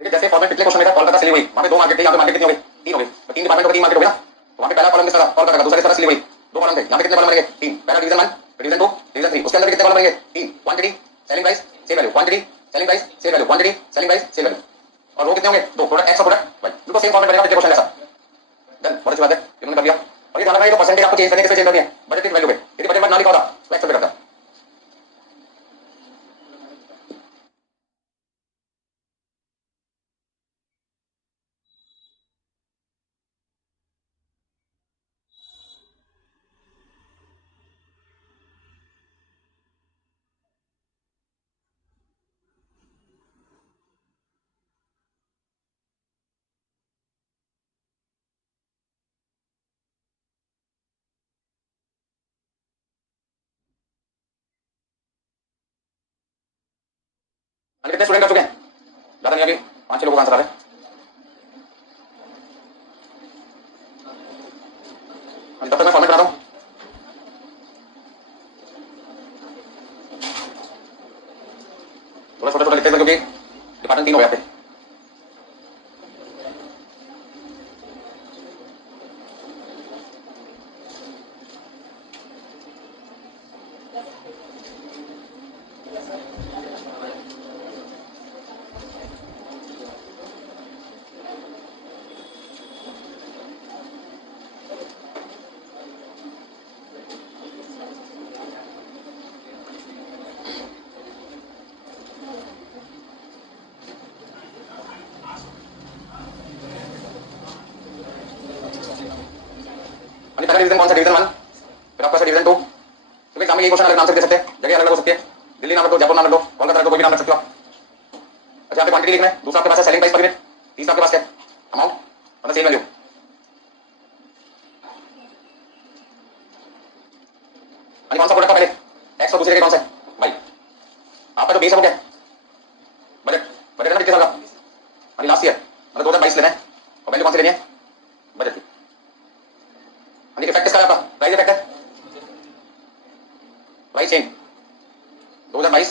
देखिए जैसे फॉर्मेट पिछले क्वेश्चन में था, कोलकाता सिली हुई, वहां पे 2 मार्केट थे, यहाँ पे मार्केट कितनी हो गई, 3 हो गई, तो 3 डिपार्टमेंट हो गई, 3 मार्केट हो गया। तो वहां पे पहला कॉलम किस तरह कोलकाता का, दूसरा किस तरह सिली हुई, 2 कॉलम थे, यहाँ पे कितने कॉलम बनेंगे, 3, पहला डिवीजन 1, डिवीजन 2, डिवीजन 3, उसके अंदर कितने कॉलम बनेंगे, 3, quantity selling price cell value, quantity selling price cell value, quantity selling price cell value, और वो कितने होंगे, 2, प्रोडक्ट एक्स और प्रोडक्ट वाई, बिल्कुल सेम फॉर्मेट बनेगा पिछले क्वेश्चन जैसा। डन, बहुत अच्छी बात है, इन्होंने कर दिया। और ये ध्यान रखना है, तो परसेंटेज आपको चेंज करने के लिए चेंज करनी है बजट वैल्यू पे, यदि बजट ना लिखा होता तो एक्सेप्ट करता। कितने स्टूडेंट कर चुके हैं, ज्यादा नहीं, अभी 5-6 लोगों का आंसर आ रहा है। तब तक मैं फॉर्मेट बना दूं, थोड़ा छोटा छोटा लिखते हैं क्योंकि डिपार्टमेंट 3 हो गया पे। पहला डिवीजन कौन सा, डिवीजन 1, फिर आपका डिवीजन 2, क्योंकि एग्जाम में ये क्वेश्चन अलग नाम से दे सकते हैं, जगह अलग हो सकती है, दिल्ली नाम रख दो, जयपुर नाम रख दो, कोलकाता रख दो, कोई भी नाम रख सकते हो। अच्छा यहाँ पे क्वांटिटी लिखना है, दूसरा आपके पास है सेलिंग प्राइस पर यूनिट, तीसरा आपके पास क्या अमाउंट मतलब सेल वैल्यू। कौन सा प्रोडक्ट का पहले एक्स और दूसरे के कौन सा भाई, आपका जो बेस है वो क्या बजट, बजट है ना कितने साल का, लास्ट ईयर मतलब 2022 लेना है, और वैल्यू कौन सी लेनी है बजट की। इफेक्ट किसका है आपका, प्राइस इफेक्ट है, प्राइस चेंज 2022,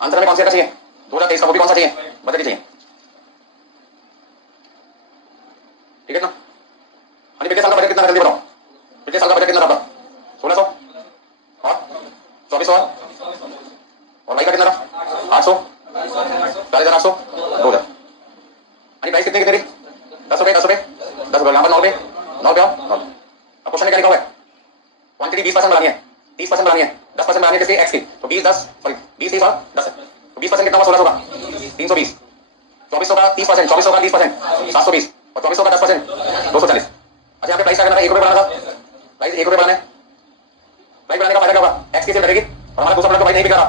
आंसर में कौन सा चाहिए 2023 का, वो भी कौन सा चाहिए बजट ही चाहिए, ठीक है ना। पिछले साल का बजट कितना जल्दी बताओ, पिछले साल का बजट कितना था, 1600 और 2400 और वाई का कितना था 800, 4800, 2000। प्राइस कितनी कितनी 10 रुपए 10 रुपए 10 रुपए, यहाँ पर 9 रुपए 9 रुपए। अब क्वेश्चन में क्या लिखा हुआ है, क्वांटिटी 20% बढ़ानी है, 30% बढ़ानी है, 10% बढ़ानी है, किसी एक्स की, तो 20 10 सॉरी 20 30 और 10 है, तो 20% कितना हुआ 1600 का 320, 2400 का 30%, 2400 का 30% 720, और 2400 का 10% 240। अच्छा यहाँ पे प्राइस क्या करना था, 1 रुपए बढ़ाना था, प्राइस 1 रुपए बढ़ाना है, प्राइस बढ़ाने का फायदा क्या होगा, एक्स की सेल घटेगी और हमारा दूसरा प्रोडक्ट भाई नहीं बिक रहा,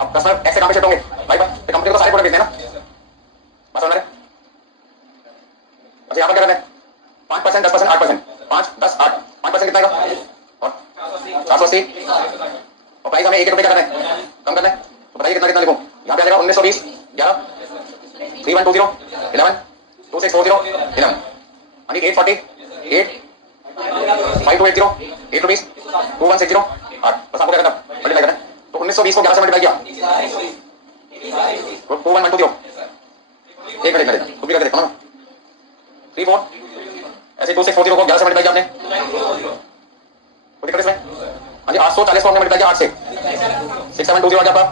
अब कस्टमर एक्स से कहां पे शिफ्ट होंगे भाई, कंपनी को सारे प्रोडक्ट बेचने ना, बस समझ रहे। अच्छा यहाँ पर क्या करना है 5% 10% 8%, 5 10 8, 5% कितना आएगा और 480, और प्राइस हमें 1 रुपए क्या करना है कम करना है, तो बताइए कितना कितना लिखूं, यहाँ पे आ जाएगा 1920 11 3120 11 2640 11 यानी 840 8 5280 8 रुपीस 2160 8, बस आपको क्या करना मल्टीप्लाई करना है, तो 1920 को 11 से मल्टीप्लाई किया 2120, एक मिनट में खुद भी करके देखता हूँ 3 4 ऐसे 2640 को 11 से मल्टीप्लाई किया आपने, कोई दिक्कत इसमें, हाँ जी 800 540 को हमने मल्टीप्लाई किया 8 से 6720 आ गया आपका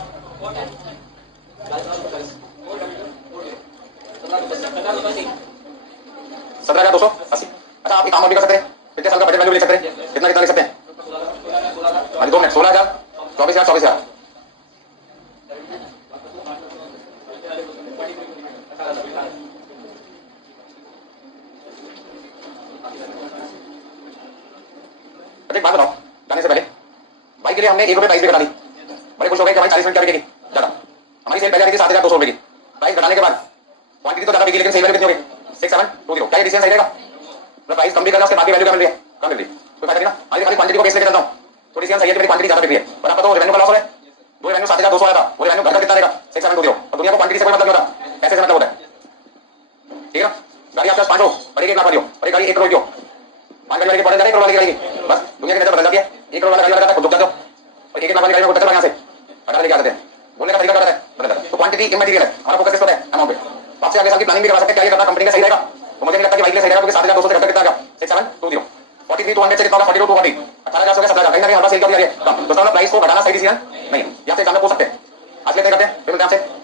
17,280। अच्छा आप एक काम और भी कर सकते हैं, कितने साल का बजट वैल्यू ले सकते हैं, कितना कितना ले सकते हैं? हाँ 2 मिनट 16,000 24,000 24,000 एक बात बताओ जाने से पहले भाई के लिए हमने 1 रुपए प्राइस भी घटा दी, बड़े खुश हो गए कि हमारी 40 मिनट क्या बिकेगी ज्यादा। हमारी सेल पहले आ रही थी 7,200 रुपए की, प्राइस घटाने के बाद क्वांटिटी तो ज्यादा बिकी लेकिन सेल वैल्यू कितनी हो गई 6720। क्या ये डिसीजन सही रहेगा? मतलब प्राइस कम भी करना उसके बाद भी वैल्यू क्या मिल रही है, कम मिल रही है, कोई फायदा नहीं ना। आज खाली क्वांटिटी को बेस लेके चलता हूं तो डिसीजन सही है कि मेरी क्वांटिटी ज्यादा बिक रही है, पर आपका तो रेवेन्यू का लॉस हो रहा है। वो रेवेन्यू 7,200 आया था, वो रेवेन्यू घर का कितना रहेगा 6720, और दुनिया को क्वांटिटी से कोई मतलब नहीं होता, ऐसे से मतलब होता है। ठीक है ना, गाड़ी आपके पास 5 हो और एक 1 लाख वाली हो और एक गाड़ी 1 करोड़ की हो, 5 गाड़ी वाली की पॉइंट 1 करोड़ वाली गाड़ी बस दुनिया की नजर बदल जाती है। 1 करोड़ वाला गाड़ी लगाता है खुद डूब जाते हो, और 1 लाख वाली गाड़ी में यहाँ से हटा लेके आते हैं, बोलने का तरीका क्या है बदल जाता है। तो क्वांटिटी इमैटेरियल है, हमारा फोकस किस पर है अमाउंट पे। आपसे आगे साल की प्लानिंग भी करवा सकते हैं, क्या ये करना कंपनी का सही रहेगा, तो मुझे नहीं लगता कि बाइक के सही रहेगा, क्योंकि 7,200 से घटकर कितना आ गया 6720, 43,200 से कितना होगा 42,240, 18,000 से 17,000 कहीं ना कहीं हमारा सेल का भी आ रही है कम। दोस्तों प्राइस को घटाना सही डिसीजन नहीं है, यहाँ से एग्जाम में पूछ सकते हैं। आज लेते करते हैं फिर मिलते हैं आपसे।